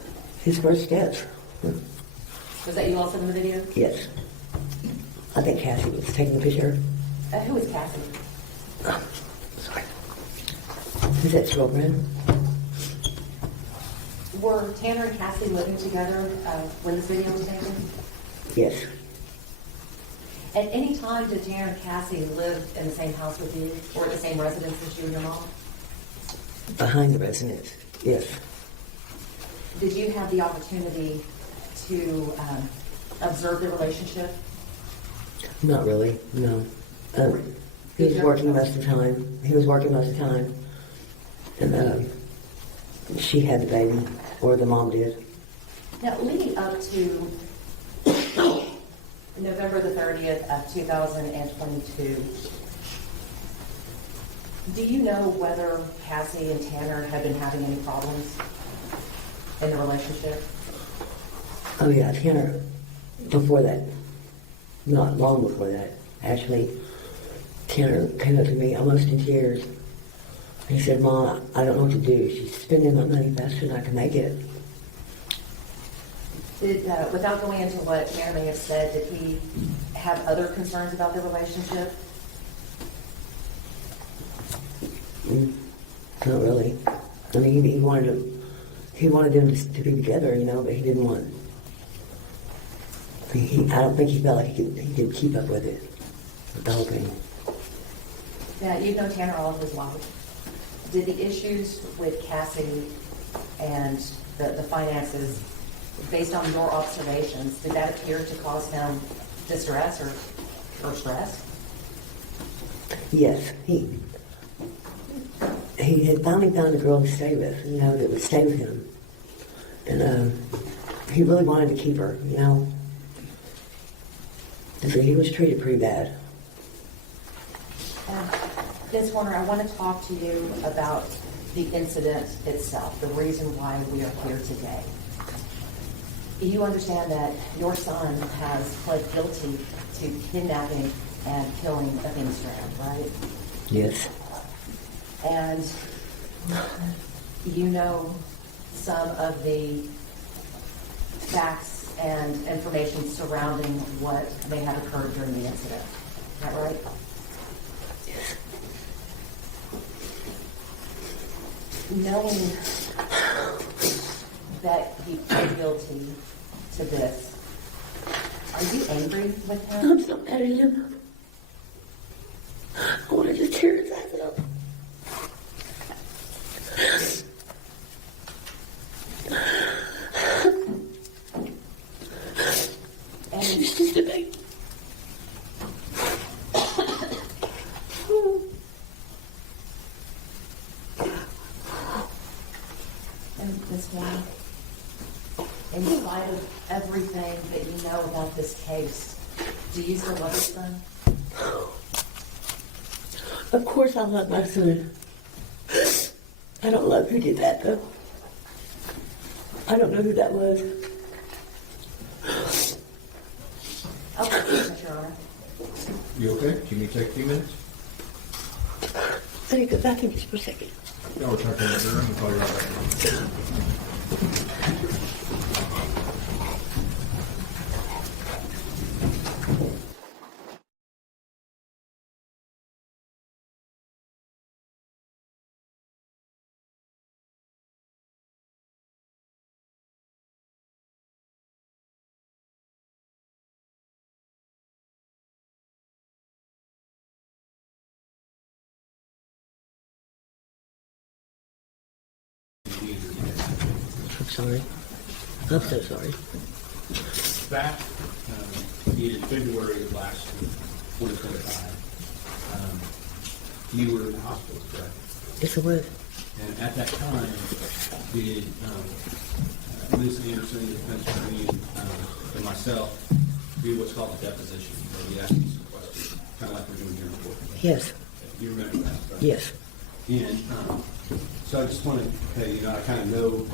His first steps. Was that you also in the video? Yes. I think Cassie was taking the picture. Who is Cassie? Sorry. His ex-girlfriend. Were Tanner and Cassie living together when this video was taken? Yes. At any time did Tanner and Cassie live in the same house with you or the same residence as you and your mom? Behind the residence. Yes. Did you have the opportunity to observe the relationship? Not really, no. He was working most of the time. And she had the baby, or the mom did. Now, leading up to November the 30th of 2022, do you know whether Cassie and Tanner had been having any problems in the relationship? Oh yeah, Tanner before that, not long before that, actually, Tanner came up to me almost in tears. He said, "Mom, I don't know what to do. She's spending my money faster than I can make it." Without going into what Tanner may have said, did he have other concerns about the relationship? Not really. I mean, he wanted them to be together, but he didn't want. I don't think he felt like he could keep up with it, with the whole thing. Yeah, you've known Tanner all of his life. Did the issues with Cassie and the finances, based on your observations, did that appear to cause him distress or stress? Yes, he had finally found a girl to stay with, that would stay with him. And he really wanted to keep her, So he was treated pretty bad. Ms. Warner, I want to talk to you about the incident itself, the reason why we are here today. You understand that your son has pled guilty to kidnapping and killing Athena Strand, right? Yes. And you know some of the facts and information surrounding what may have occurred during the incident. Is that right? Yes. Knowing that he pled guilty to this, are you angry with him? I'm so mad at him. I want to just tear his ass up. And It's just a baby. Ms. Warner, in spite of everything that you know about this case, do you still love your son? Of course I love my son. I don't love who did that, though. I don't know who that was. Okay, yes, Your Honor. You okay? Can you take a few minutes? I need to go back in just for a second. No, we're talking about the room. We'll call you right back. I'm sorry. I'm so sorry. Back in February of last year, 2025, you were in the hospital, correct? Yes, it was. And at that time, did Ms. Anderson, the defense attorney, and myself do what's called a deposition, where we ask you some questions, kind of like we're doing here in court? Yes. You remember that, right? Yes. And so I just want to say, I kind of know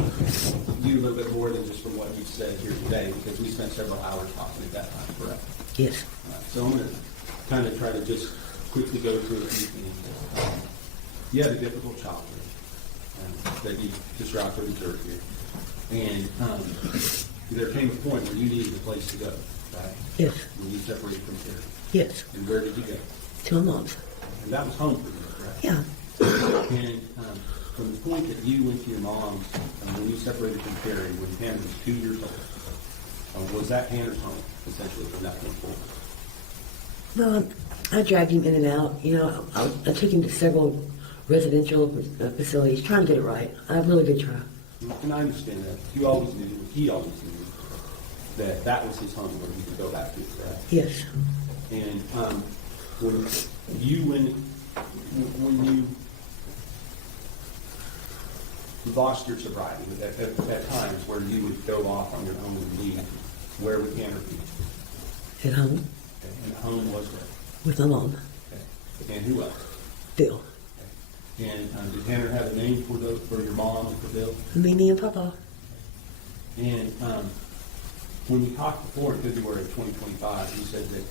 you a little bit more than just from what you said here today, because we spent several hours talking at that time, correct? Yes. So I'm going to kind of try to just quickly go through a few things. You had a difficult childhood that you described for the jury here. And there came a point where you needed a place to go, right? Yes. When you separated from Terry. Yes. And where did you go? To my mom's. And that was home for you, correct? Yeah. And from the point that you went to your mom's, when you separated from Terry, when Tanner was 2 years old, was that Tanner's home, essentially, from that point forward? Well, I dragged him in and out. I took him to several residential facilities, trying to get it right. I really did try. And I understand that. You always knew, he always knew, that that was his home where you could go back to, correct? Yes. And when you lost your sobriety, at times where you would go off on your own and leave, where would Tanner be? At home. Okay. And home was where? With my mom. Okay. And who else? Bill. Okay. And did Tanner have a name for your mom and for Bill? Mimi and Papa. And When we talked before in February of 2025, you said that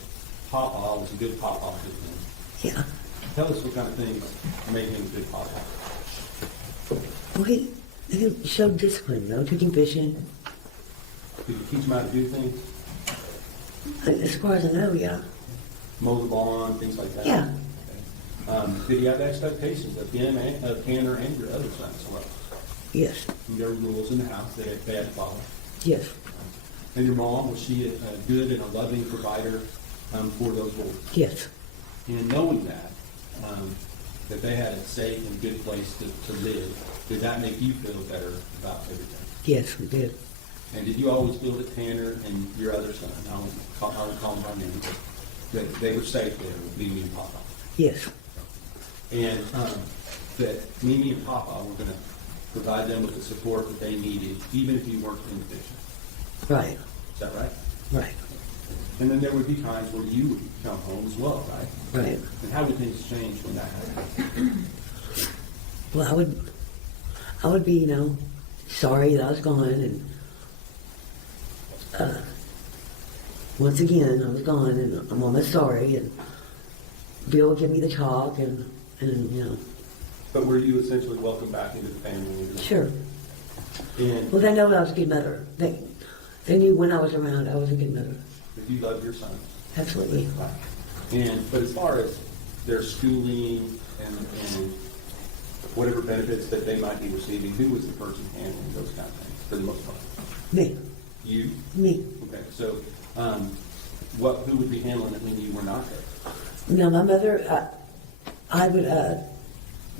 Papa was a good Papa to him. Yeah. Tell us what kind of things made him a good Papa. Well, he showed discipline, you know, took him fishing. Did you teach him how to do things? As far as I know, yeah. Mow the lawn, things like that? Yeah. Did he have expectations of him, of Tanner, and your other sons as well? Yes. And there were rules in the house that they had to follow. Yes. And your mom, was she a good and a loving provider for those boys? Yes. And knowing that, that they had a safe and good place to live, did that make you feel better about everything? Yes, we did. And did you always feel that Tanner and your other son, I won't call them by name, but that they were safe there with Mimi and Papa? Yes. And that Mimi and Papa were going to provide them with the support that they needed, even if you weren't in the picture. Right. Is that right? Right. And then there would be times where you would come home as well, right? Right. And how would things change when that happened? Well, I would be, you know, sorry that I was gone, and once again, I was gone, and I'm almost sorry, and Bill would give me the talk, and you know. But were you essentially welcomed back into the family? Sure. And Well, they know I was a good mother. They knew when I was around, I was a good mother. that you loved your sons? Absolutely. But as far as their schooling and whatever benefits that they might be receiving, who was the person handling those kind of things for the most part? Me. You? Me. Okay, so who would be handling it when you were not there? No, my mother, I would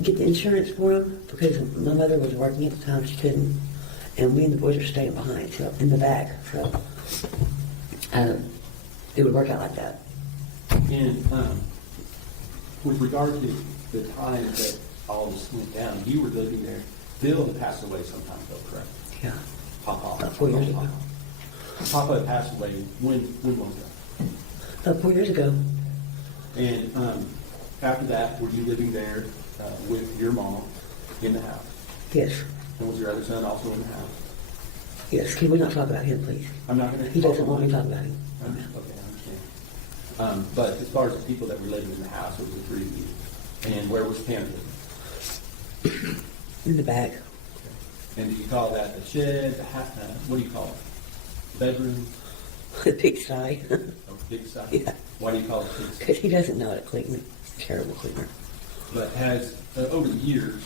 get the insurance for him because my mother was working at the time, she couldn't, and we and the boys were staying behind, so in the back, so it would work out like that. And with regard to the time that all this went down, you were living there. Bill had passed away some time ago, correct? Yeah, Papa. about 4 years ago. Papa had passed away. When was that? About 4 years ago. And after that, were you living there with your mom in the house? Yes, And was your other son also in the house? yes. Can we not talk about him, please? I'm not going to. He doesn't want me to talk about him. Okay, I understand. But as far as the people that were living in the house, it was the three of you. And where was Tanner living? In the back. And do you call that the shed? What do you call it? Bedroom? The pigsty. Or big side? Yeah. Why do you call it big side? Because he doesn't know how to clean it. Terrible cleaner. But has, over the years,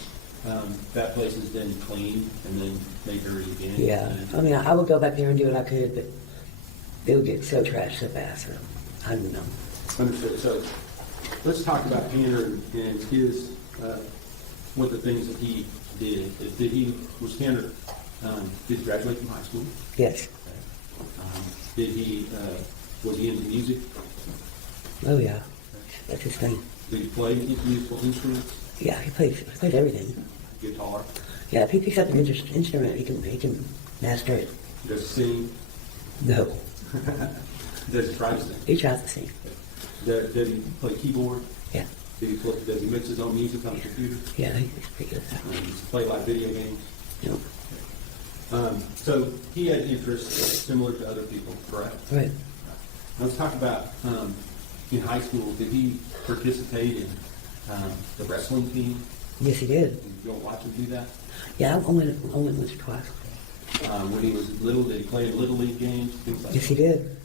that place has been cleaned and then made dirty again? Yeah. I mean, I would go back there and do what I could, but it would get so trashed so fast. I don't know. Understood. So let's talk about Tanner and his, what the things that he did. Was Tanner, did he graduate from high school? Yes. Was he into music? Oh, yeah. That's his thing. Did he play musical instruments? Yeah, he plays everything. Guitar? Yeah, if he picks up an instrument, he can master it. Does he sing? No. Does he try to sing? He tries to sing. Does he play keyboard? Yeah. Does he mix his own music on the computer? Yeah, he's pretty good. Does he play like video games? No. So he had interests similar to other people, correct? Right. Now let's talk about in high school. Did he participate in the wrestling team? Yes, he did. Did you go watch him do that? Yeah, I only went to twice. When he was little, did he play in little league games, things like Yes, that? he did.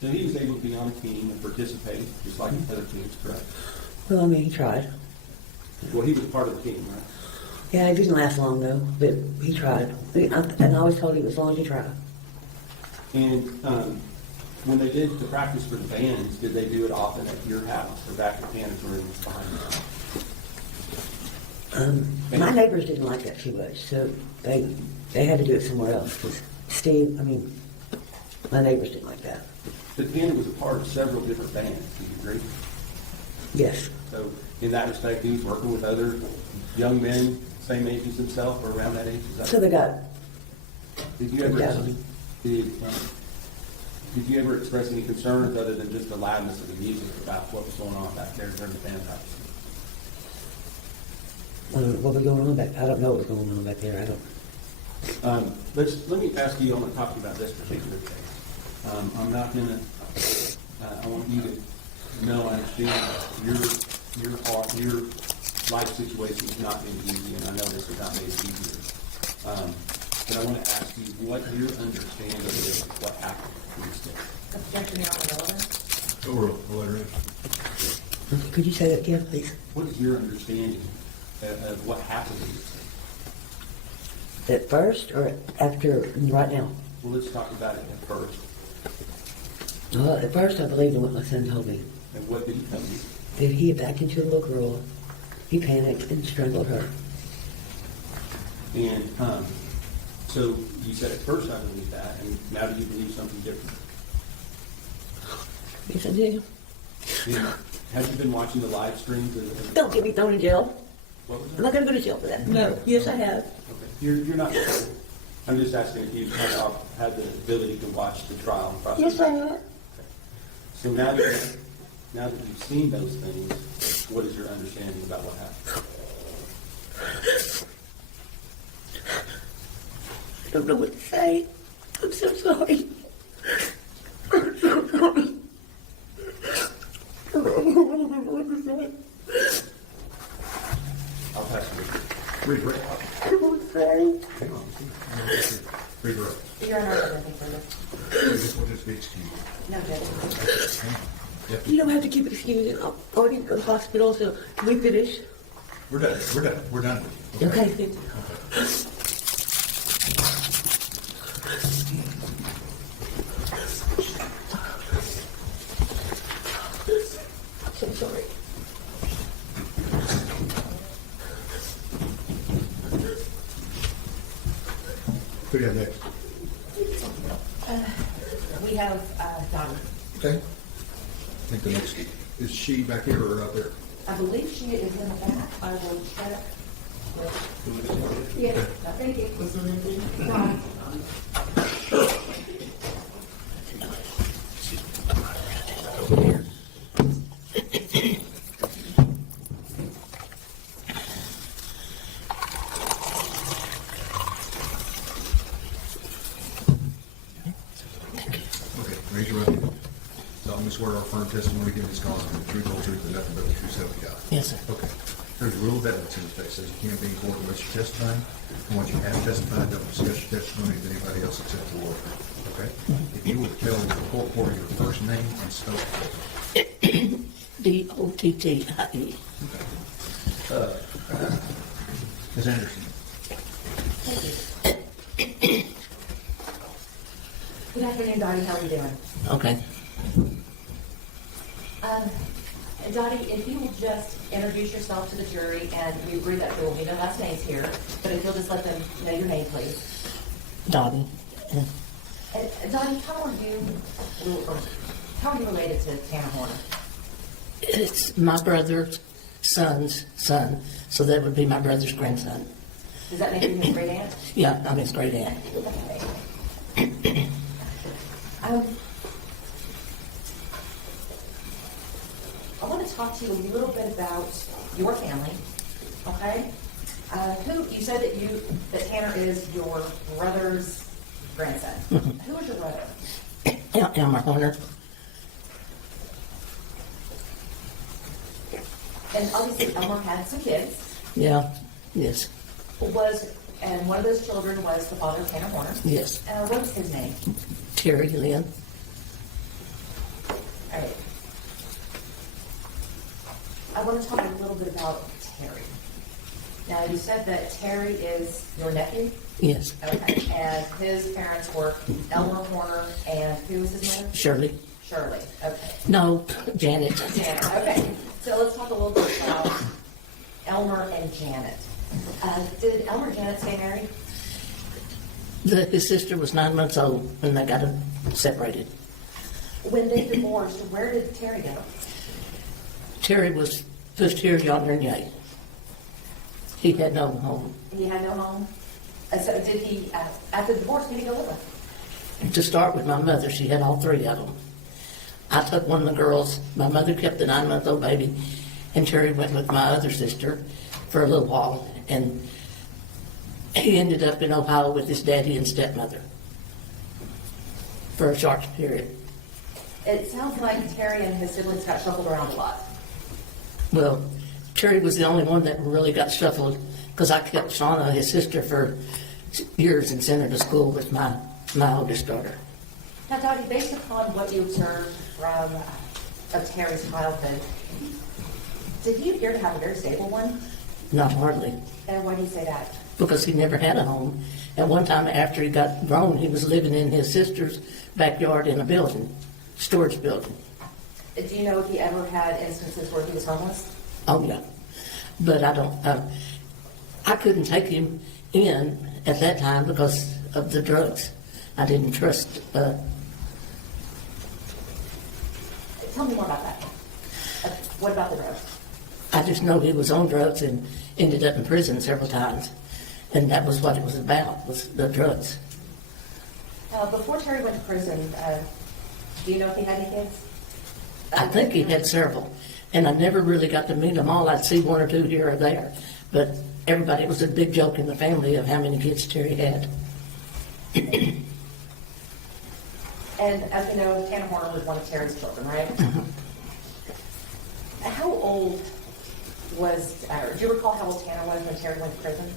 So he was able to be on a team and participate, just like the other teams, correct? Well, I mean, he tried. Well, he was part of the team, right? Yeah, it didn't last long, though, but he tried. And I always told him as long as he tried. And when they did the practice for the bands, did they do it often at your house or back at Tanner's room behind you? My neighbors didn't like that too much, so they had to do it somewhere else. 'Cause my neighbors didn't like that. But Tanner was a part of several different bands, do you agree? Yes. So in that respect, he was working with other young men, same age as himself or around that age? So they got. Did you ever Yeah. did you ever express any concerns other than just the loudness of the music about what was going on back there during the band practice? What was going on back? I don't know what was going on back there. I don't. Let me ask you. I'm going to talk to you about this particular case. I'm not gonna, I want you to know, I understand your life situation has not been easy, and I know this has not made it easier. But I want to ask you what your understanding is of what happened in this case. Objection, Your Honor, relevant. The letter is. Could you say that again, please? What is your understanding of what happened in this case? At first or after, right now? Well, let's talk about it at first. Well, at first I believed in what my son told me. And what did he tell you? That he had backed into a little girl, he panicked and strangled her. And so you said at first I believed that, and now do you believe something different? Yes, I do. And have you been watching the live streams? Don't get me thrown in jail. What was I'm that? not going to go to jail for that. No. Yes, I have. Okay. You're not. I'm just asking if you've had the ability to watch the trial process. Yes, I have. So now that you've seen those things, what is your understanding about what happened? I don't know what to say. I'm so sorry. I'm so sorry. I don't know what to say. I'll pass it. Read it. I'm sorry. Hang on. Read it. Your Honor, I have nothing further. This will just be excused. No objection. You don't have to keep excusing. I'm already in the hospital, so can we finish? We're done. We're done. Okay, thank you. So sorry. Who do you have next? We have Donna. Okay. I think the next, is she back here or out there? I believe she is in the back. I will check. Yes, thank you. Donna. Okay, raise your right hand. Solemnly swear our firm testimony given this cause is the truth, whole truth, and nothing but the truth, so help you God. Yes, sir. Okay. There's a rule of evidence in this case, says you can't be in court unless you're testifying. And once you have testified, don't discuss your testimony with anybody else except the lawyer. Okay? If you would tell the court reporter your first name and spell it. D-O-T-T-I-E. Ms. Anderson. Good afternoon, Dottie. How are you doing? Okay. Dottie, if you will just introduce yourself to the jury, and we agree that there will be no last names here, but if you'll just let them know your name, please. Dottie. And Dottie, how are you related to Tanner Horner? It's my brother's son's son, so that would be my brother's grandson. Does that make you his great aunt? Yeah, I'm his great aunt. I want to talk to you a little bit about your family, okay? You said that Tanner is your brother's grandson. Who is your brother? Elmer Horner. And obviously Elmer had some kids. Yeah, yes, And one of those children was the father of Tanner Horner. yes. What was his name? Terry Lynn. All right. I want to talk a little bit about Terry. Now, you said that Terry is your nephew? Yes. Okay. And his parents were Elmer Horner, and who was his mother? Shirley. Shirley. Okay. No, Janet. Janet. Okay. So let's talk a little bit about Elmer and Janet. Did Elmer and Janet stay married? His sister was 9 months old when they got separated. When they divorced, where did Terry go? Terry was pushed here, yonder, and yay. He had no home. He had no home. So did he, after the divorce, did he go live with? To start with my mother, she had all three of them. I took one of the girls. My mother kept the 9-month-old baby, and Terry went with my other sister for a little while, and he ended up in Ohio with his daddy and stepmother for a short period. It sounds like Terry and his siblings got shuffled around a lot. Well, Terry was the only one that really got shuffled because I kept Shauna, his sister, for years and sent her to school with my oldest daughter. Now, Dottie, based upon what you observed from of Terry's childhood, did he appear to have a very stable one? Not hardly, And why do you say that? because he never had a home. At one time after he got grown, he was living in his sister's backyard in a building, storage building. Do you know if he ever had instances where he was homeless? Oh, yeah. But I couldn't take him in at that time because of the drugs. I didn't trust. Tell me more about that. What about the drugs? I just know he was on drugs and ended up in prison several times. And that was what it was about, was the drugs. Before Terry went to prison, do you know if he had any kids? I think he had several. And I never really got to meet them all. I'd see one or two here or there. But everybody, it was a big joke in the family of how many kids Terry had. And as you know, Tanner Horner was one of Terry's children, right? How old was, do you recall how old Tanner was when Terry went to prison?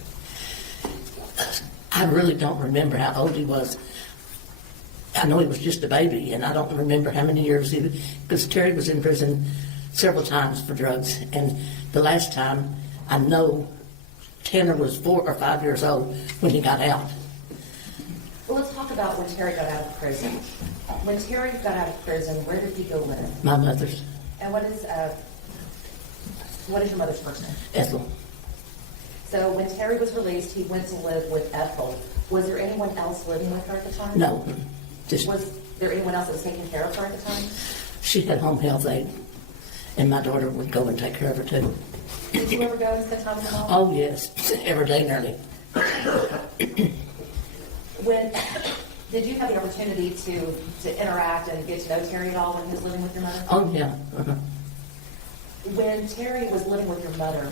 I really don't remember how old he was. I know he was just a baby, and I don't remember how many years he was, because Terry was in prison several times for drugs. And the last time, I know Tanner was 4 or 5 years old when he got out. Well, let's talk about when Terry got out of prison. When Terry got out of prison, where did he go live? My mother's, And what is your mother's first name? Ethel. So when Terry was released, he went to live with Ethel. Was there anyone else living with her at the time? No, just Was there anyone else that was taking care of her at the time? she had home health aid, and my daughter would go and take care of her too. Did you ever go and spend time with her mom? Oh yes, every day nearly. Did you have the opportunity to interact and get to know Terry at all when he was living with your mother? Oh yeah. When Terry was living with your mother,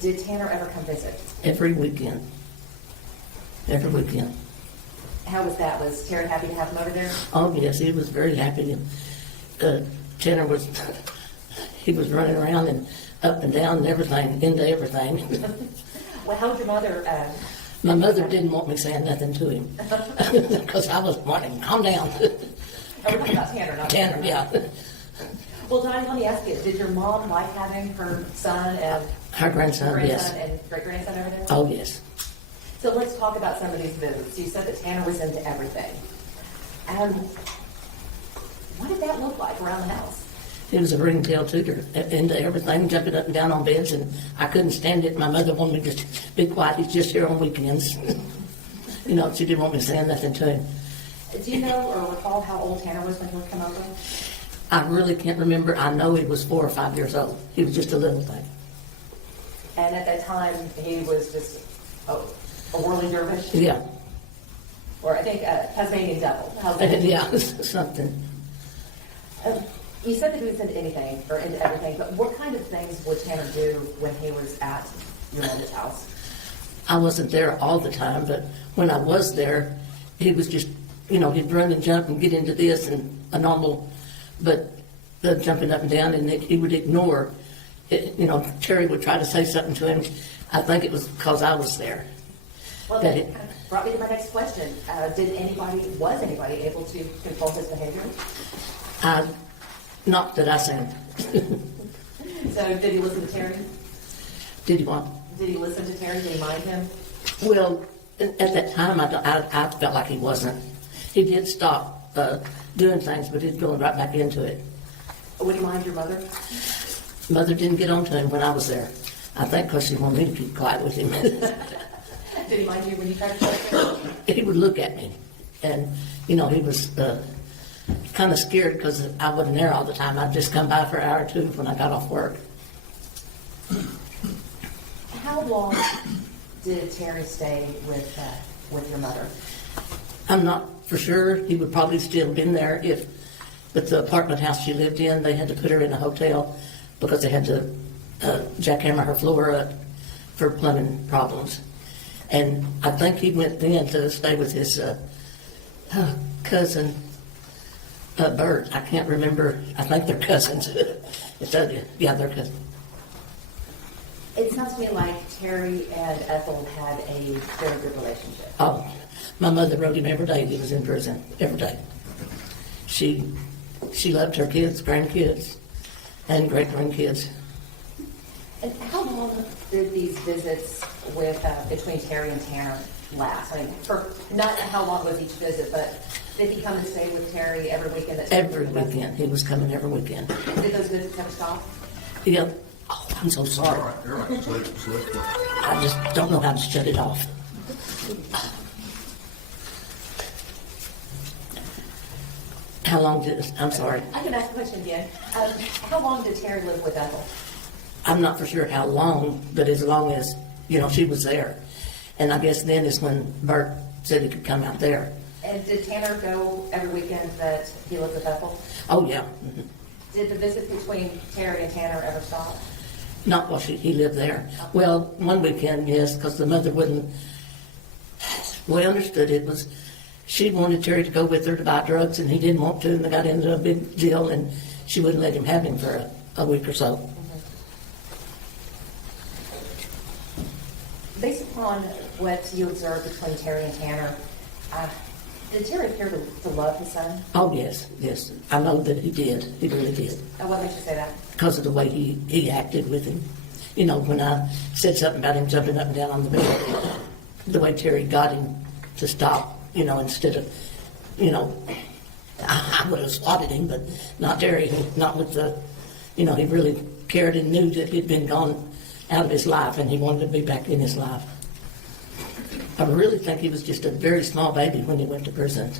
did Tanner ever come visit? Every weekend. Every weekend. How was that? Was Terry happy to have him over there? Oh yes, he was very happy. Tanner was, he was running around and up and down and everything, into everything. Well, how was your mother? My mother didn't want me saying nothing to him because I was wanting, calm down. Are we talking about Tanner, not Tanner, yeah. Well, Donnie, let me ask you, did your mom like having her son and Her grandson, yes. and great-grandson over there? Oh yes. So let's talk about some of these visits. You said that Tanner was into everything. And what did that look like around the house? He was a ringtail tutor, into everything, jumping up and down on beds, and I couldn't stand it. My mother wanted me to just be quiet. He's just here on weekends. You know, she didn't want me saying nothing to him. Do you know or recall how old Tanner was when he would come over? I really can't remember. I know he was 4 or 5 years old. He was just a little thing. And at that time, he was just a whirling dervish? Yeah. Or I think Tasmanian devil. How's that? Yeah, something. You said that he was into anything, or into everything, but what kind of things would Tanner do when he was at your mother's house? I wasn't there all the time, but when I was there, he was just, you know, he'd run and jump and get into this and a normal, but the jumping up and down, and he would ignore it. You know, Terry would try to say something to him. I think it was because I was there. Well, that kind of brought me to my next question. Was anybody able to control his behavior? Not that I seen. So did he listen to Terry? Did he want? Did he listen to Terry? Did he mind him? Well, at that time, I felt like he wasn't. He did stop doing things, but he'd go right back into it. Would he mind your mother? Mother didn't get on to him when I was there. I think because she wanted me to keep quiet with him. Did he mind you when you tried to talk to him? He would look at me, and, you know, he was kind of scared because I wasn't there all the time. I'd just come by for an hour or two when I got off work. How long did Terry stay with your mother? I'm not for sure. He would probably still been there but the apartment house she lived in, they had to put her in a hotel because they had to jackhammer her floor up for plumbing problems. And I think he went then to stay with his cousin, Bert, I can't remember, I think they're cousins. Yeah, they're cousins. It sounds to me like Terry and Ethel had a very good relationship. Oh, my mother wrote him every day he was in prison, every day. She loved her kids, grandkids, and great-grandkids. And how long did these visits with between Terry and Tanner last? I mean, for not how long was each visit, but did he come and stay with Terry every weekend? Every weekend. He was coming every weekend. Did those visits ever stop? Yeah. Oh, I'm so sorry. All right, you're all right. Let's go. I just don't know how to shut it off. How long did, I'm sorry. I can ask the question again. How long did Terry live with Ethel? I'm not for sure how long, but as long as, she was there. And I guess then is when Bert said he could come out there. And did Tanner go every weekend that he lived with Ethel? Oh, yeah. Mhm. Did the visits between Terry and Tanner ever stop? Not while he lived there. Well, one weekend, yes, because the mother wouldn't. The way I understood it was she wanted Terry to go with her to buy drugs, and he didn't want to, and they got into a big deal, and she wouldn't let him have him for a week or so. Based upon what you observed between Terry and Tanner, did Terry appear to love his son? Oh, yes, yes. I know that he did. He really did. What makes you say that? Because of the way he acted with him. When I said something about him jumping up and down on the bed, the way Terry got him to stop, instead of, I would have swatted him, but not Terry, not with the, he really cared and knew that he'd been gone out of his life and he wanted to be back in his life. I really think he was just a very small baby when he went to prison.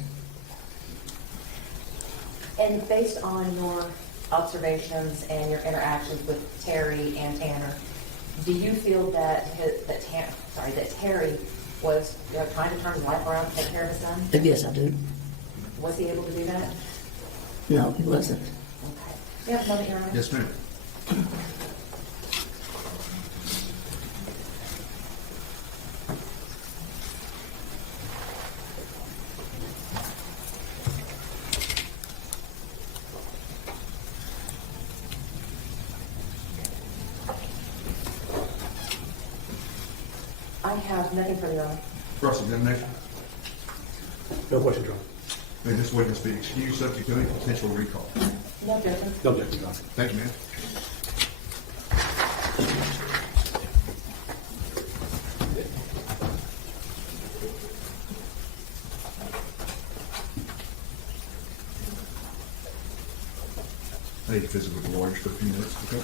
And based on your observations and your interactions with Terry and Tanner, do you feel that Terry was trying to turn his life around to take care of his son? Yes, I do. Was he able to do that? No, he wasn't. Okay. You have a moment, Your Honor? Yes, ma'am. I have nothing further, Your Honor. Cross-examination. No questions, Your Honor. May this witness be excused subject to any potential recall. No objection. No objection, Your Honor. Thank you, ma'am. I need to visit with the lawyers for a few minutes, okay?